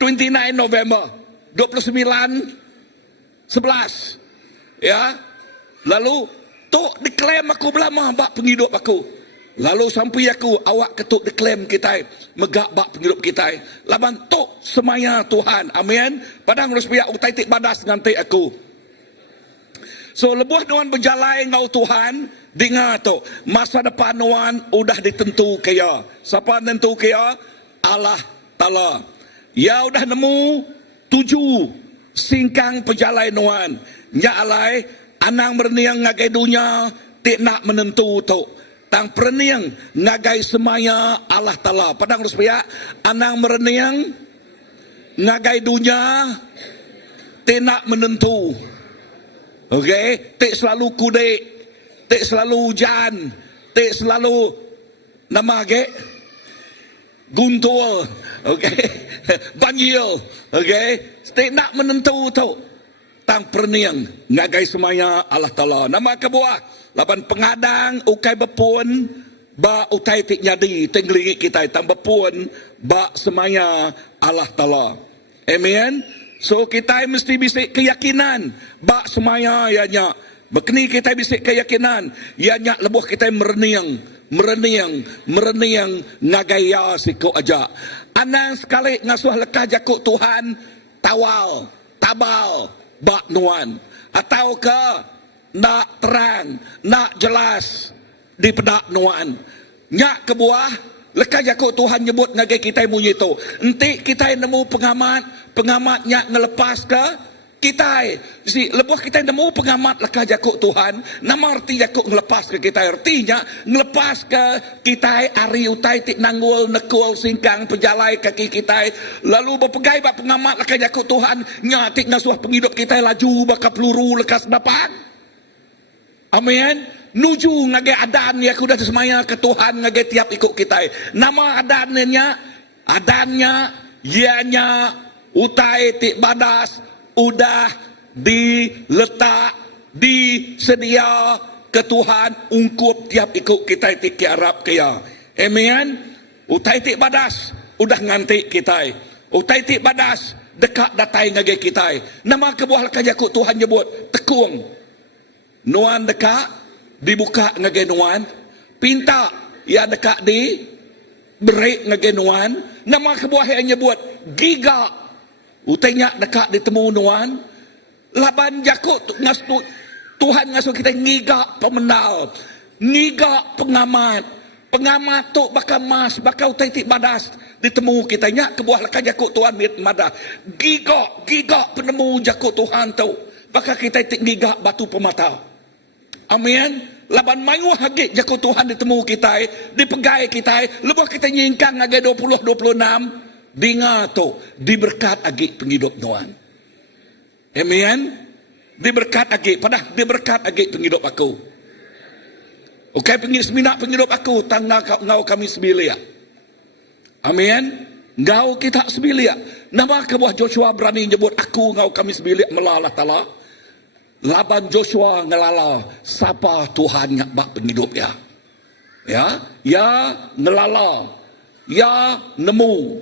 29 November. 29 11. Ya. Lalu tok diklaim aku belama bak penghidup aku. Lalu sampai aku awak ketuk diklaim kita megak bak penghidup kita. Laban tok semaya Tuhan. Amin. Padang rusbiak utai tik badas nganti aku. So lebuh nuan berjalan ngau Tuhan. Dengar tok masa depan nuan udah ditentu kaya. Siapa tentu kaya? Allah Ta'ala. Ya udah nemu 7 singkang perjalanan nuan. Nya alai anang mereniang ngagai dunia tik nak menentu tu. Tang pereniang ngagai semaya Allah Ta'ala. Padang rusbiak anang mereniang ngagai dunia tik nak menentu. Okay. Tik selalu kudik. Tik selalu hujan. Tik selalu nama ke guntur. Okay. Banjir. Okay. Tik nak menentu tu. Tang perniang ngagai semaya Allah Ta'ala. Nama kebuah laban pengadang ukai bepun ba utai tik nyadi tenggelingi kita tang bepun ba semaya Allah Ta'ala. Amen. So kita mesti bisik keyakinan ba semaya ianya. Bekni kita bisik keyakinan ianya lebuh kita mereniang ngagai ya siku aja. Anang sekali ngasuh lekah jakuk Tuhan tawal, tabal bak nuan atau ke nak terang nak jelas di pedak nuan nyak kebuah Lekah jakut Tuhan nyebut ngagai kita bunyi tu. Enti kita nemu pengamatnya ngelepas ke kita. Si lebuh kita nemu pengamat lekah jakut Tuhan. Nama arti jakut ngelepas ke kita. Artinya ngelepas ke kita ari utai tik nanggul nekul singkang penjalai kaki kita. Lalu berpegai bak pengamat lekah jakut Tuhan. Nya tik ngasuh penghidup kita laju baka peluru lekas dapat. Amin. Nuju ngagai adan ya kuda semaya ke Tuhan ngagai tiap ikut kita. Nama adannya ianya utai tik badas udah diletak disedia ke Tuhan ungkup tiap ikut kita tik Arab kaya. Amen. Utai tik badas udah ngantik kita. Utai tik badas dekat datai ngagai kita. Nama kebuah lekah jakut Tuhan nyebut tekung. Nuan dekat dibuka ngagenuan, pinta ya dekat di break ngagenuan. Nama kebuah yang nyebut giga utainya dekat ditemu nuan. Laban jakut ngasu Tuhan ngasu kita ngiga pemenal, ngiga pengamat tu bakal mas bakal utai tik badas ditemu kita nya kebuah lekah jakut Tuhan mit madah giga penemu jakut Tuhan tu bakal kita tik giga batu pemata. Amin. Laban mayu hagit jakut Tuhan ditemu kita, dipegai kita, lepas kita nyingkang agak 20-26, dengar tu, diberkat agak penghidup Tuhan. Amin. Diberkat agak, padah diberkat agak penghidup aku. Okey, penghidup aku, tangga ngau kami sebilia. Amin. Ngau kita sebilia. Nama kebuah Joshua berani nyebut aku ngau kami sebilia melalah tala. Laban Joshua ngelala siapa Tuhan yang bak penghidup ya. Ya ngelala. Ya nemu.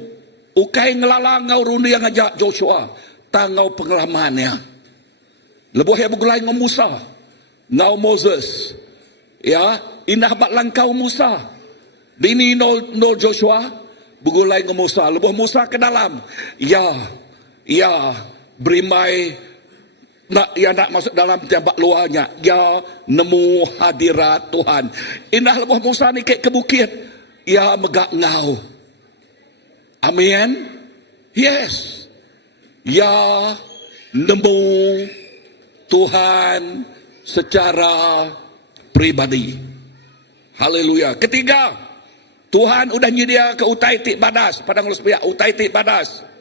Ukai ngelala ngau rundi yang ajak Joshua. Tangau pengalamannya. Lebuh yang bergulai ngau Musa. Ngau Moses. Ya, indah bak langkau Musa. Bini nol Joshua. Bergulai ngau Musa. Lebuh Musa ke dalam. Ya berimai nak masuk dalam tempat luarnya. Ya nemu hadirat Tuhan. Indah lebuh Musa ni ke bukit. Ya megak ngau. Amin. Yes. Ya nemu Tuhan secara pribadi. Haleluya. Ketiga, Tuhan udah nyedia ke utai tik badas. Padang Lusbiak utai tik badas.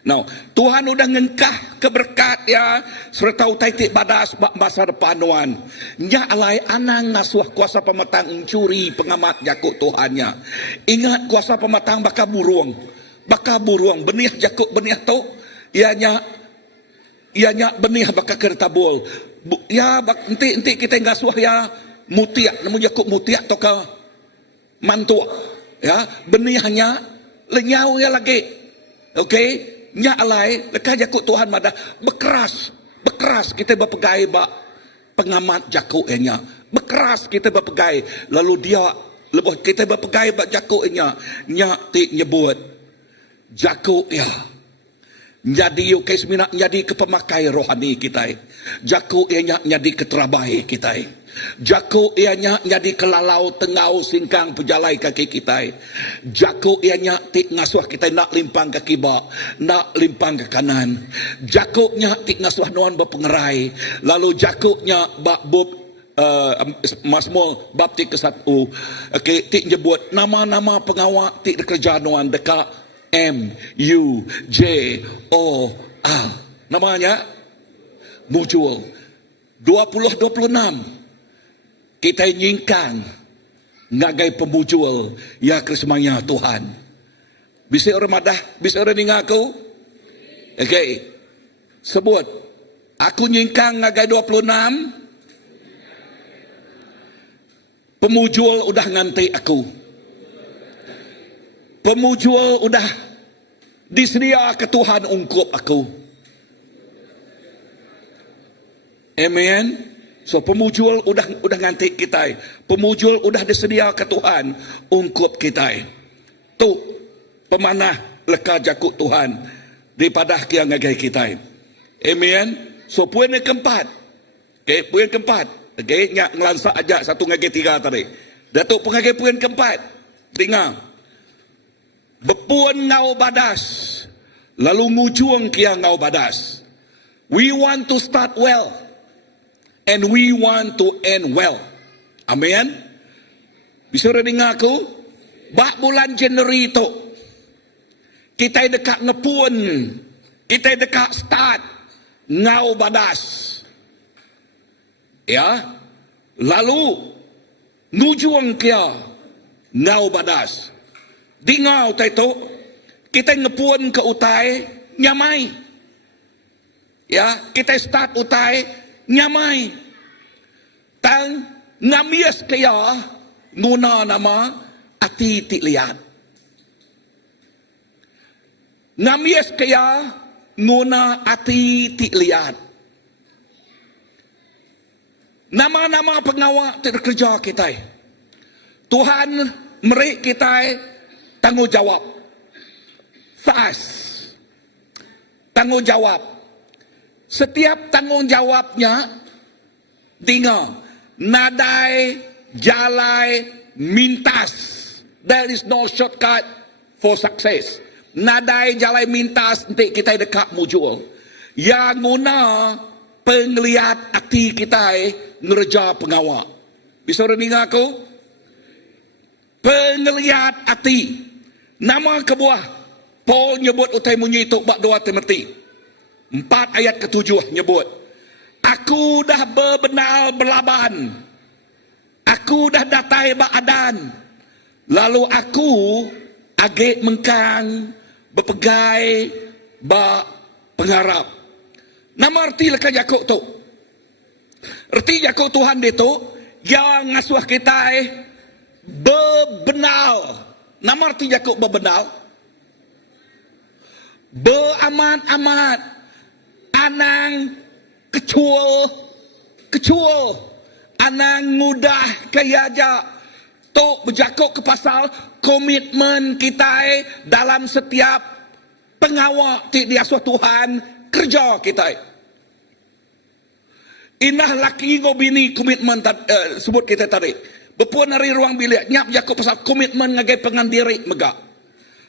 Now, Tuhan udah ngengkah keberkat ya serta utai tik badas masa depan nuan. Nya alai anang ngasuh kuasa pematang mencuri pengamat jakut Tuhannya. Ingat kuasa pematang baka buruang. Benih jakut benih tu ianya benih baka kertabul. Ya enti kita ngasuh ya mutiak namun jakut mutiak tu ke mantua. Ya, benihnya lenyau ya lagi. Okey. Nya alai lekah jakut Tuhan madah bekeras kita berpegai bak pengamat jakut nya bekeras kita berpegai lalu dia lebuh kita berpegai bak jakut nya tik nyebut jakut ya jadi UK seminak jadi kepemakai rohani kita jakut nya jadi keterabai kita jakut ianya jadi kelalau tengau singkang pejalai kaki kita. Jakut ianya tik ngasuh kita nak limpang kaki bak, nak limpang ke kanan. Jakutnya tik ngasuh nuan berpengerai. Lalu jakutnya bak bub Mazmur bab tik ke-1. Okey, tik nyebut nama-nama pengawal tik kerja nuan dekat MUJOL. Namanya Mujul. 2026 kita nyingkang ngagai pemujul ya kesemaya Tuhan. Bisa orang madah, bisa orang dengar aku? Okey. Sebut. Aku nyingkang ngagai 26. Pemujul udah nganti aku. Pemujul udah disedia ke Tuhan ungkup aku. Amen. So pemujul udah nganti kita. Pemujul udah disedia ke Tuhan ungkup kita. Tu pemanah lekah jakut Tuhan daripada kia ngagai kita. Amen. So poin yang keempat. Okay, poin keempat. Okay, nyak ngelansak aja satu ngagai tiga tadi. Datuk pengagai poin keempat. Dengar. Bepuan ngau badas. Lalu ngujung kia ngau badas. We want to start well. And we want to end well. Amen. Bisa dengar aku? Bak bulan Januari tu. Kita dekat ngepuan. Kita dekat start. Ngau badas. Ya. Lalu. Ngujung kia. Ngau badas. Dengar utai tu. Kita ngepuan ke utai. Nyamai. Ya. Kita start utai. Nyamai. Tang. Ngamias kaya. Nguna nama. Ati tik lihat. Ngamias kaya. Nguna ati tik lihat. Nama-nama pengawal kerja kita. Tuhan merik kita tanggungjawab. Fast. Tanggungjawab. Setiap tanggungjawabnya dengar. Nadai jalai mintas. There is no shortcut for success. Nadai jalai mintas nanti kita dekat mujul. Yang guna penglihat hati kita ngerja pengawal. Bisa dengar aku? Penglihat hati. Nama kebuah Paul nyebut utai munyi itu bak 2 Timothy 4 ayat ke-7 nyebut. Aku dah berbenal belaban. Aku dah datai bak adan. Lalu aku agak mengkang berpegai bak pengharap. Nama arti lekat Yakub tu. Arti Yakub Tuhan dia tu yang ngasuh kita berbenal. Nama arti Yakub berbenal. Beramat-amat. Anang kecul. Anang mudah kaya Tok berjakuk ke pasal komitmen kita dalam setiap pengawal di asuh Tuhan kerja kita. Inah laki ngobini komitmen sebut kita tadi. Berpuan dari ruang bilik nyap jakuk pasal komitmen ngagai pengandiri megak.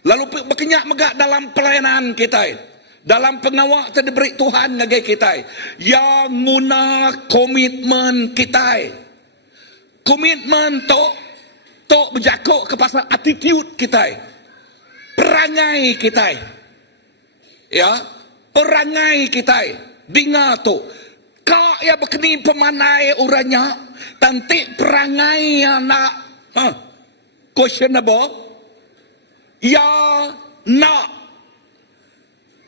Lalu berkenyak megak dalam pelayanan kita. Dalam pengawal terdiberi Tuhan ngagai kita. Yang guna komitmen kita. Komitmen Tok berjakuk ke pasal attitude kita. Perangai kita. Ya. Perangai kita. Dengar tu. Kau yang berkeni pemanai uranya. Tantik perangai yang nak. Questionable. Ya nak.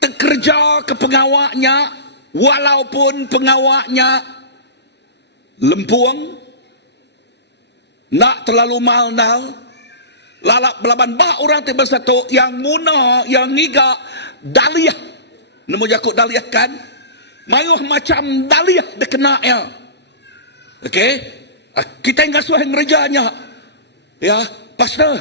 Terkerja ke pengawaknya. Walaupun pengawaknya. Lempuang. Nak terlalu mal-nal. Lalap belaban bah orang tiba satu yang guna, yang niga daliah. Nemu jakut daliah kan? Mayuh macam daliah dekena ya. Okey? Kita ngasuh ngerjanya. Ya, pastor.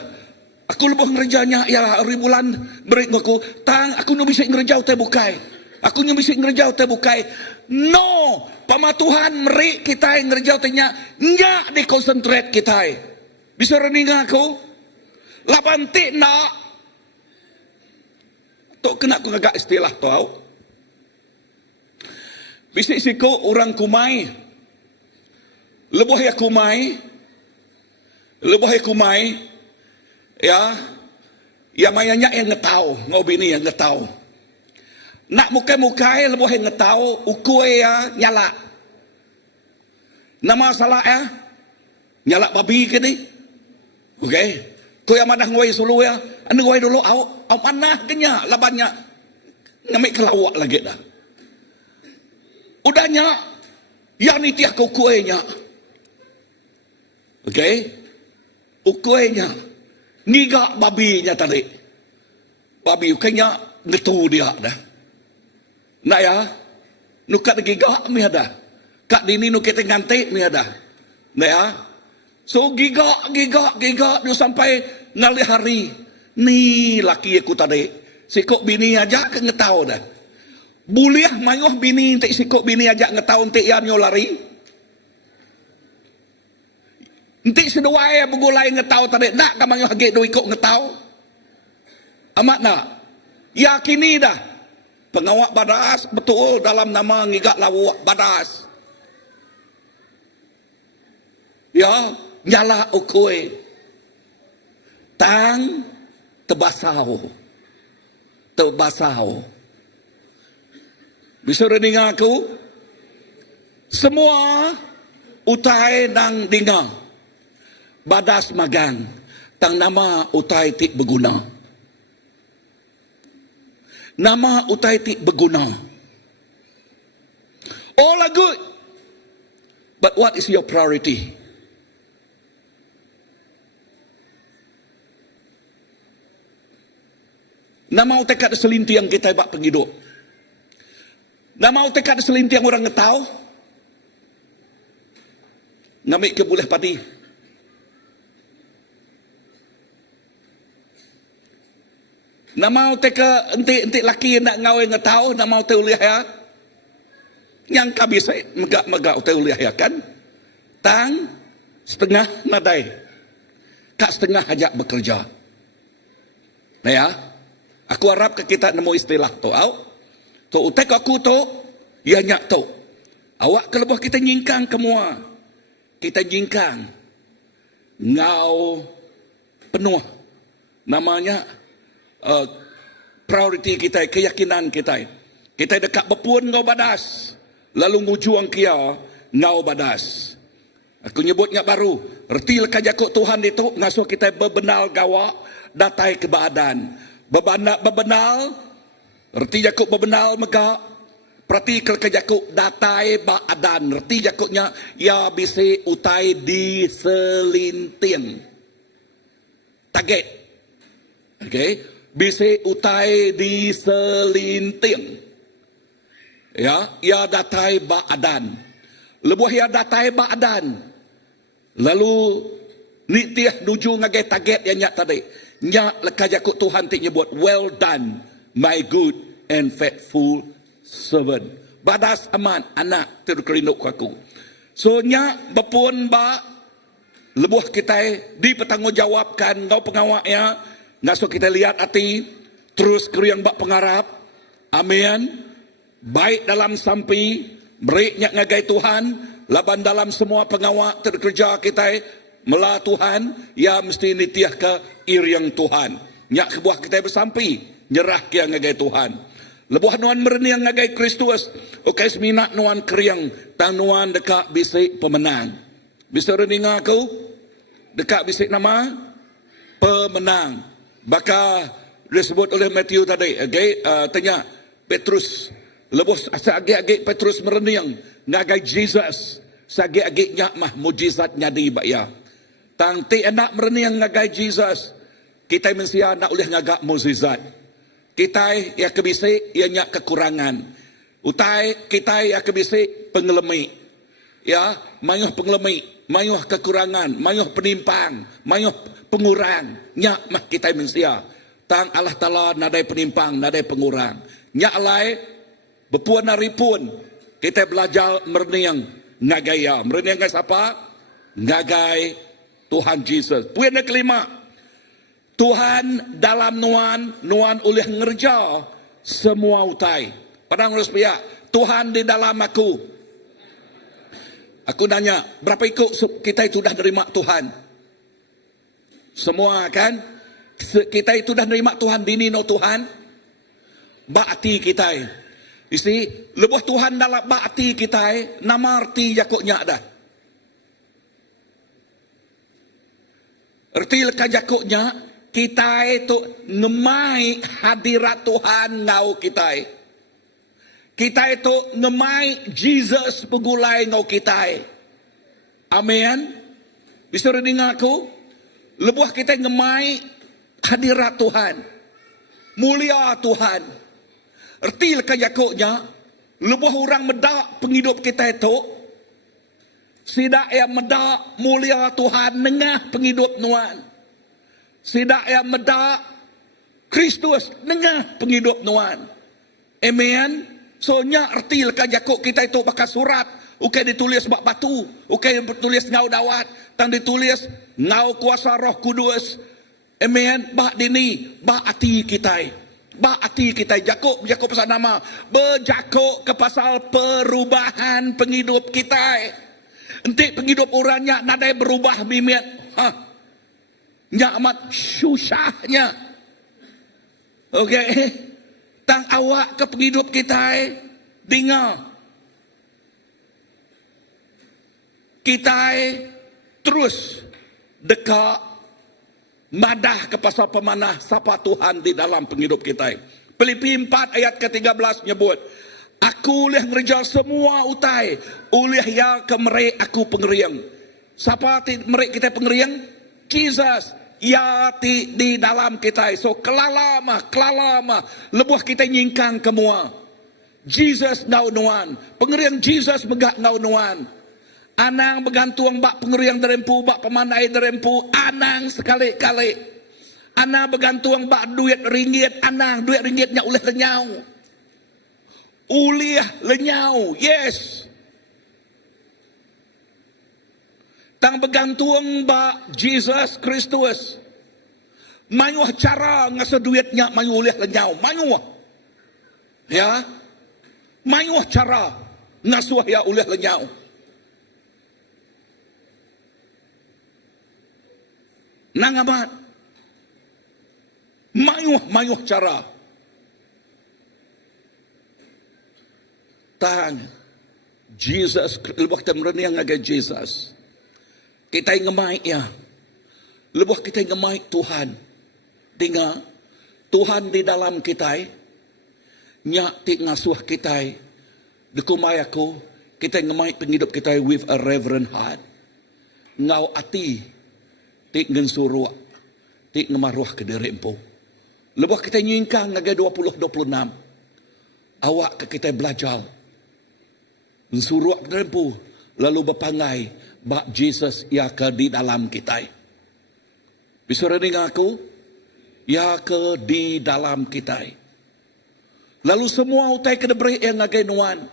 Aku lebih ngerjanya ya ribulan beri aku. Tang aku nu bisa ngerjau teh bukai. Aku nu bisa ngerjau teh bukai. No, pama Tuhan merik kita yang ngerjau tehnya nyak di konsentrate kita. Bisa reningah aku? Laban tik nak. Tok kena aku agak istilah tau. Bisik siku orang kumai. Lebuh ya kumai. Ya. Ya mayanya yang ngetau, ngobini yang ngetau. Nak mukai-mukai lebuh yang ngetau, ukui ya nyala. Nama salah ya. Nyala babi ke ni. Okey. Ko yang madah ngoi sulu ya. Anu ngoi dulu au panah kenya labannya. Ngamik kelawak lagi dah. Udahnya yang ni tiak ukuinya. Okey. Ukuinya. Ngiga babinya tadi. Babi kayaknya ngetu dia dah. Nak ya. Nukat giga mi ada. Kak dini nukat ngantik mi ada. Nak ya. So giga dia sampai ngali hari. Ni laki aku tadi. Sikok bini aja ke ngetau dah. Buliah mayuh bini tak sikok bini aja ngetau tak ya nyo lari. Nanti seduai begulai ngetau tadi. Nak kamang yang hagik doi kok ngetau? Amat nak? Yakini dah. Pengawak badas betul dalam nama ngigak lawak badas. Ya, nyala ukui. Tang terbasau. Terbasau. Bisa dengar aku? Semua utai nang dengar. Badas magang. Tang nama utai tik berguna. Nama utai tik berguna. All are good. But what is your priority? Nama utai kat selintiang kita bak penghidup. Nama utai kat selintiang orang ngetau. Ngamik ke boleh padi. Nama utai ke entik laki nak ngawin ngetau. Nama utai uliah ya. Yang kabisai megak utai uliah ya kan. Tang setengah nadai. Kak setengah ajak bekerja. Nah ya. Aku harap ke kita nemu istilah tu. Tu utek aku tu. Ya nyak tu. Awak ke lebih kita nyingkang kemua. Kita nyingkang. Ngau penuh. Namanya priority kita, keyakinan kita. Kita dekat berpuan ngau badas. Lalu ngujuang kia ngau badas. Aku nyebutnya baru. Erti lekat jakut Tuhan itu. Ngasuh kita bebenal gawak. Datai kebadan. Bebenal. Erti jakut bebenal megak. Perhati lekat jakut datai baadan. Erti jakutnya. Ya bisi utai di selinting. Target. Okay. Bisi utai di selinting. Ya datai baadan. Lebuh ya datai baadan. Lalu nitiah nuju ngagai target yang nyak tadi. Nyak lekat jakut Tuhan tik nyebut, well done my good and faithful servant. Badas aman anak terkerinduk aku. So nyak berpun ba lebuh kita dipertanggungjawabkan ngau pengawaknya. Ngasuh kita lihat hati terus kriang bak pengarap. Amin. Baik dalam sampi beriknya ngagai Tuhan. Laban dalam semua pengawak terkerja kita mela Tuhan. Ya mesti nitiah ke iriang Tuhan. Nyak kebuah kita bersampi. Nyerah kia ngagai Tuhan. Lebuah nuan mereniang ngagai Kristus. Okai seminat nuan kriang. Tang nuan dekat bisik pemenang. Bisa reninga aku? Dekat bisik nama? Pemenang. Baka disebut oleh Matthew tadi. Okay? Tanya Petrus. Lebuh sagi-agi Petrus mereniang. Ngagai Jesus. Sagi-agi nyak mah mujizat nyadi baya. Tang ti anak mereniang ngagai Jesus. Kita mensia nak oleh ngagak mujizat. Kita ya kebisik ya nyak kekurangan. Utai kita ya kebisik pengelemi. Ya, mayuh pengelemi, mayuh kekurangan, mayuh penimpang, mayuh pengurang. Nyak mah kita mensia. Tang Allah Taala nadai penimpang, nadai pengurang. Nyak lai bepuan naripun kita belajar mereniang ngagaya. Mereniang ngai siapa? Ngagai Tuhan Jesus. Poin yang kelima. Tuhan dalam nuan oleh ngerja semua utai. Padang harus pihak. Tuhan di dalam aku. Aku nanya, berapa ikut kita itu dah nerima Tuhan? Semua kan? Kita itu dah nerima Tuhan, dini no Tuhan. Bakti kita. Isi, lebuh Tuhan dalam bakti kita, nama arti jakuknya dah. Erti lekat jakuknya, kita itu ngemai hadirat Tuhan ngau kita. Kita itu ngemai Jesus pegulai ngau kita. Amin. Bisa dengar aku? Lebuh kita ngemai hadirat Tuhan. Mulia Tuhan. Erti lekat jakuknya, lebuh orang medak penghidup kita itu. Sidak yang medak mulia Tuhan nengah penghidup nuan. Sidak yang medak Kristus nengah penghidup nuan. Amen. So nya erti lekat jakuk kita itu bakal surat Ukai ditulis bak batu, ukai ditulis ngau dawat, tang ditulis ngau kuasa Roh Kudus. Amen. Bak dini, bak hati kita. Bak hati kita. Jakuk pasal nama. Berjakuk ke pasal perubahan penghidup kita. Nanti penghidup orangnya nadai berubah mimit. Nya amat susahnya. Okey. Tang awak ke penghidup kita. Dengar. Kita terus dekat madah ke pasal pemanah siapa Tuhan di dalam penghidup kita. Filipi 4 ayat ke-13 nyebut, aku boleh ngerja semua utai, oleh ya ke merek aku pengeriang. Siapa merek kita pengeriang? Jesus. Ya di dalam kita. So kelalama, lebuh kita nyingkang kemua. Jesus ngau nuan. Pengeriang Jesus megak ngau nuan. Anang bergantung bak pengeriang derempu, bak pemanai derempu, anang sekali-kali. Anang bergantung bak duit ringgit, anang duit ringgitnya oleh lenyau. Uliah lenyau, yes. Tang bergantung bak Jesus Kristus. Mayuh cara ngasa duitnya mayuh uliah lenyau, mayuh. Ya. Mayuh cara ngasuh ya uliah lenyau. Nang amat. Mayuh cara. Tang Jesus, lebuh kita mereniang agak Jesus. Kita ngemai ya. Lebuh kita ngemai Tuhan. Dengar, Tuhan di dalam kita. Nyak tik ngasuh kita. Dekumai aku, kita ngemai penghidup kita with a reverent heart. Ngau ati. Tik ngen suruh, tik ngemaruah ke derempo. Lebuh kita nyingkang ngagai 20-26. Awak ke kita belajar. Nsuruh ke derempo. Lalu berpangai, bak Jesus ya ke di dalam kita. Bisa dengar aku? Ya ke di dalam kita. Lalu semua utai ke deberi yang ngagai nuan.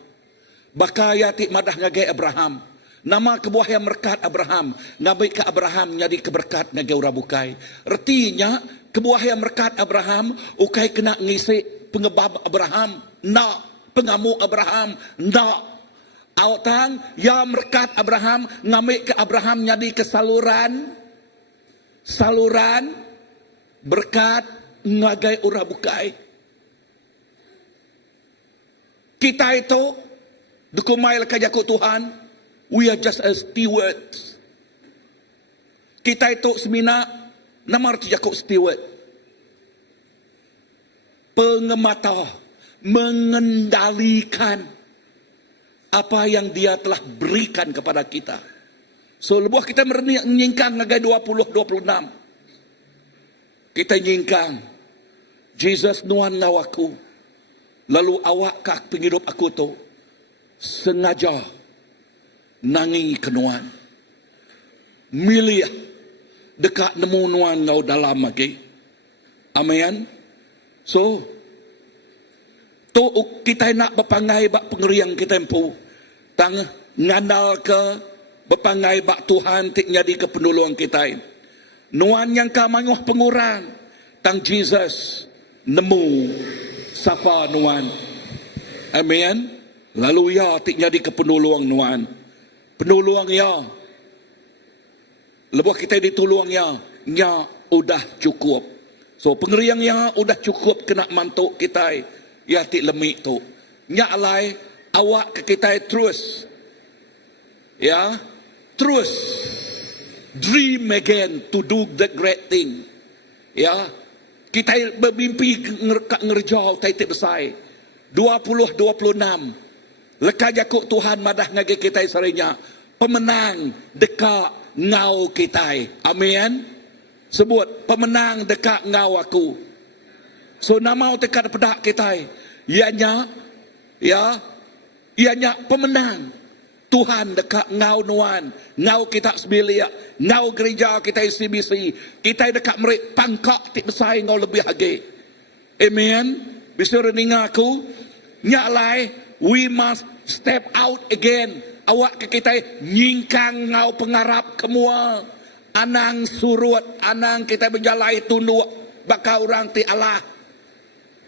Bakaya tik madah ngagai Abraham. Nama kebuah yang berkat Abraham. Nabi ke Abraham jadi keberkat ngagai ura bukai. Artinya kebuah yang berkat Abraham ukai kena ngisi pengebab Abraham. Nak pengamu Abraham. Nak autang yang berkat Abraham ngambil ke Abraham jadi ke saluran berkat ngagai ura bukai. Kita itu dukumai lekajaku Tuhan. We are just as stewards. Kita itu semina nama arti Jakob steward. Pengemata, mengendalikan apa yang dia telah berikan kepada kita. So lebuh kita menyingkang ngagai 20-26. Kita nyingkang. Jesus nuan ngawaku. Lalu awak kak penghidup aku tu sengaja nangi kenuan. Milih dekat nemu nuan ngau dalam lagi. Amen. So tu kita nak berpangai bak pengeriang kita empu. Tang ngandal ke berpangai bak Tuhan tik jadi ke penolong kita. Nuan yang kamanyuh pengurang. Tang Jesus nemu sapa nuan. Amen. Lalu ya tik jadi ke penolong nuan. Penolong ya. Lebuh kita ditolong ya. Nya udah cukup. So pengeriang ya udah cukup kena mantuk kita. Ya tik lemik tu. Nya alai awak ke kita terus. Ya. Terus. Dream again to do the great thing. Ya. Kita bermimpi ngerjau titik besar. 20-26. Lekat jakuk Tuhan madah ngagi kita sarinya. Pemenang dekat ngau kita. Amin. Sebut pemenang dekat ngau aku. So nama dekat pedak kita. Ianya pemenang. Tuhan dekat ngau nuan. Ngau kita sebilia. Ngau gereja kita CBC. Kita dekat merik pangkak tik besar ngau lebih lagi. Amin. Bisa dengar aku. Nyalai. We must step out again awak ke kita nyingkang ngau pengarap kemua. Anang surut, anang kita berjalai tunduk bakal orang ti Allah.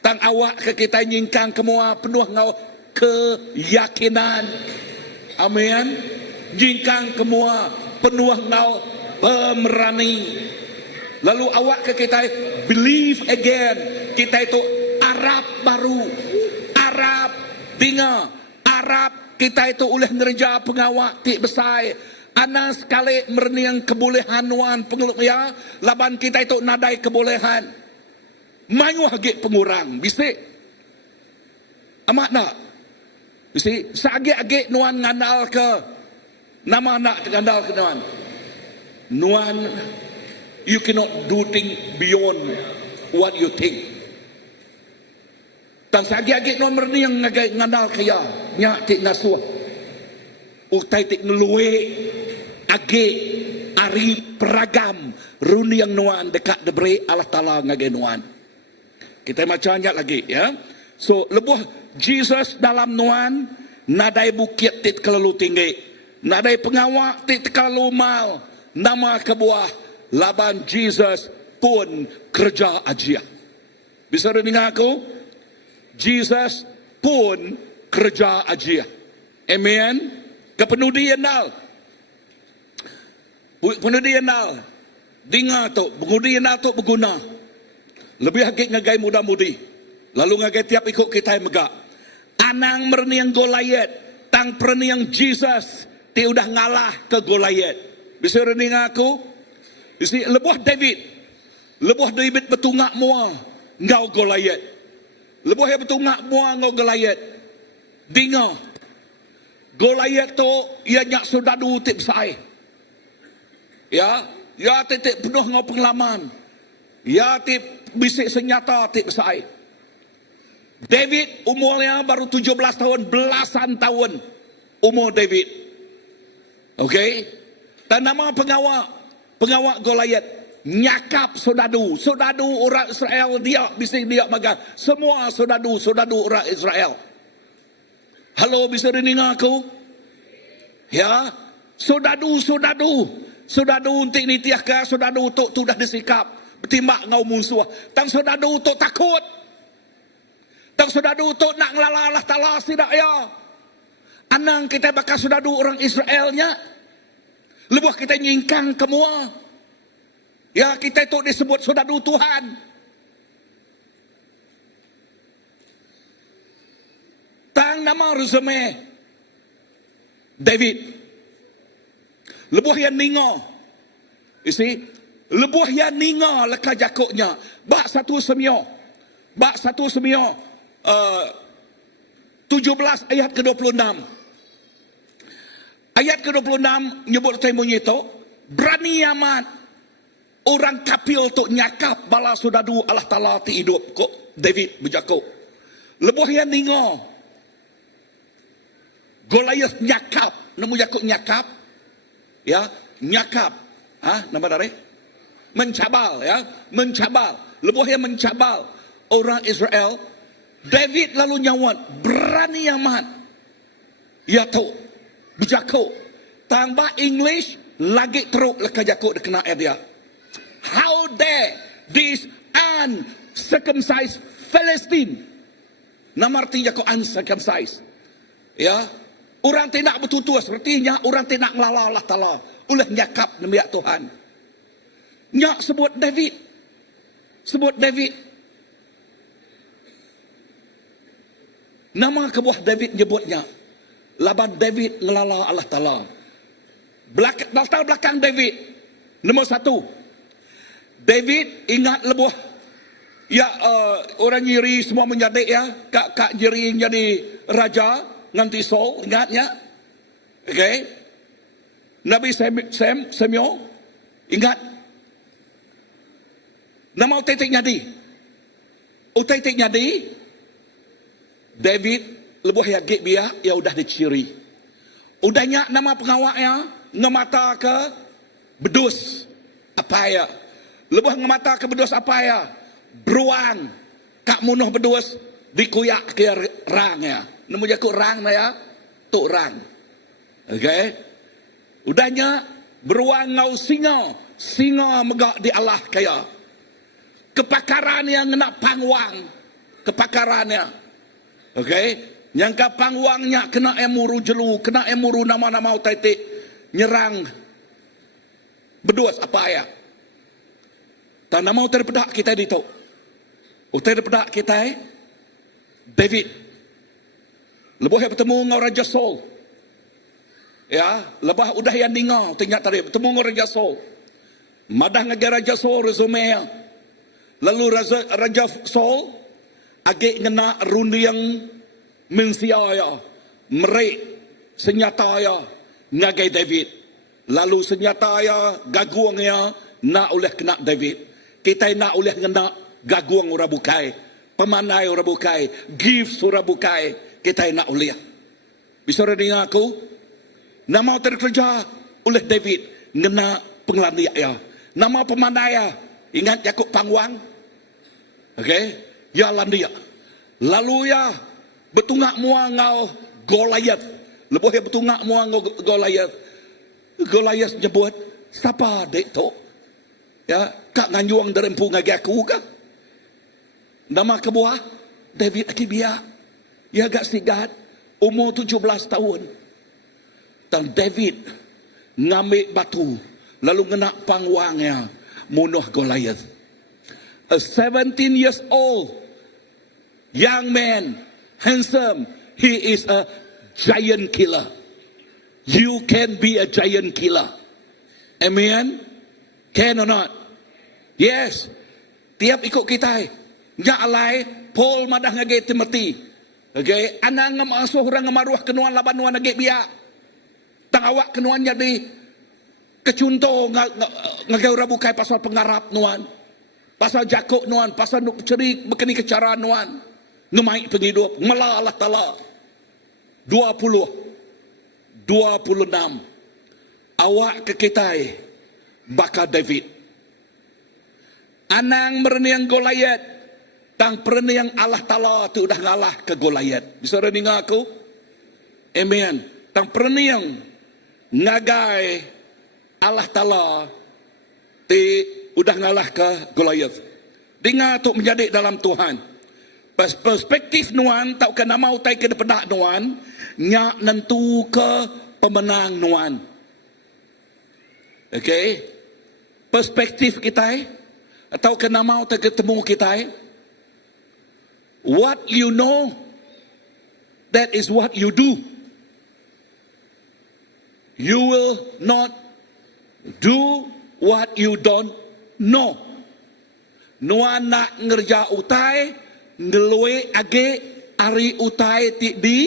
Tang awak ke kita nyingkang kemua penuh ngau keyakinan. Amin. Nyingkang kemua penuh ngau pemberani. Lalu awak ke kita believe again. Kita itu Arab baru. Arab dengar. Arab kita itu oleh ngerja pengawak ti besar. Ana sekali merniang kebolehan wan pengeluk ya. Laban kita itu nadai kebolehan. Mayu hagi pengurang. Bisik. Amat nak. Bisik. Sagi-agi nuan ngandal ke. Nama nak ngandal ke nuan. Nuan. You cannot do things beyond what you think. Tang sagi-agi nuan merniang ngandal ke ya. Nyak tik ngasuh. Utai tik ngeluwe. Age ari peragam runi yang nuan dekat debre Allah Ta'ala ngage nuan. Kita macamnya lagi ya. So lebuh Jesus dalam nuan nadai bukit tit kelalu tinggi. Nadai pengawak tit kelalu mal. Nama kebuah laban Jesus pun kerja aja. Bisa dengar aku? Jesus pun kerja aja. Amen. Kepenudian dal. Pengudian nal, dengar tu, pengudian nal tu berguna. Lebih hakik ngagai muda-mudi. Lalu ngagai tiap ikut kita yang megak. Anang merniang Goliat, tang perniang Jesus, ti udah ngalah ke Goliat. Bisa dengar aku? Bisa lebuh David. Lebuh David betungak mua ngau Goliat. Lebuh yang betungak mua ngau Goliat. Dengar. Goliat tu ia nyak sudadu tip sai. Ya titik penuh ngau pengalaman. Ya tip bisik senjata tip besar. David umurnya baru 17 tahun, belasan tahun umur David. Okey. Dan nama pengawak Goliat nyakap sodadu orang Israel dia bisik dia magang. Semua sodadu orang Israel. Halo, bisa dengar aku? Ya, sodadu untuk ni tiaka, sodadu untuk tu dah disikap. Bertimbak ngau musuh. Tang sodadu untuk takut. Tang sodadu untuk nak ngelala Allah Ta'ala tidak ya. Anang kita bakal sodadu orang Israelnya. Lebuh kita nyingkang kemua. Ya kita itu disebut sodadu Tuhan. Tang nama resume David. Lebuh yang ningo. You see? Lebuh yang ningo leka jakuknya. Bak 1 Samuel 17 ayat ke-26. Ayat ke-26 nyebut temunya itu. Berani amat orang kapil tu nyakap bala sudadu Allah Ta'ala ti hidup kok David berjakuk. Lebuh yang ningo. Goliath nyakap. Namu jakuk nyakap. Ya, nyakap. Nama dari? Mencabal, ya. Mencabal. Lebuh yang mencabal orang Israel. David lalu nyawat. Berani amat. Ya tu. Berjakuk. Tambah English. Lagi teruk leka jakuk kena dia. How dare this uncircumcised Palestine. Nama arti jakuk uncircumcised. Ya. Orang tidak bertutur sepertinya orang tidak ngelala Allah Ta'ala. Ulah nyakap nemiak Tuhan. Nyak sebut David. Sebut David. Nama kebuah David nyebutnya. Laban David ngelala Allah Ta'ala. Latar belakang David. Nombor 1. David ingat lebuh. Ya orang nyiri semua menjadi ya. Kak nyiri jadi raja. Nanti Saul, ingatnya. Okay. Nabi Samuel, ingat. Nama utai-tik nyadi. Utai-tik nyadi. David, lebuh ya gek biak, ya udah diciri. Udahnya nama pengawaknya, ngemata ke bedus. Apa ya? Lebuh ngemata ke bedus apa ya? Beruang. Kak munuh bedus, dikuyak ke rangnya. Nemu jakuk rang na ya, tuk rang. Okay. Udahnya beruang ngau singa. Singa megak di Allah kaya. Kepakaran yang nak pangwang. Kepakarannya. Okay. Yang ka pangwangnya kena emuru jelu. Kena emuru nama-nama utaitik. Nyerang. Berdua apa ya. Tak nama utai pedak kita di tu. Utai pedak kita David. Lepas bertemu dengan Raja Saul. Ya, lepas udah yang dengar tengok tadi bertemu dengan Raja Saul. Madah dengan Raja Saul resume. Lalu Raja Saul agak ngena rundiang mensiaya, merik senjata ya ngagai David. Lalu senjata ya gaguangnya nak oleh kena David. Kita nak oleh ngena gaguang ora bukai, pemanai ora bukai, gifts ora bukai, kita nak oleh. Bisa dengar aku? Nama terkerja oleh David ngena pengelani ya. Nama pemanai ingat Yakub Pangwang. Okey, ya landia. Lalu ya betungak muangau Goliath. Lepas ya betungak muangau Goliath. Goliath nyebut, siapa dek tu? Ya, kak nganyuang derempu ngagi aku kah? Nama kebuah David Akibia. Ya agak sigat umur 17 tahun. Dan David ngambil batu lalu ngena pangwangnya munuh Goliath. A 17 years old young man, handsome, he is a giant killer. You can be a giant killer. Amen? Can or not? Yes. Tiap ikut kita. Nyak alai, Paul madah ngage Timothy. Okay? Anang ngamaasuh orang ngamaruah kenuan labanuan ngage biak. Tang awak kenuan jadi kecunto ngagau rabukai pasal pengarap nuan. Pasal jakuk nuan, pasal nuk cerik bekeni kecara nuan. Ngemaik penghidup, mela Allah Ta'ala. 26. Awak ke kita bakal David. Anang mereniang Goliath. Tang pereniang Allah Ta'ala tu dah ngalah ke Goliath. Bisa dengar aku? Amen. Tang pereniang ngagai Allah Ta'ala ti udah ngalah ke Goliath. Dengar tu menjadi dalam Tuhan. Perspektif nuan tak kena mau tai ke depan nuan nyak nentu ke pemenang nuan. Okay. Perspektif kita atau kena mau tai ketemu kita. What you know, that is what you do. You will not do what you don't know. Nuan nak ngerja utai, ngelue age ari utai ti di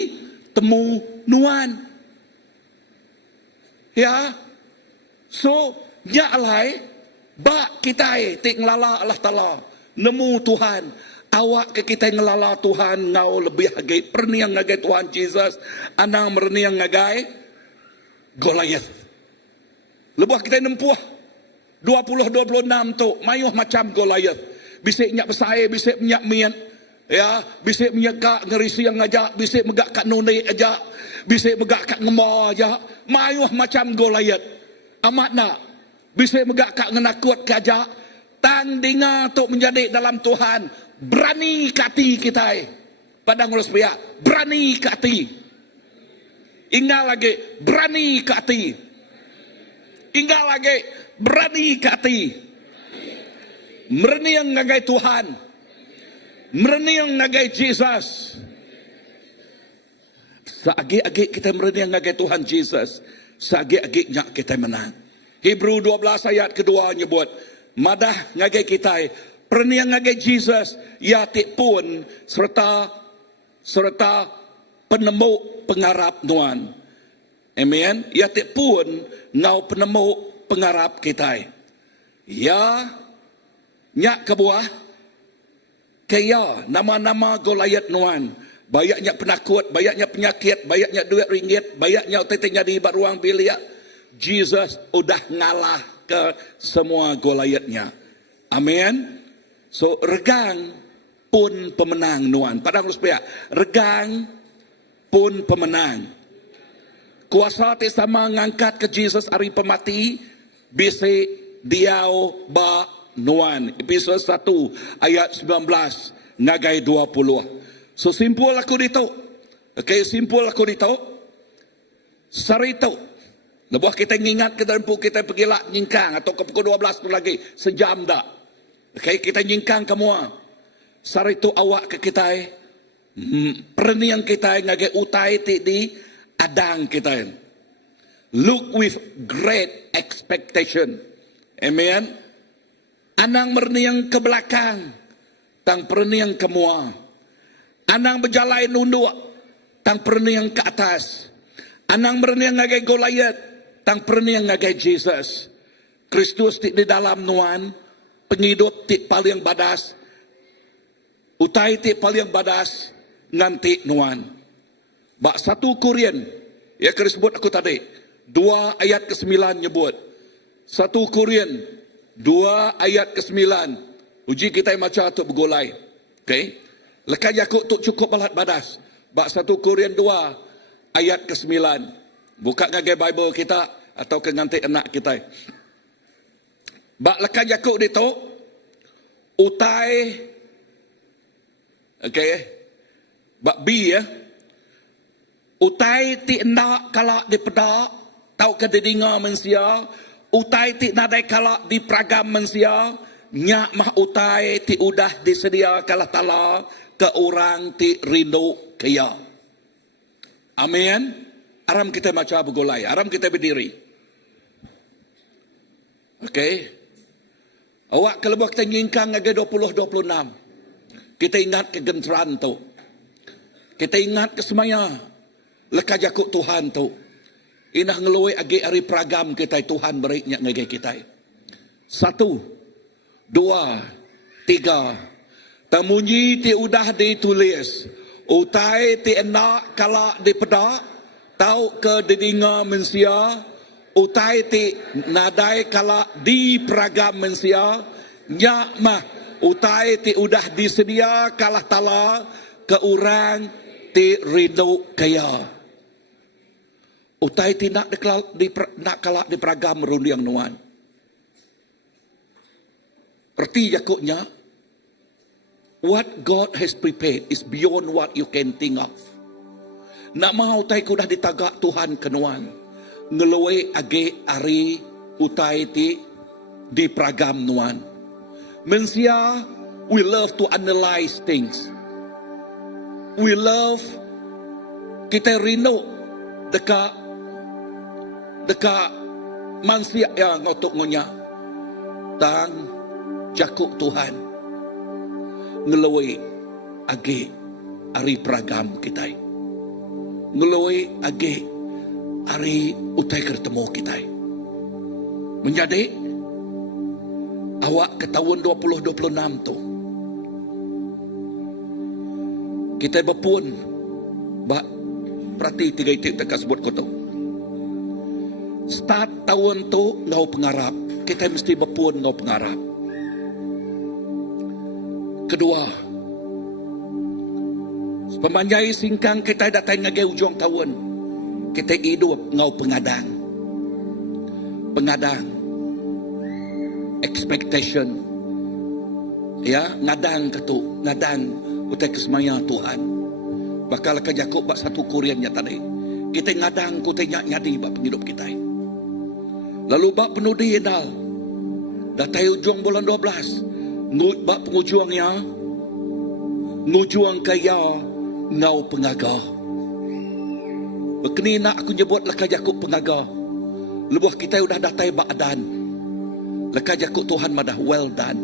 temu nuan. Ya. So, ya alai, bak kita ti ngelala Allah Ta'ala. Nemu Tuhan. Awak ke kita ngelala Tuhan ngau lebih age perniang ngagai Tuhan Jesus. Anang merniang ngagai Goliath. Lepas kita nempuh 20-26 tu mayuh macam Goliath. Bisik nyak besai, bisik nyak mian. Ya, bisik nyak kak ngerisi yang ngajak, bisik megak kat nuni ajak, bisik megak kat ngema ajak. Mayuh macam Goliath. Amat nak. Bisik megak kat ngenakut ke ajak. Tang dengar tu menjadi dalam Tuhan. Berani kati kita. Padang urus pihak. Berani kati. Ingat lagi, berani ke hati. Ingat lagi, berani ke hati. Merniang ngagai Tuhan. Merniang ngagai Jesus. Seagi-agi kita merniang ngagai Tuhan Jesus. Seagi-aginya kita menang. Hebrew 12 ayat kedua nyebut. Madah ngagai kita. Perniang ngagai Jesus. Yatik pun serta penemu pengarap nuan. Amen. Ya te pun ngau penemu pengarap kita. Ya nyak kebuah kaya nama-nama Goliath nuan. Bayaknya penakut, bayaknya penyakit, bayaknya duit ringgit, bayaknya tetenya di baruang bilik. Jesus udah ngalah ke semua Goliathnya. Amen. So regang pun pemenang nuan. Padang lu supaya regang pun pemenang. Kuasa ti sama ngangkat ke Jesus ari pemati, bisi diau ba nuan. Episode 1 ayat 19 ngagai 20. So simpul aku dito. Okay, simpul aku dito. Sarito. Nabuah kita ngingat ke dalam kita pergi lah nyingkang atau ke pukul 12 tu lagi sejam dah. Okay, kita nyingkang kamua. Sarito awak ke kita perniang kita ngagai utai ti di adang kita. Look with great expectation. Amen. Anang merniang ke belakang, tang perniang ke mua. Anang berjalan nunduk, tang perniang ke atas. Anang merniang ngagai Goliat, tang perniang ngagai Jesus. Kristus di dalam nuan, penghidup ti paling badas. Utai ti paling badas nganti nuan. Bak 1 Korintus, ya sebut aku tadi, 2 ayat ke-9 nyebut. 1 Korintus 2 ayat ke-9. Uji kita macam tu bergolai. Okay? Lekas Yakub tu cukup balat badas. Bak 1 Korintus 2 ayat ke-9. Buka ngagai Bible kita atau ke nganti anak kita. Bak lekas Yakub itu utai, okay, bak B ya. Utai ti nak kalak di pedak, tau ke didinga mensia. Utai ti nadai kalak di pragam mensia. Nyak mah utai ti udah disedia kalah tala ke orang ti rindu kaya. Amin. Aram kita macam bergolai, aram kita berdiri. Okay. Awak kalau kita nyingkang agak 20-26. Kita ingat kegenteran tu. Kita ingat kesemaya. Lekas jakut Tuhan tu. Inah ngeluai agi hari pragam kita Tuhan beriknya ngagai kita. 1, 2, 3. Tamunyi ti udah ditulis. Utai ti enak kalak di pedak. Tau ke didinga mensia. Utai ti nadai kalak di pragam mensia. Nyak mah. Utai ti udah disedia kalah tala ke orang ti rindu kaya. Utai ti nak kalak di pragam merundiang nuan. Erti Yakubnya, what God has prepared is beyond what you can think of. Nak mahu utai ku dah ditagak Tuhan kenuan. Ngeluai age ari utai ti di pragam nuan. Mensia, we love to analyze things. We love, kita rindu dekat manusia yang ngotok ngonya. Tang jakuk Tuhan. Ngeluai age ari pragam kita. Ngeluai age ari utai ketemu kita. Menjadi awak ke tahun 2026 tu kita berpun bak perhati 3 itik tekan sebut ko tu. Start tahun tu ngau pengarap, kita mesti berpun ngau pengarap. Kedua, pemanjai singkang kita datang ngagai ujung tahun, kita hidup ngau pengadang. Pengadang expectation. Ya, ngadang ketu, ngadang utai kesemaya Tuhan. Bakal ke Yakub bak 1 Korintus tadi. Kita ngadang ku tanya nyadi bak penghidup kita. Lalu bak penudi endal. Datai ujung bulan 12. Ngut bak pengujuangnya. Ngujuang kaya ngau pengaga. Bekeni nak aku nyebut laka Yakub pengaga. Lebuh kita udah datai bak adan. Laka Yakub Tuhan madah well done.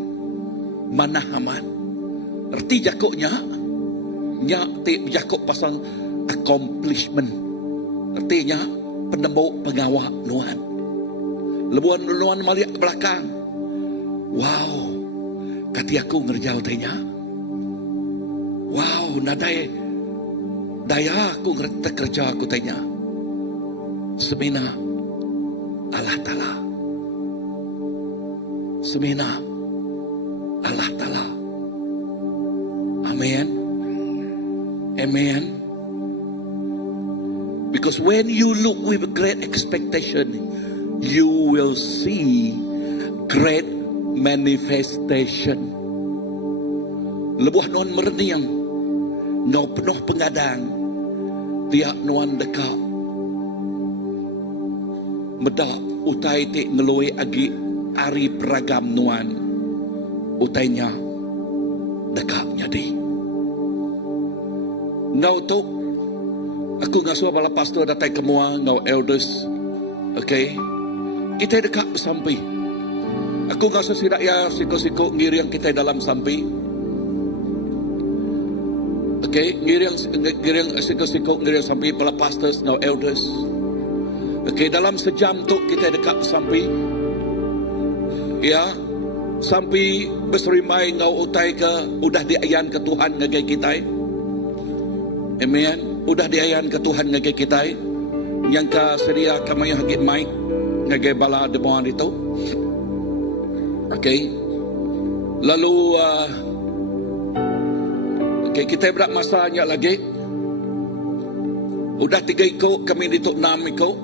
Manah aman. Erti Yakubnya. Nyak ti Yakub pasang accomplishment. Artinya penembuk pengawak nuan. Lebuan nuan maliak ke belakang. Wow. Kati aku ngerjau tanya. Wow, nadai daya aku kerja aku tanya. Semina Allah Ta'ala. Semina Allah Ta'ala. Amen. Amen. Because when you look with great expectation, you will see great manifestation. Lebuh nuan merniang, no penuh pengadang, tiak nuan dekat. Medak utai te ngeloi agi ari peragam nuan, utainya dekatnya di. Ngau tu, aku ngasuh bala pastor datai kemua, ngau elders, okay? Kita dekat bersampai. Aku ngasuh si rakyat siko-siko ngiriang kita dalam sampai. Okay, ngiriang siko-siko ngiriang sampai bala pastors, ngau elders. Okay, dalam sejam tu kita dekat sampai. Ya, sampai berserimai ngau utai ke, udah diayan ke Tuhan ngagai kita. Amen. Udah diayan ke Tuhan ngagai kita. Yang ka sedia kami hagit mic ngagai bala debuan itu. Okay. Lalu okay, kita berak masanya lagi. Udah 3 ikut, kami dituk 6 ikut.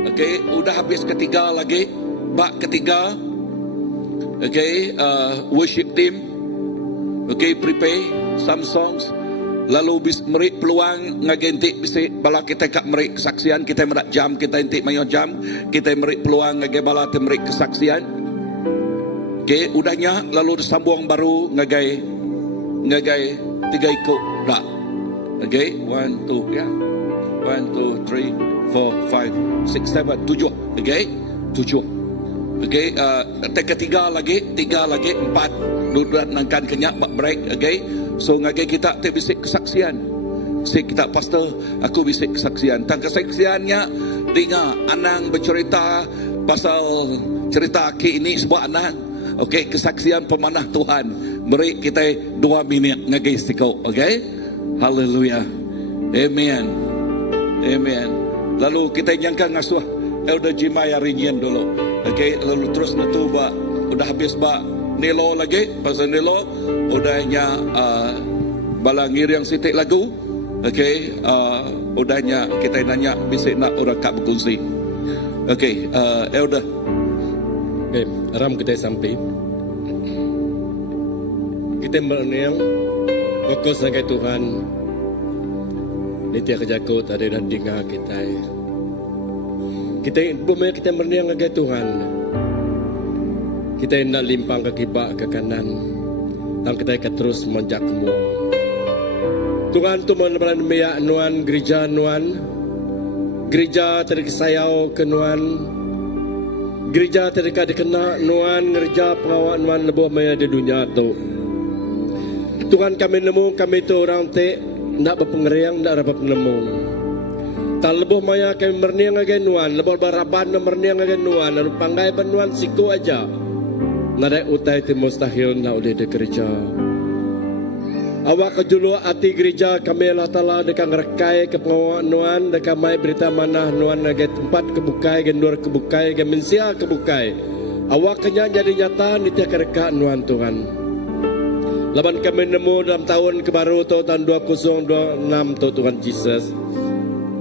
Okay, udah habis ketiga lagi. Bak ketiga. Okay, worship team. Okay, prepare some songs. Lalu merik peluang ngagentik bisik bala kita kat merik kesaksian, kita merak jam, kita intik mayo jam, kita merik peluang ngagai bala te merik kesaksian. Okay, udahnya lalu disambung baru ngagai 3 ikut dah. Okay, 1, 2, ya. 1, 2, 3, 4, 5, 6, 7, 7. Okay, 7. Okay, ketiga lagi, 4. Duduk nangkan kenyak bak break. Okay. So ngagai kita te bisik kesaksian. Si kita pastor, aku bisik kesaksian. Tang kesaksiannya dengar anang bercerita pasal cerita ki ini sebuah anang. Okey, kesaksian pemanah Tuhan. Beri kita 2 minit ngagai siko. Okey? Haleluya. Amen. Amen. Lalu kita jangka ngasuh Elder Jimaya Rinyan dulu. Okey, lalu terus natuba. Udah habis ba Nilo lagi, pasal Nilo udahnya bala ngiriang sitik lagu. Okey, udahnya kita nanya bisik nak orang kak berkongsi. Okey, Elder. Okay, ram kita sampai. Kita berniang fokus dengan Tuhan. Nitia kejakut ada dan dengar kita. Kita berniang dengan Tuhan. Kita hendak limpang ke kibak ke kanan. Dan kita akan terus menjak semua. Tuhan tu menelan miyak nuan gereja nuan. Gereja terkesayau ke nuan. Gereja terdekat dikena nuan ngerja pengawal nuan lebuh maya di dunia tu. Tuhan kami nemu kami tu orang te nak berpengeriang nak dapat nemu. Tak lebuh maya kami berniang agen nuan, lebuh baraban berniang agen nuan, lalu panggai benuan siku aja. Nadai utai ti mustahil na uli de gereja. Awak kejulu ati gereja kami Allah Ta'ala dekang rekai ke pengawak nuan, dekang mai berita manah nuan nage tempat kebukai, gendur kebukai, gemensia kebukai. Awak kenya jadi nyata nitia kereka nuan Tuhan. Laban kami nemu dalam tahun kebaru tu tahun 2026 tu Tuhan Jesus.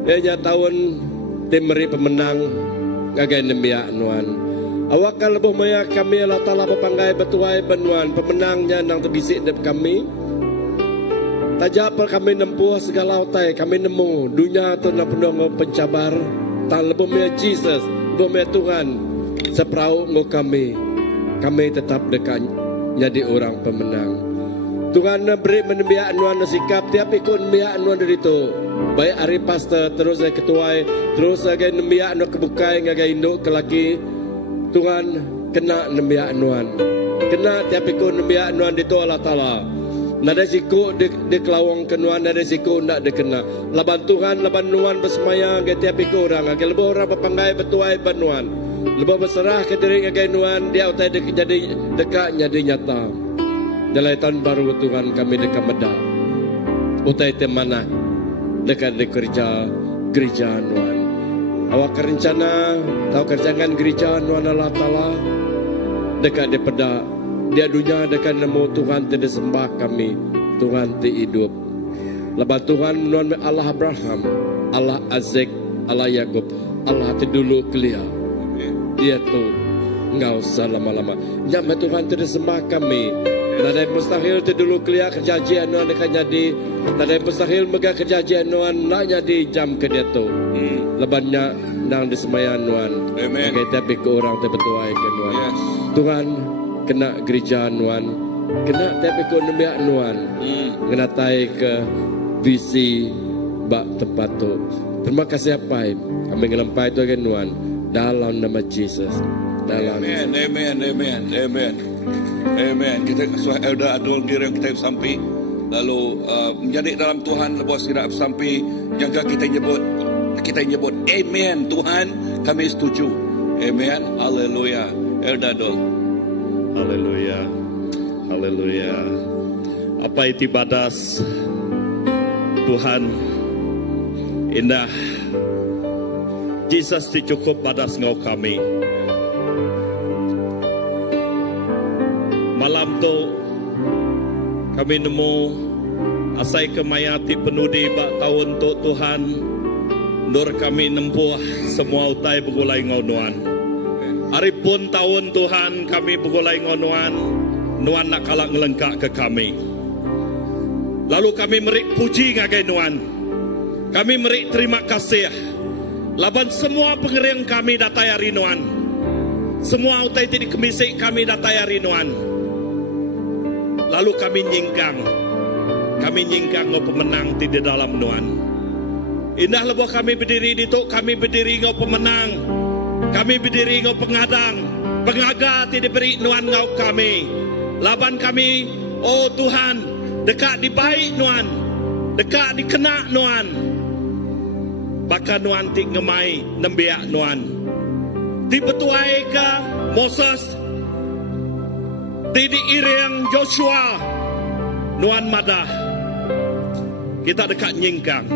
Ianya tahun timeri pemenang ngagai nemiak nuan. Awak kan lebih maya kami Allah Ta'ala berpanggai bertuai benuan pemenangnya nang terbisik dep kami. Tajak per kami nempuh segala utai kami nemu dunia tu nak penuh pencabar. Tak lebih maya Jesus, lebih maya Tuhan. Seperau ngo kami tetap dekat jadi orang pemenang. Tuhan beri menemiak nuan sikap tiap ikut nemiak nuan dari itu. Baik hari pastor terus saya ketuai terus saya nemiak nuan kebukai ngagai induk kelaki. Tuhan kena nemiak nuan. Kena tiap ikut nemiak nuan itu Allah Ta'ala. Nada siku di kelawang kenuan, nada siku nak dikena. Laban Tuhan, laban nuan bersemayang ke tiap ikut orang. Agar lebih orang berpanggai bertuai benuan. Lebih berserah ke diri agar nuan dia utai jadi dekat jadi nyata. Dalam tahun baru Tuhan kami dekat medak. Utai temana dekat di gereja nuan. Awak kerencana tahu kerjaan gereja nuan Allah Ta'ala dekat di pedak. Dia dunia dekat nemu Tuhan tidak sembah kami. Tuhan ti hidup. Lepas Tuhan nuan Allah Abraham. Allah Azek, Allah Yakub, Allah dulu kelia. Dia tu engkau selama-lama. Nyampe Tuhan tersembah kami. Nada yang mustahil dulu kelia kerjaan Nuan akan jadi. Nada yang mustahil mega kerjaan Nuan nak jadi jam ke dia tu. Lebannya nang disemayan Nuan. Amen. Tapi ke orang terbetuai ke Nuan. Yes. Tuhan kena gereja Nuan. Kena tapi ke nemiak Nuan. Ngenatai ke visi bak tempat tu. Terima kasih apa kami ngelampai tu kan Nuan dalam nama Jesus. Dalam Amen, amen, amen, amen. Amen. Kita suah Elder Adol diri yang kita sampai lalu menjadi dalam Tuhan lepas tidak sampai yang kita nyebut amen Tuhan, kami setuju. Amen. Haleluya. Elder Adol. Haleluya. Haleluya. Apa itu badas Tuhan indah. Jesus cukup badas ngau kami. Malam tu kami nemu asai kemayati penudi bak tahun tu Tuhan. Nur kami nempuh semua utai begulai ngau Nuan. Hari pun tahun Tuhan kami begulai ngau Nuan. Nuan nak kalak ngelengkak ke kami. Lalu kami merik puji ngagai Nuan. Kami merik terima kasih. Laban semua pengering kami datai hari Nuan. Semua utai tidak kemisik kami datai hari Nuan. Lalu kami nyingkang ngau pemenang di dalam Nuan. Indah lebuh kami berdiri di tok, kami berdiri ngau pemenang. Kami berdiri ngau pengadang. Pengaga tidak beri Nuan ngau kami. Laban kami, oh Tuhan, dekat di baik Nuan. Dekat di kena Nuan. Baka Nuan tik ngemai nembiak Nuan. Ti betuai ke Moses. Ti diiring Joshua. Nuan madah. Kita dekat nyingkang.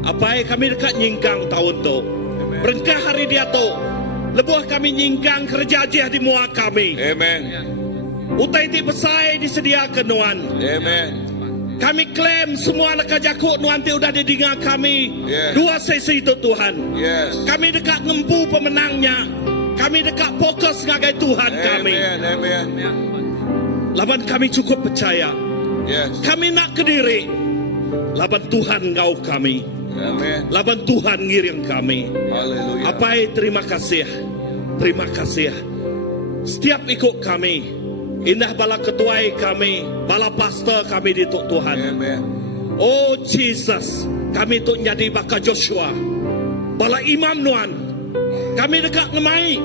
Apa kami dekat nyingkang tahun tu. Berengkah hari dia tu. Lebuh kami nyingkang kerja jih di mua kami. Amen. Utai ti besai disediakan Nuan. Amen. Kami klaim semua nak jakuk Nuan ti udah didengar kami. Yes. Dua sesi itu Tuhan. Yes. Kami dekat ngempu pemenangnya. Kami dekat fokus ngagai Tuhan kami. Amen. Amen. Laban kami cukup percaya. Yes. Kami nak ke diri. Laban Tuhan ngau kami. Amen. Laban Tuhan ngiring kami. Haleluya. Apa terima kasih. Terima kasih. Setiap ikut kami. Indah bala ketuai kami. Bala pastor kami di Tuhan. Amen. Oh Jesus. Kami tu jadi baka Joshua. Bala imam Nuan. Kami dekat ngemai.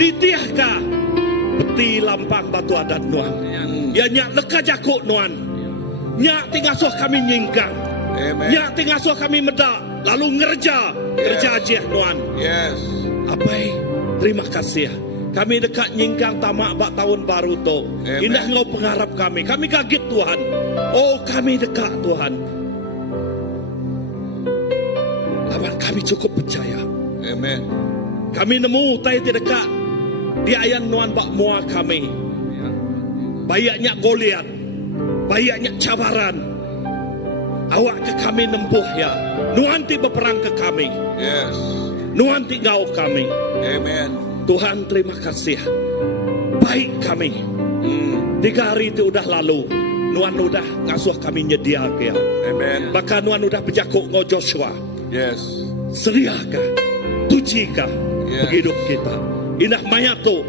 Nitiah ka. Peti lampang batu adat Nuan. Ya nyak leka jakuk Nuan. Nyak tinggal suah kami nyingkang. Amen. Nyak tinggal suah kami medak. Lalu ngerja. Kerja aja Nuan. Yes. Apai, terima kasih. Kami dekat nyingkang tamak bak tahun baru tu. Amen. Indah ngau pengharap kami. Kami kaget Tuhan. Oh kami dekat Tuhan. Lawan kami cukup percaya. Amen. Kami nemu tai dekat di ayan Nuan bak mua kami. Bayaknya Goliat. Bayaknya cabaran. Awak ke kami nempuh ya. Nuan ti berperang ke kami. Yes. Nuan ti ngau kami. Amen. Tuhan terima kasih. Baik kami. 3 hari itu udah lalu. Nuan udah ngasuh kami nyedia ke ya. Amen. Bahkan Nuan udah berjakuk ngau Joshua. Yes. Seriakah? Tujikah? Yes. Hidup kita. Indah mayat tu.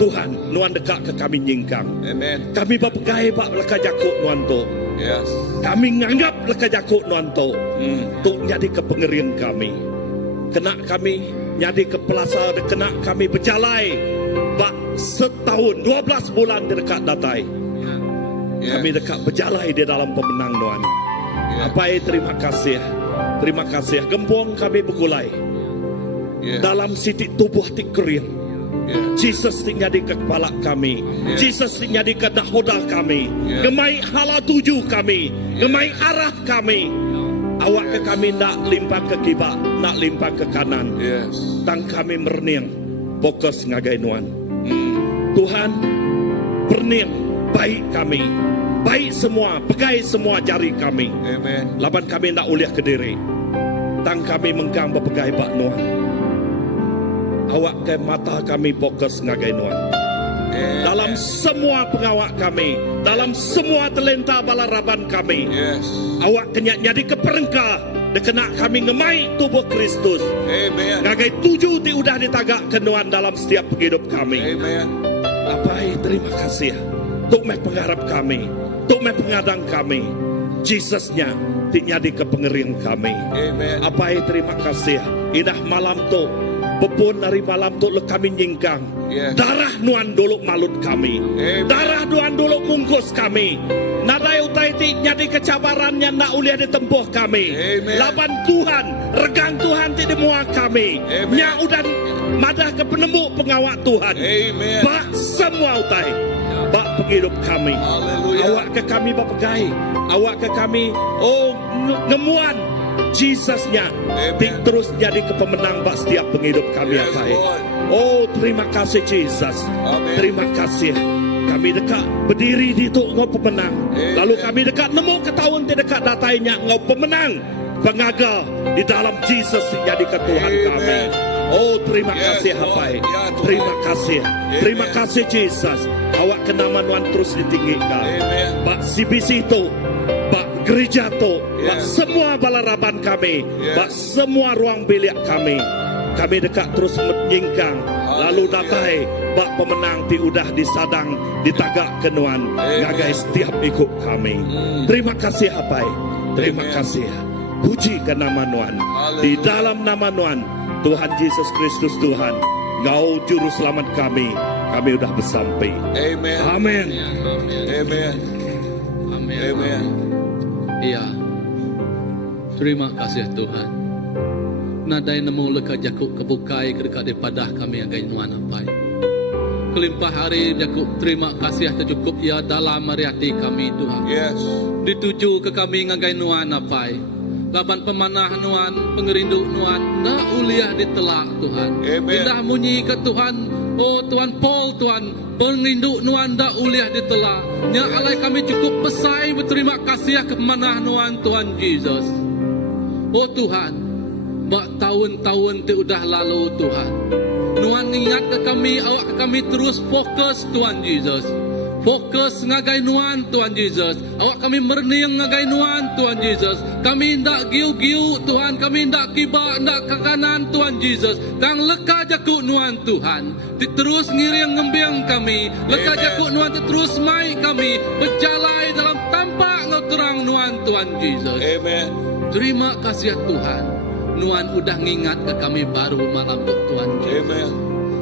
Tuhan, Nuan dekat ke kami nyingkang. Amen. Kami berpegai bak leka jakuk Nuan tu. Yes. Kami nganggap leka jakuk Nuan tu. Tuk jadi kepengerian kami. Kena kami jadi ke pelasa kena kami berjalai bak setahun 12 bulan di dekat datai. Yes. Kami dekat berjalai di dalam pemenang Nuan. Yes. Apa terima kasih. Terima kasih. Gembong kami bergulai. Yes. Dalam sitik tubuh tik kering. Yes. Jesus tik jadi ke kepala kami. Yes. Jesus tik jadi ke nahoda kami. Yes. Gemai hala tuju kami. Gemai arah kami. Awak ke kami nak limpah ke kibak, nak limpah ke kanan. Yes. Tang kami merniang fokus ngagai Nuan. Tuhan berniang baik kami. Baik semua, pegai semua jari kami. Amen. Laban kami nak uliah ke diri. tang kami mengkang berpegai bak nuan. Awak ke mata kami fokus ngagai nuan. Dalam semua pengawak kami, dalam semua talenta balaraban kami, Yes. awak kenyak nyadi keperengka dekena kami ngemai tubuh Kristus. Amen. Ngagai 7 ti udah ditagak kenuan dalam setiap hidup kami. Amen. Apai terima kasih Tuk meh pengharap kami, Tuk meh pengadang kami. Jesusnya ti nyadi kepengering kami. Amen. Apai terima kasih indah malam tu pepun dari malam tu lek kami nyingkang. Yes. Darah nuan dulu malut kami. Amen. Darah nuan dulu mungkus kami. Nadai utai ti nyadi kecabarannya nak uliah ditempuh kami. Amen. Laban Tuhan, regang Tuhan ti demua kami. Amen. Nya udan madah ke penemu pengawak Tuhan. Amen. Bak semua utai. Bak penghidup kami. Haleluya. Awak ke kami bapegai. Awak ke kami ngemuan Jesusnya. Ti terus jadi kepemenang bak setiap penghidup kami. Yes, Apai. Lord. Oh terima kasih Jesus. Amen. Terima kasih. Kami dekat berdiri di tu ngau pemenang. Amen. Lalu kami dekat nemu ketahuan ti dekat datainya ngau pemenang. Pengagal di dalam Jesus jadi ketuhan Amen. kami. Oh terima Yes, kasih Lord. Apai. Ya, Tuhan. Terima kasih. Terima Amen. kasih Jesus. Awak kenaman Tuhan terus ditinggikan. Amen. Bak CBC tu, bak gereja tu, bak Yes. semua balaraban kami, Yes. bak semua ruang bilik kami. Kami dekat terus menyingkang. Lalu Haleluya. datai bak pemenang ti udah disadang ditagak kenuan. Amen. Ngagai setiap ikut kami. Terima kasih Apai. Terima Amen. kasih. Puji ke nama Tuhan. Haleluya. Di dalam nama Tuhan, Tuhan Yesus Kristus Tuhan, Engkau juru selamat kami udah bersampai. Amen. Amin. Amen. Amin. Amen. Iya. Terima kasih Tuhan. Nadai nemu leka jakuk kebukai kedekat daripada kami yang gaya nuan apai. Kelimpah hari jakuk terima kasih tercukup ya dalam hati kami Tuhan. Yes. Dituju ke kami ngagai nuan apai. Laban pemanah nuan, pengerindu nuan, nak uliah ditelak Tuhan. Amen. Indah munyi ke Tuhan, oh Tuhan Paul Tuhan, pengerindu nuan dah uliah ditelak. Nya alai kami cukup besai berterima kasih ke pemanah nuan Tuhan Yesus. Oh Tuhan, bak tahun-tahun tu udah lalu Tuhan. Nuan ingat ke kami, awak ke kami terus fokus Tuhan Yesus. Fokus ngagai nuan Tuhan Yesus. Awak kami merniang ngagai nuan Tuhan Yesus. Kami ndak giu-giu Tuhan, kami ndak kiba, ndak ke kanan Tuhan Yesus. Kang leka jakuk nuan Tuhan. Terus ngiring ngembiang kami. Leka Amen. jakuk nuan terus mai kami. Berjalai dalam tampak ngau terang nuan Tuhan Yesus. Amen. Terima kasih Tuhan. Nuan udah ngingat ke kami baru malam tu Tuhan Yesus. Amen.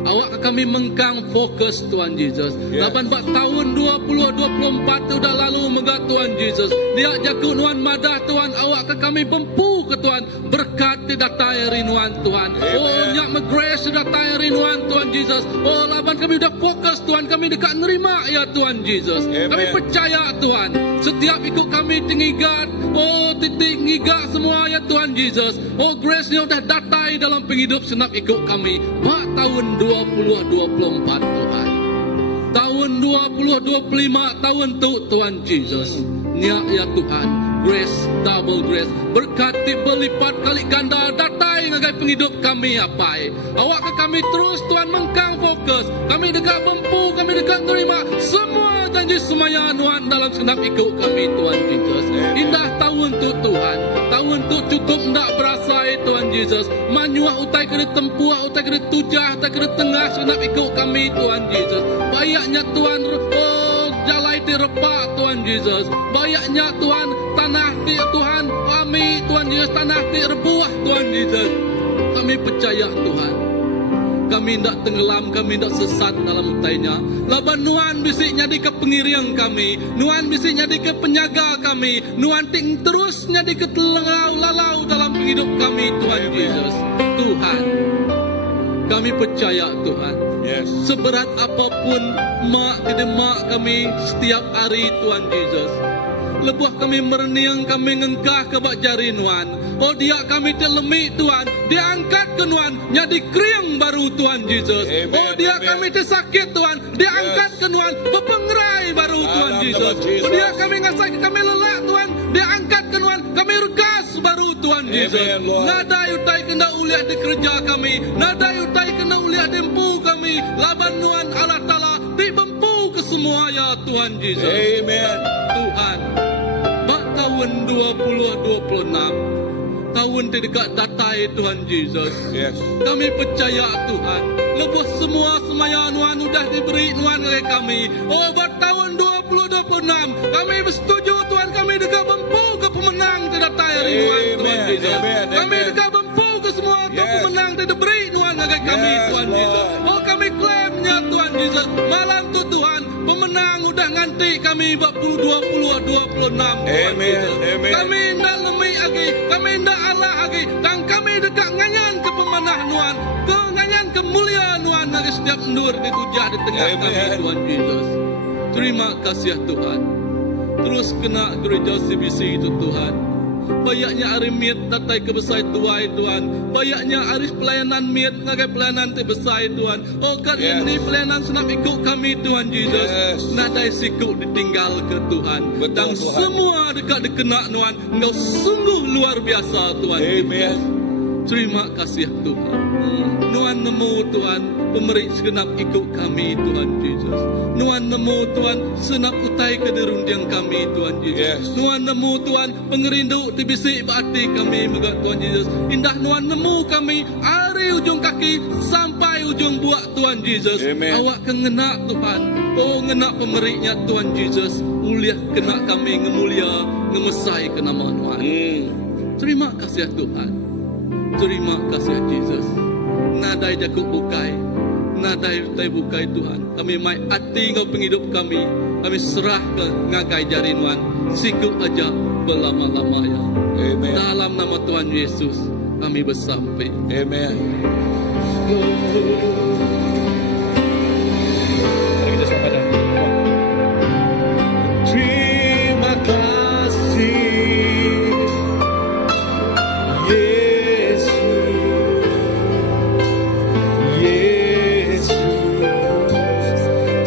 Awak ke kami mengkang fokus Tuhan Yesus. Yes. Laban bak tahun 2024 tu dah lalu megah Tuhan Yesus. Dia jakuk nuan madah Tuhan. Awak ke kami bempu ke Tuhan. Berkat di datai rinuan Tuhan. Amen. Oh nyak me-grace di datai rinuan Tuhan Yesus. Oh laban kami udah fokus Tuhan. Kami dekat nerima ya Tuhan Yesus. Amen. Kami percaya Tuhan. Setiap ikut kami tinggigat. Oh titik ngigat semua ya Tuhan Yesus. Oh grace-Nya udah datai dalam penghidup senap ikut kami. Mak tahun 2024 Tuhan. Tahun 2025 tahun tu Tuhan Yesus. Nya ya Tuhan, grace double grace, berkati berlipat kali ganda datai ngagai penghidup kami apai. Awak ke kami terus Tuhan mengkang fokus. Kami dekat bempu, kami dekat terima semua janji semaya Tuhan dalam senap ikut kami Tuhan Yesus. Indah tahun tu Tuhan. Tahun tu cukup ndak berasai Tuhan Yesus. Manyuah utai kena tempuah, utai kena tujah, utai kena tengah senap ikut kami Tuhan Yesus. Bayaknya Tuhan, oh jalai ti repak Tuhan Yesus. Bayaknya Tuhan, tanah ti Tuhan, kami Tuhan Yesus, tanah ti rebuah Tuhan Yesus. Kami percaya Tuhan. Kami tidak tenggelam, kami tidak sesat dalam utainya. Laban Nuan bisik nyadi ke pengiriang kami. Nuan bisik nyadi ke penyaga kami. Nuan ting terus nyadi ke telengau lalau dalam hidup kami Tuhan Yesus. Tuhan, kami percaya Tuhan. Yes. Seberat apapun mak tidak mak kami setiap hari Tuhan Yesus. Lebuh kami merniang, kami ngengkah ke bak jari Nuan. Oh dia kami terlemik Tuhan. Dia angkat ke Nuan. Jadi kriang baru Tuhan Yesus. Amen, Oh dia amen. kami tersakit Tuhan. Dia angkat ke Nuan. Berpengrai baru Tuhan Dalam Yesus. nama Jesus. Oh dia kami ngasaki kami lelak Tuhan. Dia angkat ke Nuan. Kami regas baru Tuhan Jesus. Amen, Lord. Nadai utai kena uliah di kerja kami. Nadai utai kena uliah di empu kami. Laban Tuhan Allah Ta'ala di bempu ke semua ya Tuhan Jesus. Amen. Tuhan, bak tahun 2026, tahun di dekat datai Tuhan Jesus. Yes. Kami percaya Tuhan, lepas semua semaya Tuhan sudah diberi Tuhan oleh kami. Oh, buat tahun 2026, kami bersetuju Tuhan, kami dekat bempu ke pemenang di datai hari Tuhan, Tuhan Amen. Jesus. Amen. Kami Amen. dekat bempu ke semua Yes. pemenang di diberi Tuhan oleh kami, Yes, Tuhan Lord. Jesus. Oh, kami klaimnya Tuhan Jesus. Malam tu Tuhan, pemenang udah nganti kami 2026. Tuhan Amen. Jesus. Amen. Kami ndak lemih lagi, kami ndak Allah lagi, dan kami dekat nganyan ke pemanah Tuhan, ke nganyan kemuliaan Tuhan dari setiap nur ditujah di tengah Amen. kami Tuhan Jesus. Terima kasih Tuhan. Terus kena gereja CBC itu Tuhan. Bayaknya hari miet tatai kebesar tuai Tuhan. Bayaknya hari pelayanan miet ngagai pelayanan te besar Tuhan. Oh kan Yes. ini pelayanan senap ikut kami Tuhan Jesus. Yes. Nadai sikut ditinggal ke Tuhan. Betul, Dan Tuhan. semua dekat dikena Tuhan. Engkau sungguh luar biasa Tuhan. Amen. Terima kasih Tuhan. Tuhan nemu Tuhan pemberi segenap ikut kami Tuhan Jesus. Tuhan nemu Tuhan senap utai kederundian kami Tuhan Jesus. Yes. Tuhan nemu Tuhan pengerindu di bisik hati kami megat Tuhan Jesus. Indah Tuhan nemu kami dari ujung kaki sampai ujung buak Tuhan Jesus. Amen. Awak kengena Tuhan. Oh ngena pemberinya Tuhan Jesus. Uliah kena kami ngemulia ngemesai ke nama Tuhan. Terima kasih Tuhan. Terima kasih Jesus. Nadai jakuk bukai, nadai utai bukai Tuhan. Kami mai hati Engkau penghidup kami. Kami serah ke ngagai jari Tuhan. Sikut aja berlama-lama ya. Amen. Dalam nama Tuhan Yesus kami bersampai. Amen. Mari kita sambut dah. Terima kasih Yesus, Yesus.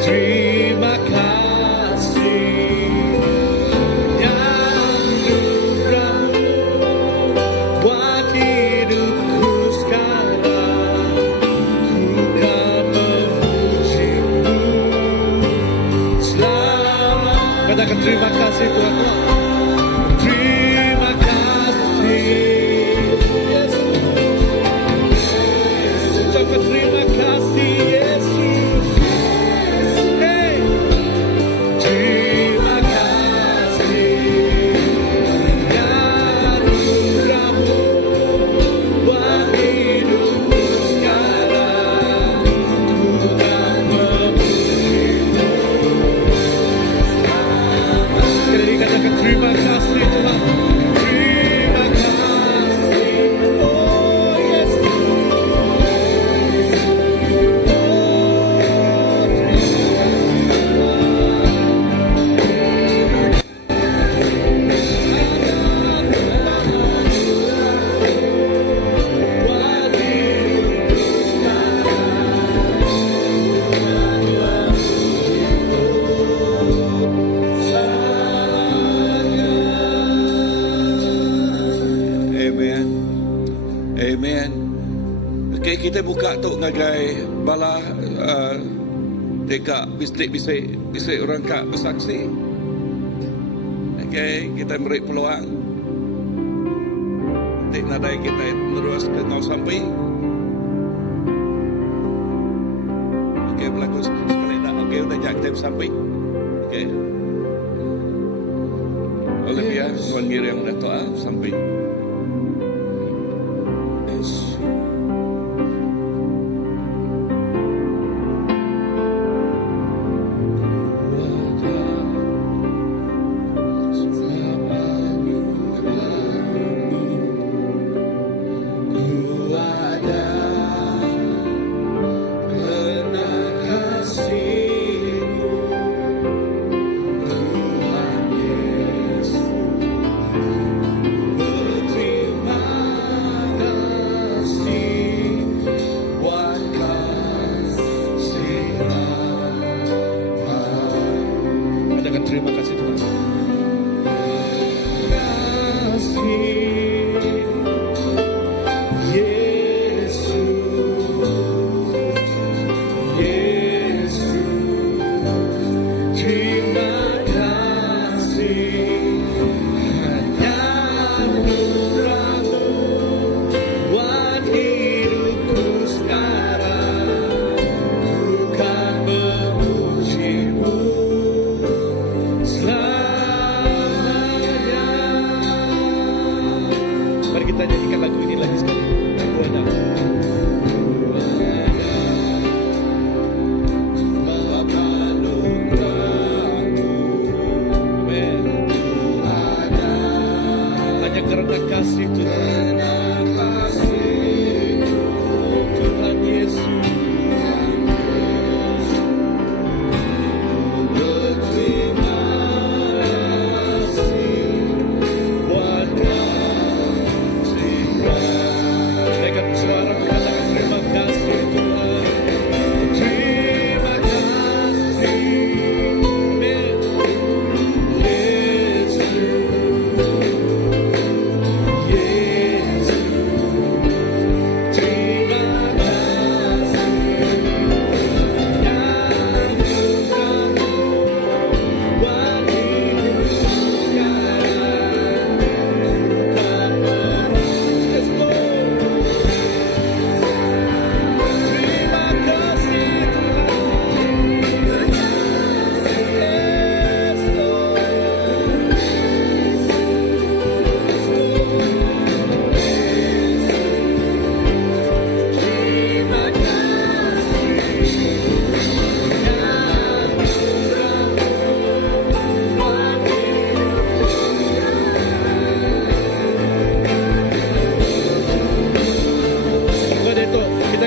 Terima kasih anugerah-Mu buat hidupku sekarang. Ku kan memuji-Mu selalu. Katakan terima kasih Tuhan. Terima kasih Yesus. Ucapkan terima kasih Yesus. Hey. Terima kasih anugerah-Mu buat hidupku sekarang. Ku kan memuji-Mu. Sekali lagi katakan terima kasih Tuhan. Terima kasih. Oh Yesus. Amen. Amen. Okay, kita buka tu ngagai bala teka bisik orang kak bersaksi. Okay, kita beri peluang. Nanti nadai kita terus ke kau sampai. Okay, berlaku sekali dah. Okay, udah jak kita sampai. Okay. Oleh biar Tuan Giri yang dah doa sampai.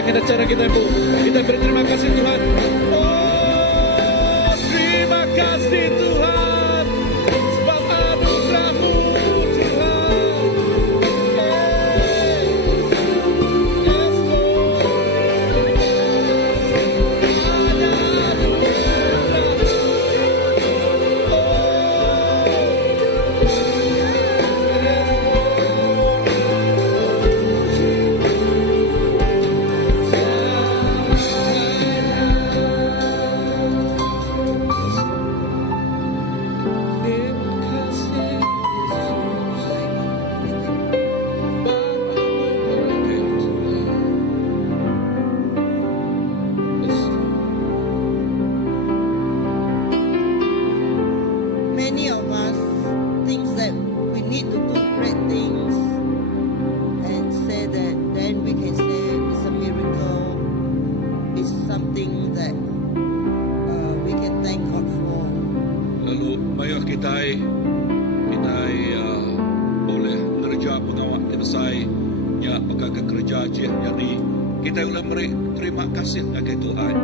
kita cara kita Bu. Kita berterima kasih Tuhan. Oh, terima kasih Tuhan. Sebab anugerah-Mu Tuhan. Yes, Lord. Ada Many of us think that we need to do great things and say that then we can say it's a miracle, it's something that we can thank God for. Lalu maya kita boleh kerja pengawal besar yang bakal kerja je. Jadi kita boleh beri terima kasih kepada Tuhan.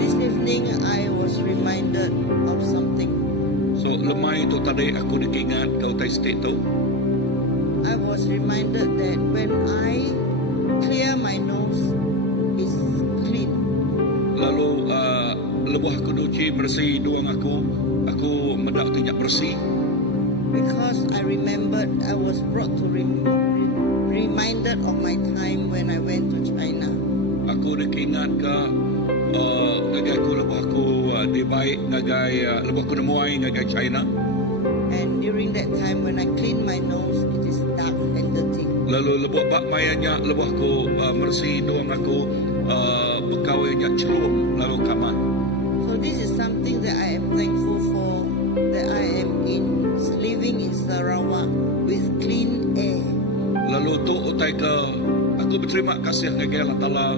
This evening I was reminded of something. So lemai tu tadi aku diingat kau tai state tu. I was reminded that when I clear my nose, it's clean. Lalu lebuh aku duci bersih duang aku mendak tinjak bersih. Because I remembered, I was brought to reminded of my time when I went to China. Aku diingat ke ngagai aku lebuh aku di baik ngagai lebuh aku nemuai ngagai China. And during that time when I clean my nose, it is dark and dirty. Lalu lebuh bak mayanya lebuh aku bersih duang aku bekawainya celung lalu kamar. So this is something that I am thankful for, that I am living in Sarawak with clean air. Lalu tu utai ke aku berterima kasih ngagai Allah Taala.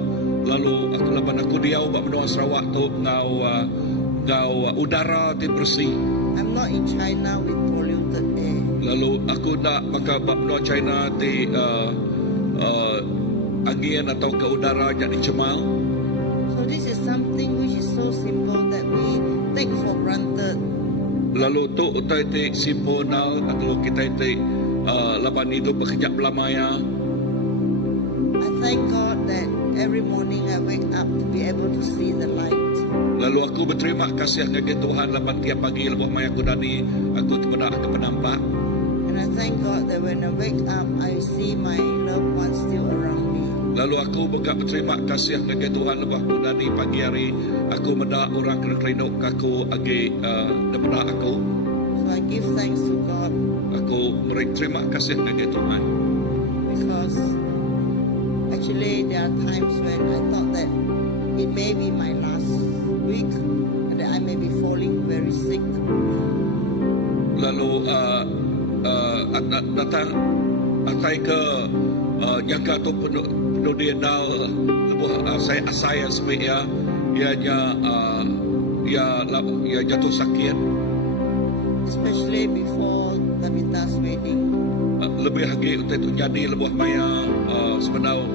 Lalu aku laban aku diau bak menua Sarawak tu ngau udara ti bersih. I'm not in China with polluted air. Lalu aku nak bakal bak menua China ti angin atau ke udara jadi cemal. So this is something which is so simple that we take for granted. Lalu tu utai ti simponal atau kita ti laban itu bekerja belamaya. I thank God that every morning I wake up to be able to see the light. Lalu aku berterima kasih kepada Tuhan laban tiap pagi lebuh maya aku dani aku terpedak ke penampak. And I thank God that when I wake up, I see my loved ones still around me. Lalu aku berterima kasih kepada Tuhan lebuh aku dani pagi hari aku mendak orang kena kelinuk aku agi daripada aku. So I give thanks to God Aku beri terima kasih kepada Tuhan. because actually there are times when I thought that it may be my last week and that I may be falling very sick. Lalu datang atai ke jangka tu penuh dia dal lebuh saya supaya ianya ia jatuh sakit. Especially before Tabitha's wedding. Lebih lagi untuk itu jadi lebuh maya sebenarnya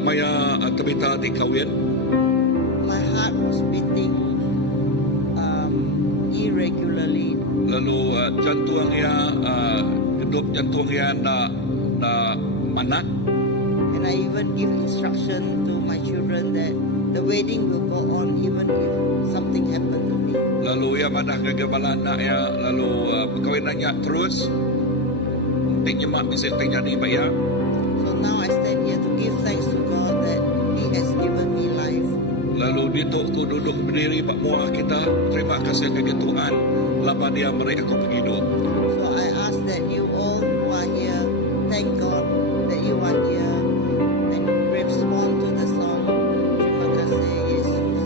maya Tabitha dikawin. My heart was beating irregularly. Lalu jantung kedup jantung na manak. And I even give instruction to my children that the wedding will go on even if something happened to me. Lalu ia madah gagabalan nak ya lalu perkahwinannya terus. Tingnya mak bisa tingnya di bayar. So now I stand here to give thanks to God that He has given me life. Lalu dia tu aku duduk berdiri pak muah kita terima kasih kepada Tuhan lapan dia beri aku penghidup. So I ask that you all who are here, thank God that you are here and respond to the song Terima Kasih Yesus.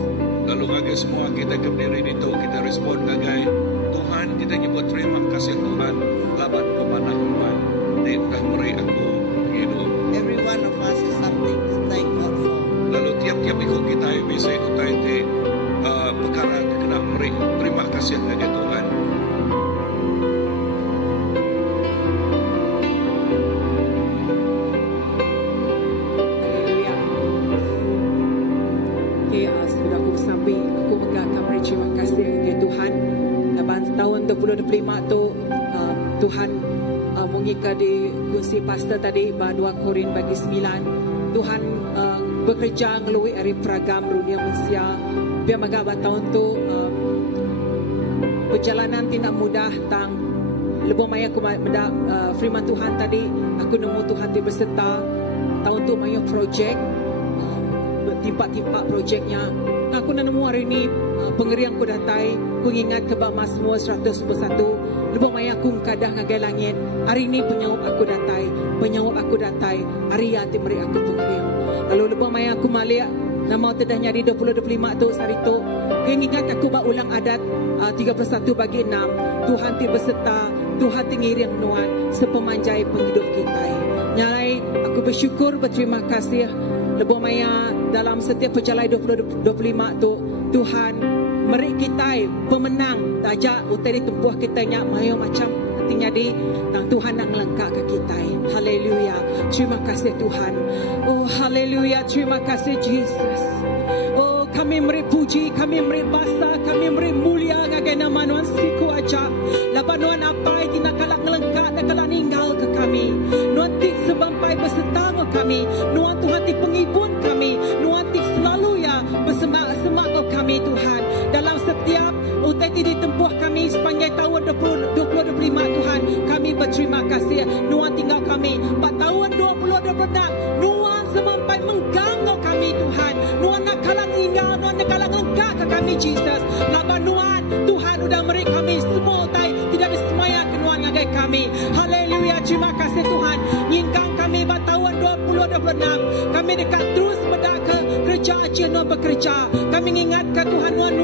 Lalu ngagai semua kita berdiri di tu kita respon ngagai Tuhan kita nyebut terima kasih Tuhan lapan pemanah Tuhan dia dah beri aku penghidup. Every one of us is something to thank God for. Lalu tiap-tiap ikut kita bisa utai perkara kena beri terima kasih kepada Tuhan. Hallelujah. 2025 tu Tuhan mengika di kursi pastor tadi 2 Korin bagi 9. Tuhan bekerja melalui hari peragam dunia Malaysia. Biar magaba tahun tu perjalanan tidak mudah tang lebih maya aku mendak firman Tuhan tadi aku nemu Tuhan di berserta tahun tu maya projek timpak-timpak projeknya. Aku nak nemu hari ini pengerian aku datai aku ingat kebak Mazmur 121 lebih maya aku kadah ngagai langit hari ini penyawab aku datai hari ya timri aku pengerian. Lalu lebih maya aku maliak nama tedah nyari 2025 tu sarito keingat aku bak ulang adat 31 bagi 6 Tuhan ti berserta Tuhan ti ngiring nuan sepemanjai penghidup kita. Nyalai aku bersyukur berterima kasih lebih maya dalam setiap perjalanan 2025 tu Tuhan meri kita pemenang tajak utari tempuh kita nyak mayo macam artinya di tang Tuhan nang lengkap ke kita. Haleluya. Terima kasih Tuhan. Oh haleluya. Terima kasih Jesus. Oh kami meri puji, kami meri basa, kami meri mulia ngagai nama Nuan siku aja. Laban Nuan apa yang nak kalak ngelengkap nak kalak ninggal ke kami. Nuan ti sebampai berserta kami. Nuan Tuhan ti penghibur kami. Nuan ti selalu ya bersemak-semak kami Tuhan. Dalam setiap utai di tempuh kami sepanjang tahun 2025 Tuhan. Kami berterima kasih. Nuan tinggal kami. 4 tahun 2026. Nuan semampai mengganggu kami Tuhan. Nuan nak kalang tinggal. Nuan nak kalang lengkap ke kami Jesus. Laban Nuan Tuhan sudah beri kami semua utai. Tidak bersemaya ke Nuan ngagai kami. Haleluya. Terima kasih Tuhan. Nyingkang kami 4 tahun 2026. Kami dekat terus bedak ke kerja aja Nuan bekerja. Kami ingat ke Tuhan Nuan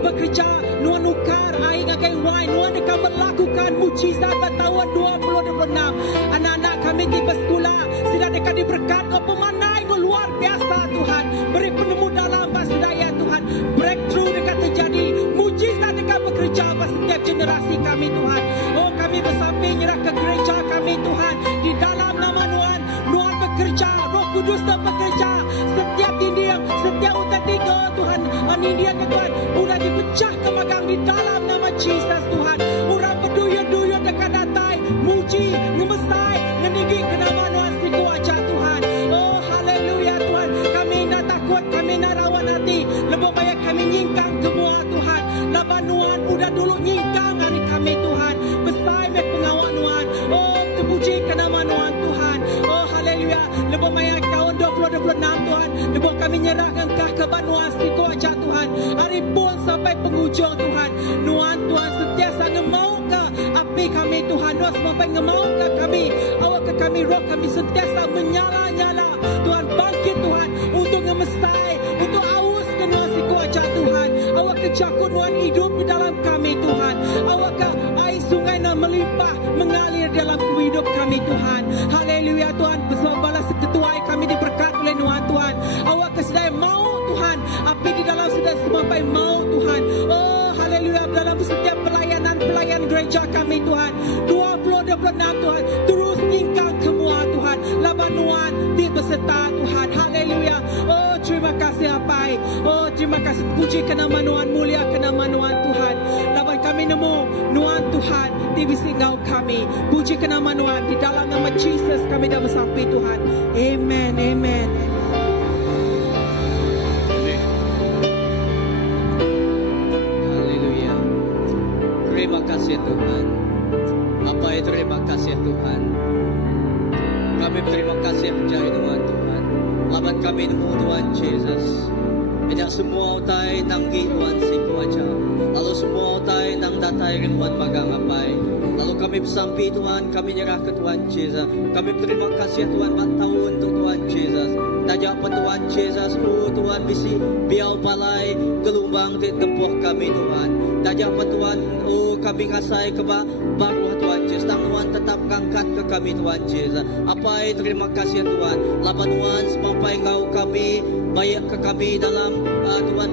bekerja. Nuan ukar air ngagai wine. Nuan dekat melakukan mujizat pada tahun 2026. Anak-anak kami di sekolah sudah dekat diberkat ke pemanai luar biasa Tuhan. Beri penemu dalam bahasa daya Tuhan. Breakthrough dekat terjadi. Mujizat dekat bekerja pada setiap generasi kami Tuhan. Oh kami bersamping nyerah ke gereja kami Tuhan. Di dalam nama Nuan. Nuan bekerja. Roh Kudus dan bekerja. Setiap dinding. Setiap utat tiga Tuhan. Anindia ke Tuhan. Sudah dipecah ke magang di dalam nama Jesus Tuhan. Orang berduyun-duyun dekat datai. Muji. Ngemesai. Nenigi ke nama Nuan siku aja Tuhan. Oh haleluya Tuhan. Kami nak takut. Kami nak rawan hati. Lebih banyak kami nyingkang semua Tuhan. Laban Nuan udah dulu nyingkang hari kami Tuhan. Besar mek pengawal Nuan. Oh terpuji ke nama Nuan Tuhan. Oh haleluya. Lebih banyak tahun 2026 Tuhan. Lebih kami nyerahkan ke Nuan siku aja Tuhan. Hari pun sampai penghujung Tuhan. Nuan Tuhan sentiasa ngemau ke api kami Tuhan. Nuan sampai ngemau ke kami. Awak ke kami roh kami sentiasa menyala-nyala. Tuhan bangkit Tuhan. Untuk ngemestai. Untuk aus ke Nuan siku aja Tuhan. Awak ke jakut Nuan hidup di dalam kami Tuhan. Awak ke air sungai yang melimpah mengalir dalam hidup kami Tuhan. Haleluya Tuhan. Bersama balas ketua kami diberkat oleh Nuan Tuhan. Awak ke sedaya mau Tuhan. Api di dalam sedaya sampai mau Tuhan. Oh haleluya. Dalam setiap pelayanan gereja kami Tuhan. 2026 Tuhan. Terus nyingkang semua Tuhan. Laban Nuan di beserta Tuhan. Haleluya. Oh terima kasih Apai. Oh terima kasih. Puji ke nama Nuan. Mulia ke nama Nuan Tuhan. Laban kami nemu Nuan Tuhan di bisingau kami. Puji ke nama Nuan. Di dalam nama Jesus kami dah bersampai Tuhan. Amen. Amen. Haleluya. Terima kasih Tuhan. Apai terima kasih Tuhan. Kami terima kasih jai Tuhan Tuhan. Laban kami nemu Tuhan Jesus. Banyak semua utai nanggi Tuhan siku aja. Lalu semua utai nang datai Tuhan magang apai. Lalu kami bersampai Tuhan, kami nyerah ke Tuhan Jesus. Kami terima kasih Tuhan tahu untuk Tuhan Jesus. Tajak pada Tuhan Jesus, oh Tuhan bisi biau balai gelombang di tempuh kami Tuhan. Tajak pada Tuhan, oh kami ngasai ke baru Tuhan Jesus. Tuhan tetap ngangkat ke kami Tuhan Jesus. Apa terima kasih Tuhan. Lapan Tuhan semampai engkau kami, baik ke kami dalam Tuhan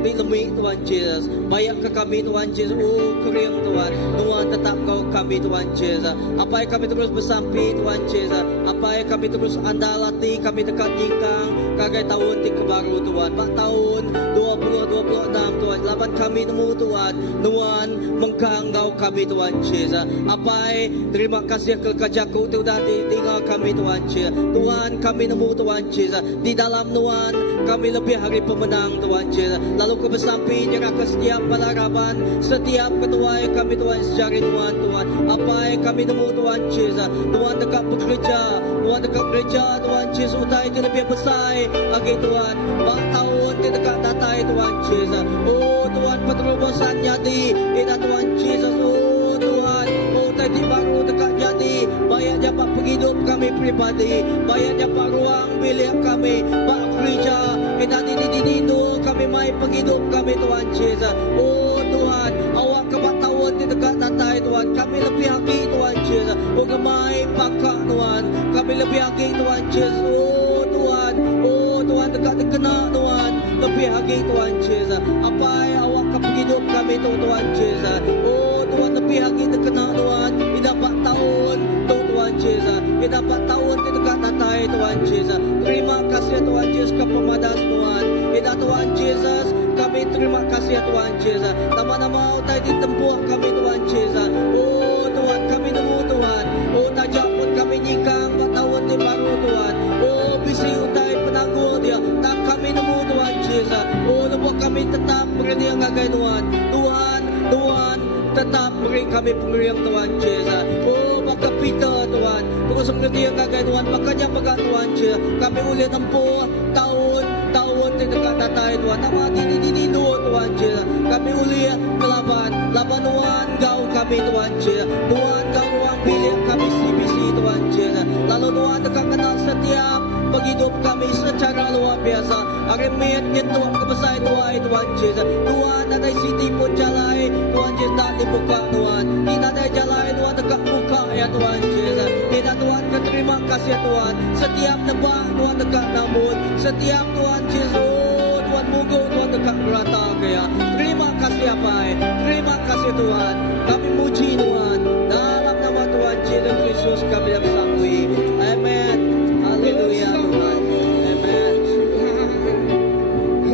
Dilemi Tuhan Jesus. Baik ke kami Tuhan Jesus. Oh kering Tuhan. Tuhan tetap kau kami Tuhan Jesus. Apa yang kami terus bersampai Tuhan Jesus. Apa yang kami terus andalati. Kami dekat nyingkang. Kagai tahun tiga baru Tuhan. Pak tahun 20 2026 Tuhan. Laban kami nemu Tuhan. Tuhan mengkanggau kami Tuhan Yesus. Apai terima kasih kerjaku sudah tinggal kami Tuhan Yesus. Tuhan kami nemu Tuhan Yesus. Di dalam Tuhan kami lebih hari pemenang Tuhan Yesus. Lalu ku bersampi nyerahkan setiap balaraban, setiap ketua kami Tuhan secara Tuhan Tuhan. Apai kami nemu Tuhan Yesus. Tuhan dekat bekerja, Tuhan dekat gereja Tuhan Yesus utai itu lebih besar lagi Tuhan. Bak tahun di dekat datai Tuhan Yesus. Oh Tuhan peterobosan jadi ina Tuhan Yesus. Oh Tuhan, oh tadi baru dekat jadi bayar jabat penghidup kami pribadi, bayar jabat ruang bilik kami, bak gereja ina dini kami mai penghidup kami Tuhan Yesus. Oh Tuhan, awak kebat tahun di dekat datai Tuhan, kami lebih haki Tuhan Yesus. Oh gemai pakak Tuhan, kami lebih haki Tuhan Yesus. Oh Tuhan dekat terkena Tuhan, lebih haki Tuhan Yesus. Apa yang awak kehidup kami Tuhan Yesus. Oh Tuhan lebih haki terkena Tuhan, ini dapat tahun Tuhan Yesus. Ini dapat tahun di dekat datai Tuhan Yesus. Terima kasih Tuhan Yesus ke pemadas Tuhan. Ini Tuhan Yesus, kami terima kasih Tuhan Yesus. Nama-nama utai ditempuh kami Tuhan Yesus. Oh Tuhan kami nemu Tuhan. Oh tajak pun kami nyingkang buat tahun di baru Tuhan. Oh bisi utai penangguh dia. Tak kami nemu Tuhan Yesus. Oh lepas kami tetap beri ngagai Tuhan. Tuhan tetap beri kami pengeriang Tuhan Yesus. Oh maka Peter Tuhan. Terus beri ngagai Tuhan. Makanya bagi Tuhan Yesus. Kami boleh tempuh tahun di dekat datai Tuhan. Nama dini Tuhan Yesus. Kami ulia kelaban Tuhan gau kami Tuhan Yesus. Tuhan gau ruang bilik kami CBC Tuhan Yesus. Lalu Tuhan dekat kenal setiap penghidup kami secara luar biasa. Arimit nyentuh kebesar Tuhan Yesus. Tuhan ada siti pun jalai Tuhan Yesus tak dibuka Tuhan. Tidak ada jalai Tuhan dekat buka ya Tuhan Yesus. Tidak Tuhan terima kasih Tuhan. Setiap nebak Tuhan dekat namun. Setiap Tuhan Yesus. Tuhan munggu Tuhan dekat berata kaya. Terima kasih apa? Terima kasih Tuhan. Kami muji Tuhan. Dalam nama Tuhan Yesus Kristus kami dah bersangkui. Amen. Haleluya Tuhan. Amen.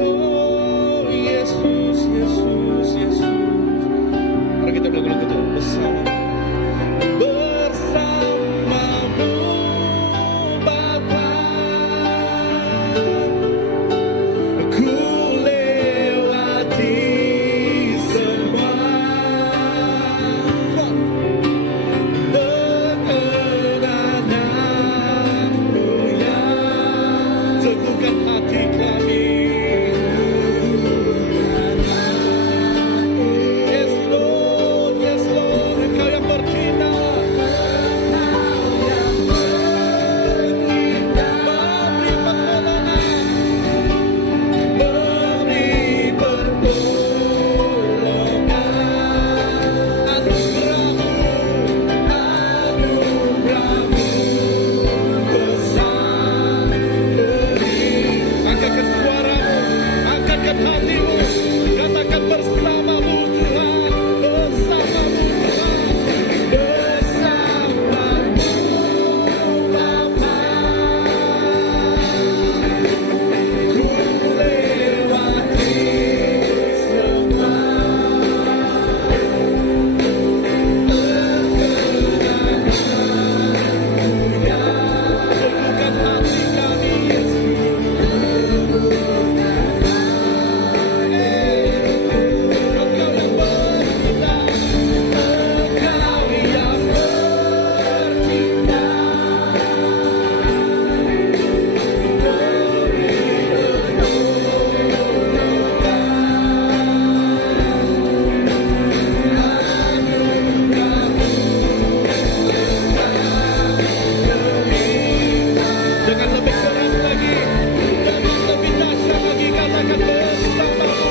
Oh Yesus, Yesus, Yesus. Mari kita berlagu lagu itu bersamamu Bapa. Ku lewati semua kekenanganmu yang teguhkan hati kami. Yes Lord, Engkau yang bertindak. Beri pertolongan, anugerahmu besar beri. Angkatkan suaramu, angkatkan hatimu, katakan bersamamu Tuhan, bersamamu Tuhan, bersamamu Bapa. Ku lewati semua teguhkan hati kami Yesus. Engkau yang bertindak, Engkau yang bertindak. Dengan lebih keras lagi, dengan lebih dahsyat lagi, katakan bersamamu,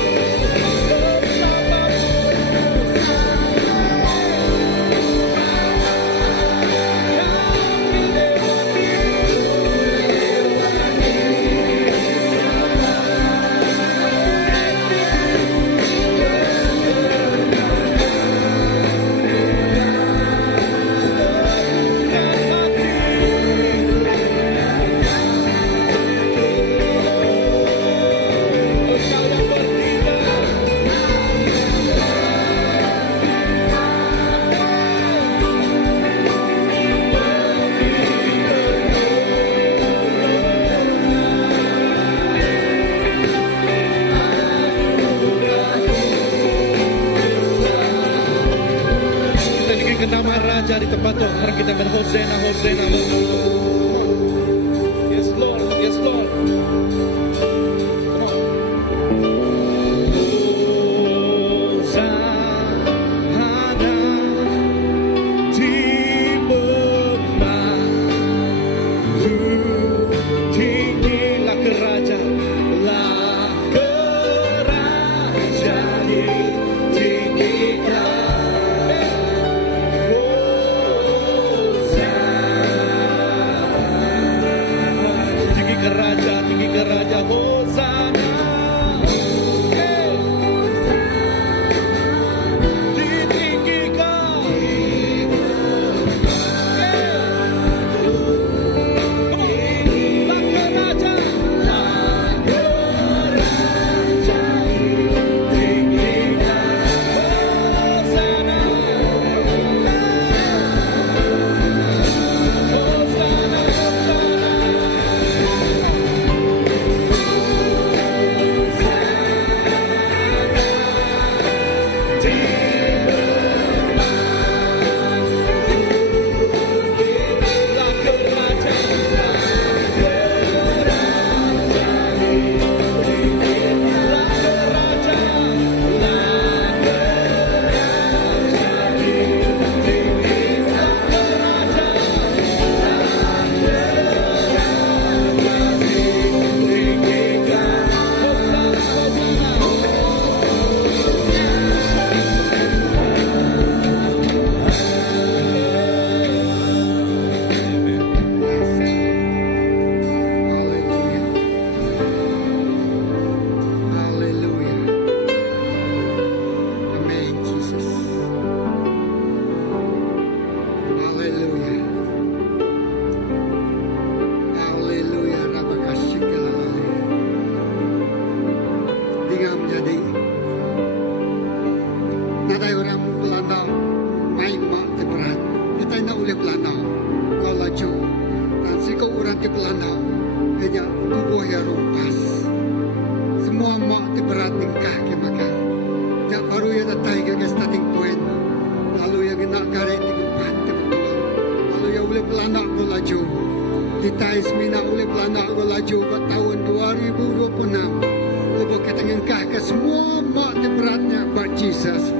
semua mak beratnya buat Jesus.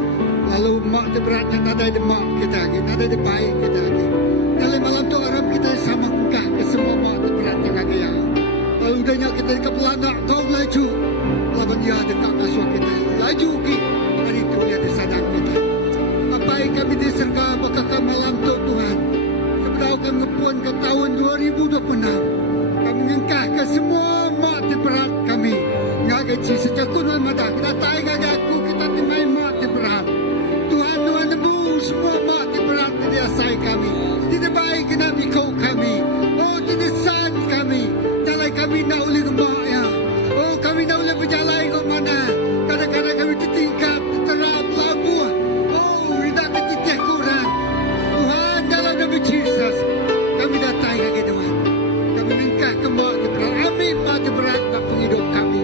Lalu mak beratnya nadai de mak kita lagi, nadai de baik kita lagi. Dalam malam tu harap kita sama engkah ke semua mak beratnya lagi ya. Lalu danya kita di kepelanak kau laju. Lawan dia dekat kasuah kita laju ki. Hari itu dia disadar kita. Apa yang kami diserga bakal malam tu Tuhan. Sebelum kami ngepuan ke tahun 2026. Kami mengengkah ke semua mak berat kami. Ngagai Jesus cakunan mata kita tai ngagai aku kita timai mak berat. Tuhan Tuhan nebus semua mak berat dia sai kami. Tidak baik kena bikau kami. Oh tidak san kami. Dalai kami nak uli mak ya. Oh kami nak uli berjalan ke mana. Kadang-kadang kami tertingkap, terterap, labuh. Oh tidak ketitik kurang. Tuhan dalam nama Jesus kami datang ke Tuhan. Kami mengengkah ke mak berat. Ambil mak berat dan penghidup kami.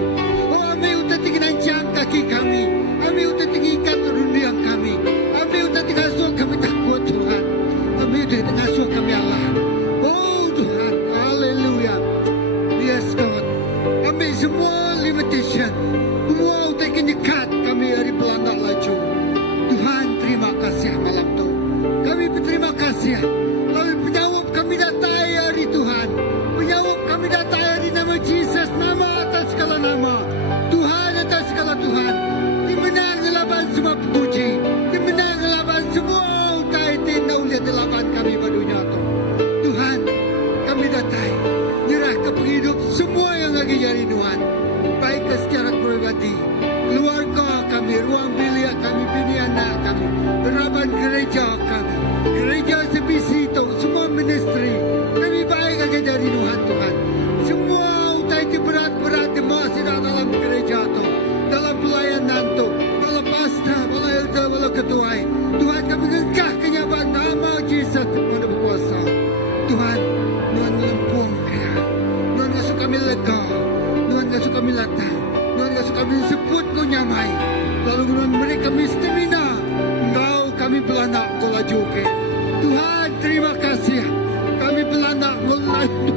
Ambil untuk tinggi nancang kaki kami. Ambil untuk tinggi ikat dunia kami. Ambil untuk tinggal suah kami takut Tuhan. Ambil untuk tinggal suah kami Allah. Oh Tuhan, haleluya. Yes God. Ambil semua limitation. Semua untuk kenyekat kami hari pelanggar laju. Tuhan terima kasih malam tu. Kami berterima kasih. Lalu penjawab kami datang hari Tuhan. Penjawab kami datang hari nama Jesus. Nama atas segala nama. Tuhan atas segala Tuhan. Dimenang laban semua puji. Dimenang laban semua utai tindak uliat laban kami badunya tu. Tuhan, kami datang. Nyerah ke penghidup semua yang lagi jari Tuhan. Baik ke secara pribadi. Keluarga kami, ruang bilik kami, bini anak kami. Beraban gereja kami. Gereja CBC tu, semua ministry. Kami baik lagi jari Tuhan. Semua utai berat-berat masih dalam gereja tu. Dalam pelayanan tu. Walau pastor, walau elder, walau ketua. Tuhan kami mengengkah kenyataan nama Jesus kepada berkuasa. Tuhan, Tuhan lempung kaya. Tuhan ngasuh kami lega. Tuhan ngasuh kami latang. Tuhan ngasuh kami sebut kau nyamai. Lalu Tuhan beri kami stamina. Engkau kami belanak kau laju ke. Tuhan terima kasih. Kami belanak kau laju.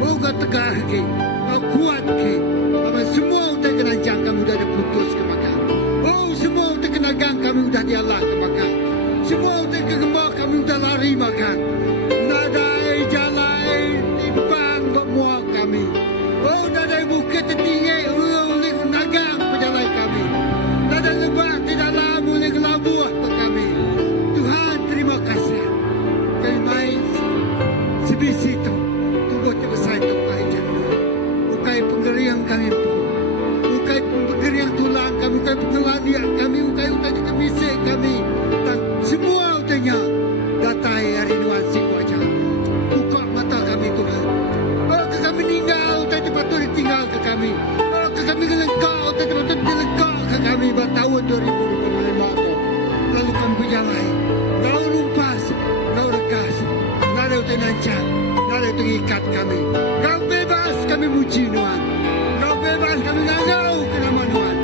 Oh kau tegar ke. Kau kuat ke. Apa semua udah kenancang kami udah diputus ke makan. Oh semua udah kenagang kami udah dialah ke makan. Semua udah kegembak kami udah lari makan. Nadai jalai timbang semua kami. Oh nadai bukit tertinggi ulik nagang pejalan kami. Nadai lebat tidak lama ulik labuh ke kami. Tuhan terima kasih. Kami main sebisi itu. Tubuh terbesar itu kaya jatuh. Bukai penggeriang kami pun. Bukai penggeriang tulang kami. Bukai pengelan dia kami. Bukai utang kemisik kami. Dan semua utangnya datai hari nuan si wajah. Buka mata kami Tuhan. Kalau ke kami tinggal, tak patut ditinggal ke kami. Kalau ke kami gelengkau, tak patut dilengkau ke kami. Tahun 2025 tu. Lalu kami berjalan. Kau rumpas, kau rekas. Tak ada utang nancang. Tak ada utang ikat kami. Kau bebas kami muji Tuhan. Kau bebas kami ngangau ke nama Tuhan.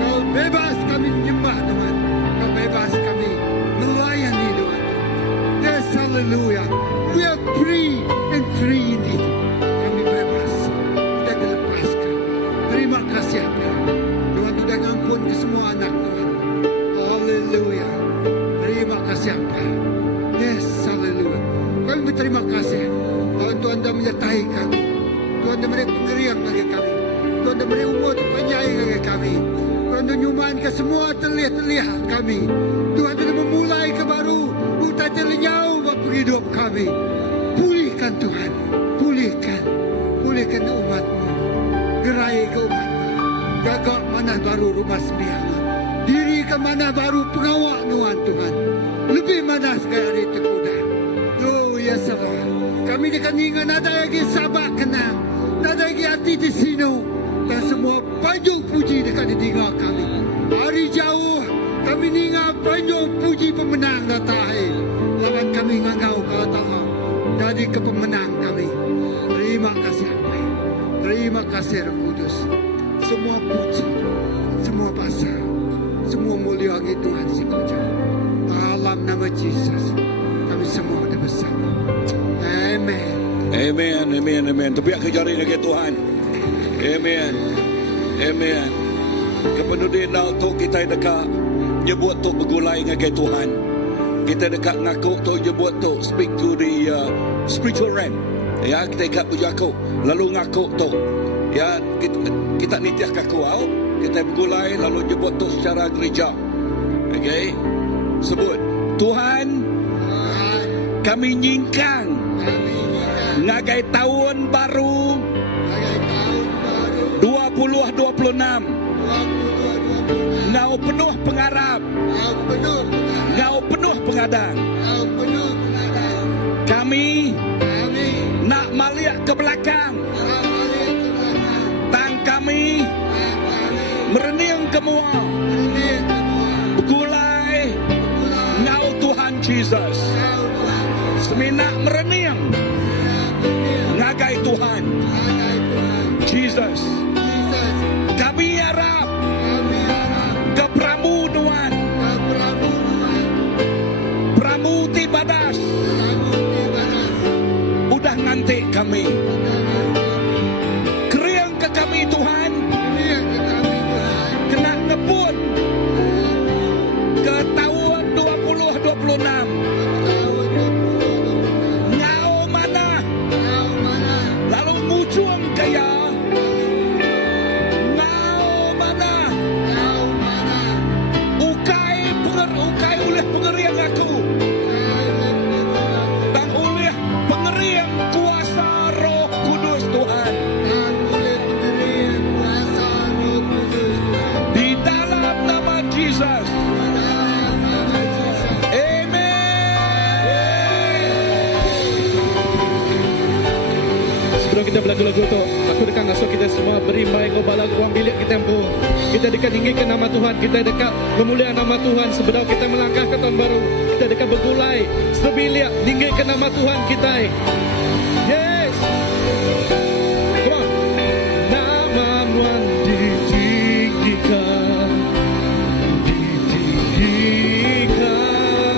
Kau bebas kami menyembah Tuhan. Kau bebas kami melayani Tuhan. Yes, hallelujah. We are free and free indeed. Kami bebas. Kita dilepaskan. Terima kasih Tuhan sudah ngampun ke semua anak Tuhan. Hallelujah. Terima kasih Yes, hallelujah. Kami berterima kasih. Tuhan dah menyertai kami. Tuhan dah beri penggeriang bagi kami. Tuhan dah beri umur panjang bagi kami. Tuhan dah nyuman ke semua terlihat kami. Tuhan dah memulai ke baru. Utai terlenyau buat hidup kami. Pulihkan Tuhan. Pulihkan. Pulihkan umat-Mu. Gerai ke umat-Mu. Gagak mana baru rumah sembiang. Diri ke mana baru pengawal Tuhan. Lebih mana sekali terkuda. Oh ya sabar. Kami dekat ingat ada lagi sabar kenal. Ada lagi hati di sini. Dan semua panjang puji dekat di tinggal kami. Hari jauh kami ingat panjang puji pemenang datang. Lawan kami ngangau kalau Allah. Jadi ke pemenang kami. Terima kasih Allah. Terima kasih Roh Kudus. Semua puji. Semua bahasa. Semua mulia bagi Tuhan si Kujang. Dalam nama Jesus. Kami semua ada bersama. Amen. Amen, amen, amen. Tepiak ke jari lagi Tuhan. Amen. Amen. Kemudian tu kita dekat nyebut tu bergulai ngagai Tuhan. Kita dekat ngaku tu nyebut tu speak to the spiritual realm. Ya, kita dekat berjaku lalu ngaku tu. Ya, kita nitiah kaku kita bergulai lalu nyebut tu secara gereja. Okey. Sebut Tuhan, kami nyingkang ngagai tahun baru 2026. Ngau penuh pengharap, ngau penuh pengadang. Kami nak maliak ke belakang, tang kami merening kemua, bergulai ngau Tuhan Jesus. Seminak merening ngagai Tuhan Jesus. Kami harap ke Pramunuan, Pramuti Badas, udah nanti kami. Keriang ke kami Tuhan, kena ngepun ke tahun 2026. Ngau mana, lalu ngujung kaya. Ukai oleh pengerian aku dan oleh pengerian kuasa Roh Kudus Tuhan di dalam nama Jesus. Sebelum kita berlagu-lagu tu, aku dekat ngasuh kita semua berimbai ngobala ruang bilik kita pun. Kita dekat tinggikan nama Tuhan, kita dekat memuliakan nama Tuhan sebelum kita melangkah ke tahun baru. Kita dekat bergulai sebiliak tinggikan nama Tuhan kita. Yes. Come on. Nama Tuhan ditinggikan, ditinggikan,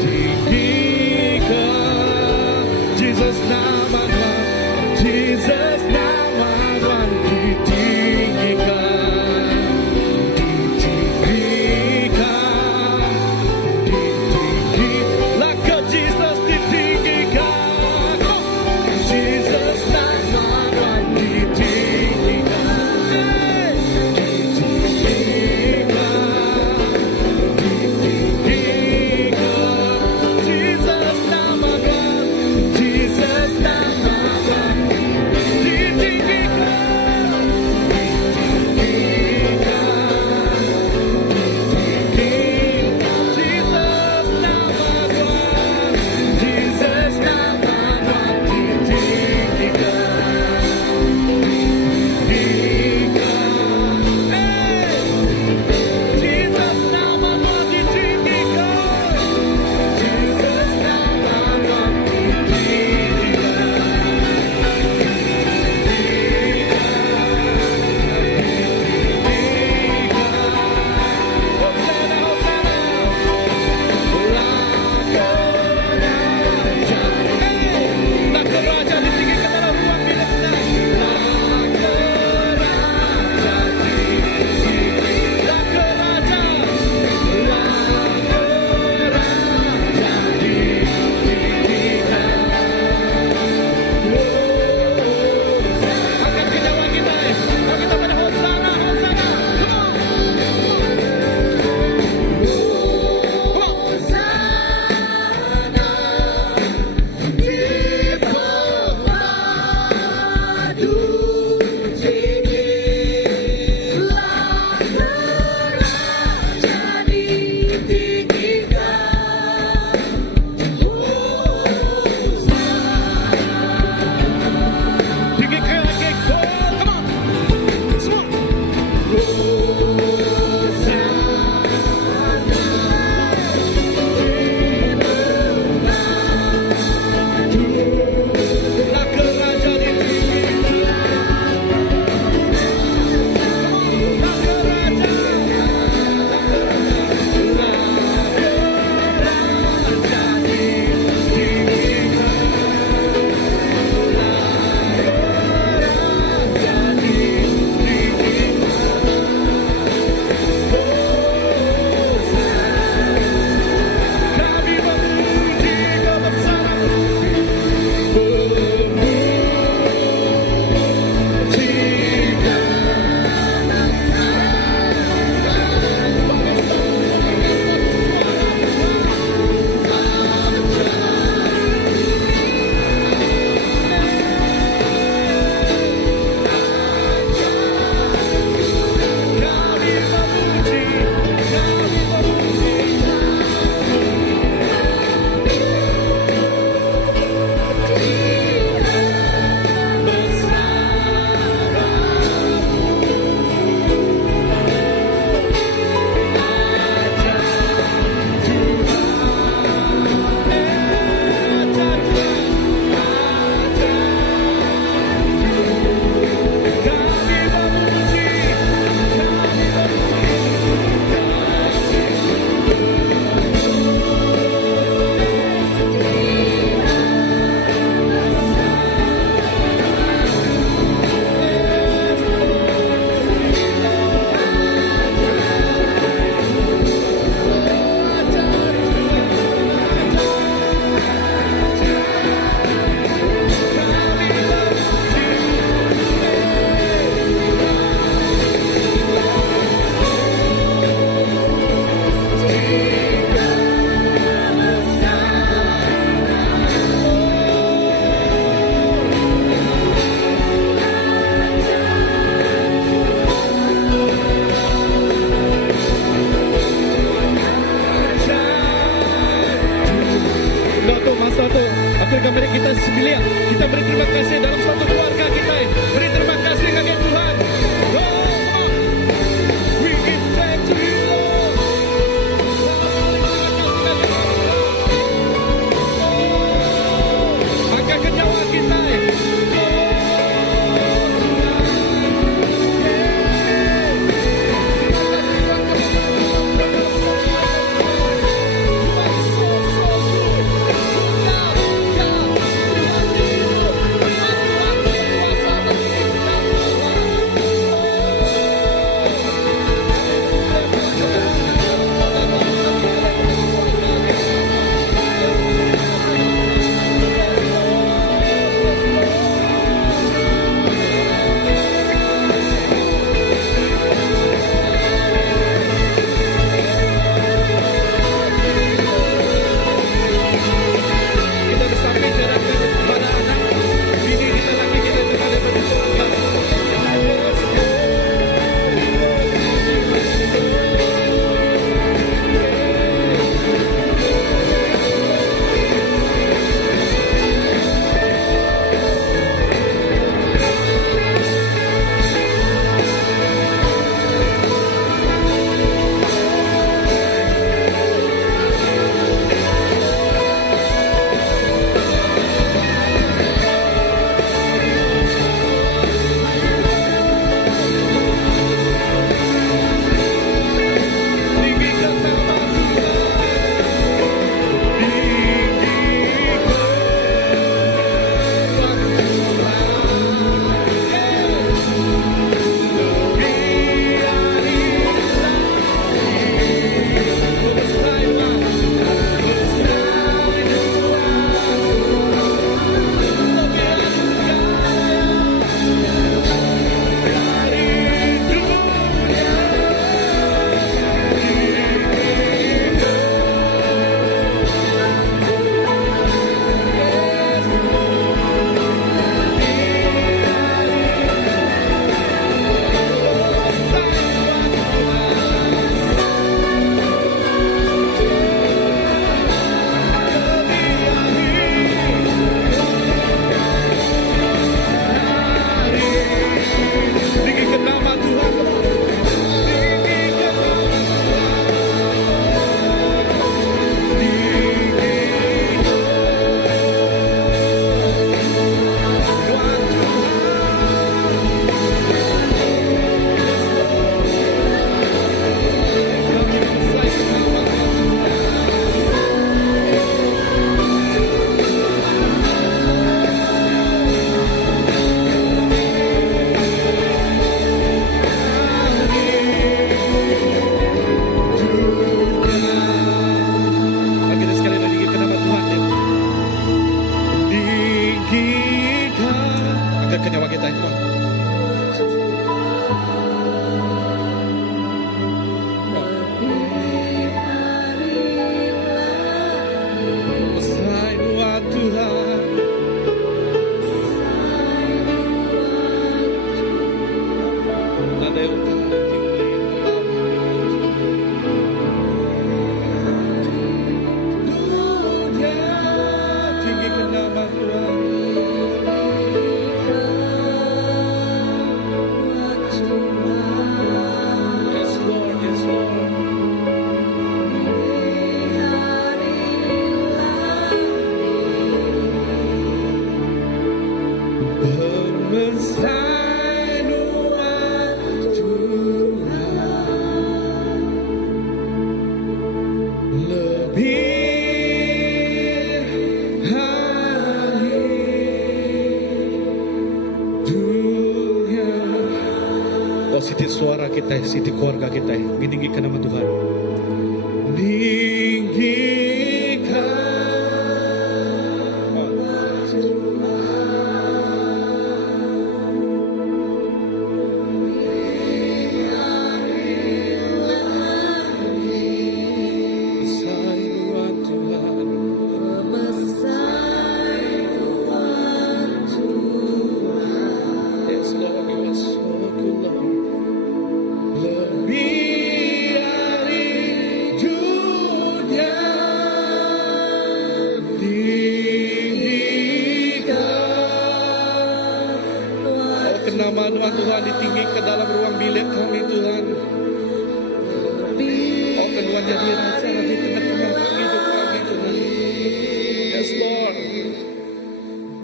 ditinggikan. Jesus nama Tuhan, Jesus nama Tuhan ditinggikan. Jesus ditinggikan. terima kasih dalam suatu keluarga kita. Beri terima kasih kepada Tuhan. Oh, we give thanks to you, Lord. Angkat nyawa kita. Oh, siti suara kita, siti keluarga kita, tinggikan nama Tuhan. Lebih dari dalam ruang bilik kami Tuhan. Oh Tuhan jadi raja di tengah-tengah hidup kami Tuhan. Yes Lord.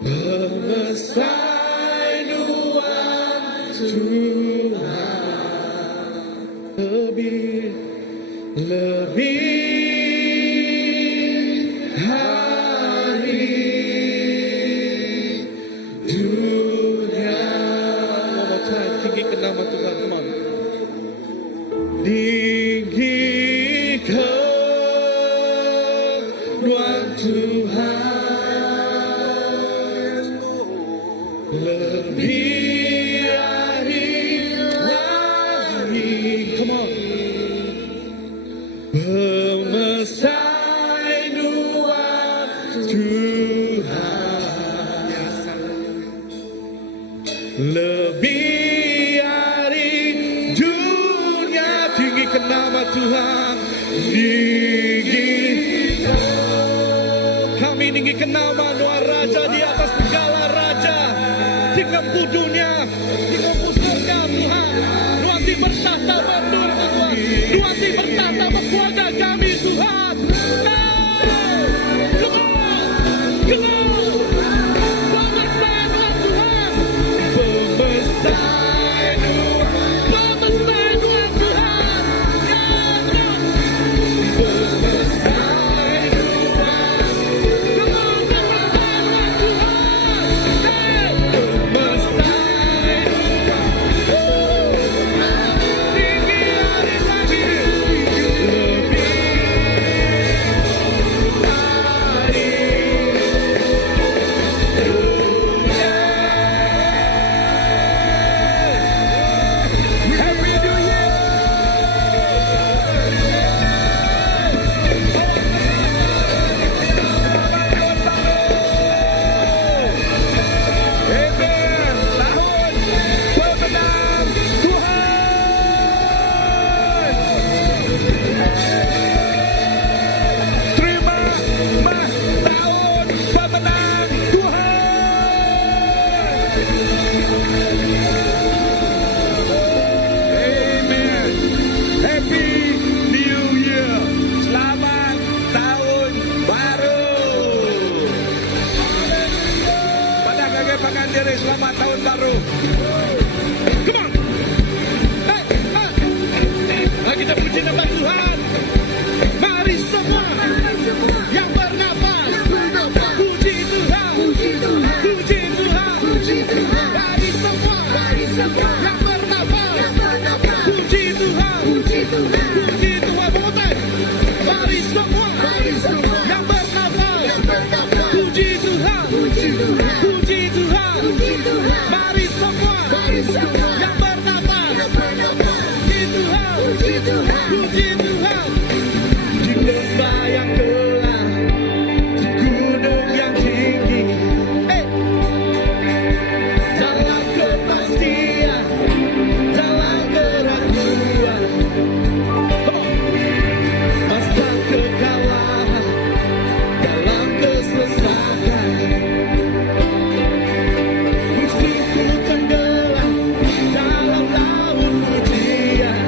Pemersai Tuhan lebih hari dunia. One more time, tinggikan nama Tuhan, come on. Tinggikan nama Tuhan lebih hari, come on. Pemersai Tuhan lebih hari dunia. Tinggikan nama Tuhan, kami tinggikan nama Tuhan Raja di atas segala raja, di kampu dunia, di kampu surga Tuhan. Tuhan di bertata bandur Tuhan, Tuhan di bertata keluarga kami Tuhan. Come on. Selamat tahun baru. Come on. Hey. Kita puji nama Tuhan. Mari semua yang bernafas puji Tuhan. Puji Tuhan. Mari semua yang bernafas puji Tuhan. Puji Tuhan. Mari semua yang bernafas puji Tuhan. Puji Tuhan. Mari semua yang bernafas puji Tuhan. Puji Tuhan. Di lembah yang gelap, di gunung yang tinggi, dalam kepastian, dalam keraguan, masa kekalahan, dalam kesesakan. Tenggelam dalam laut pujian.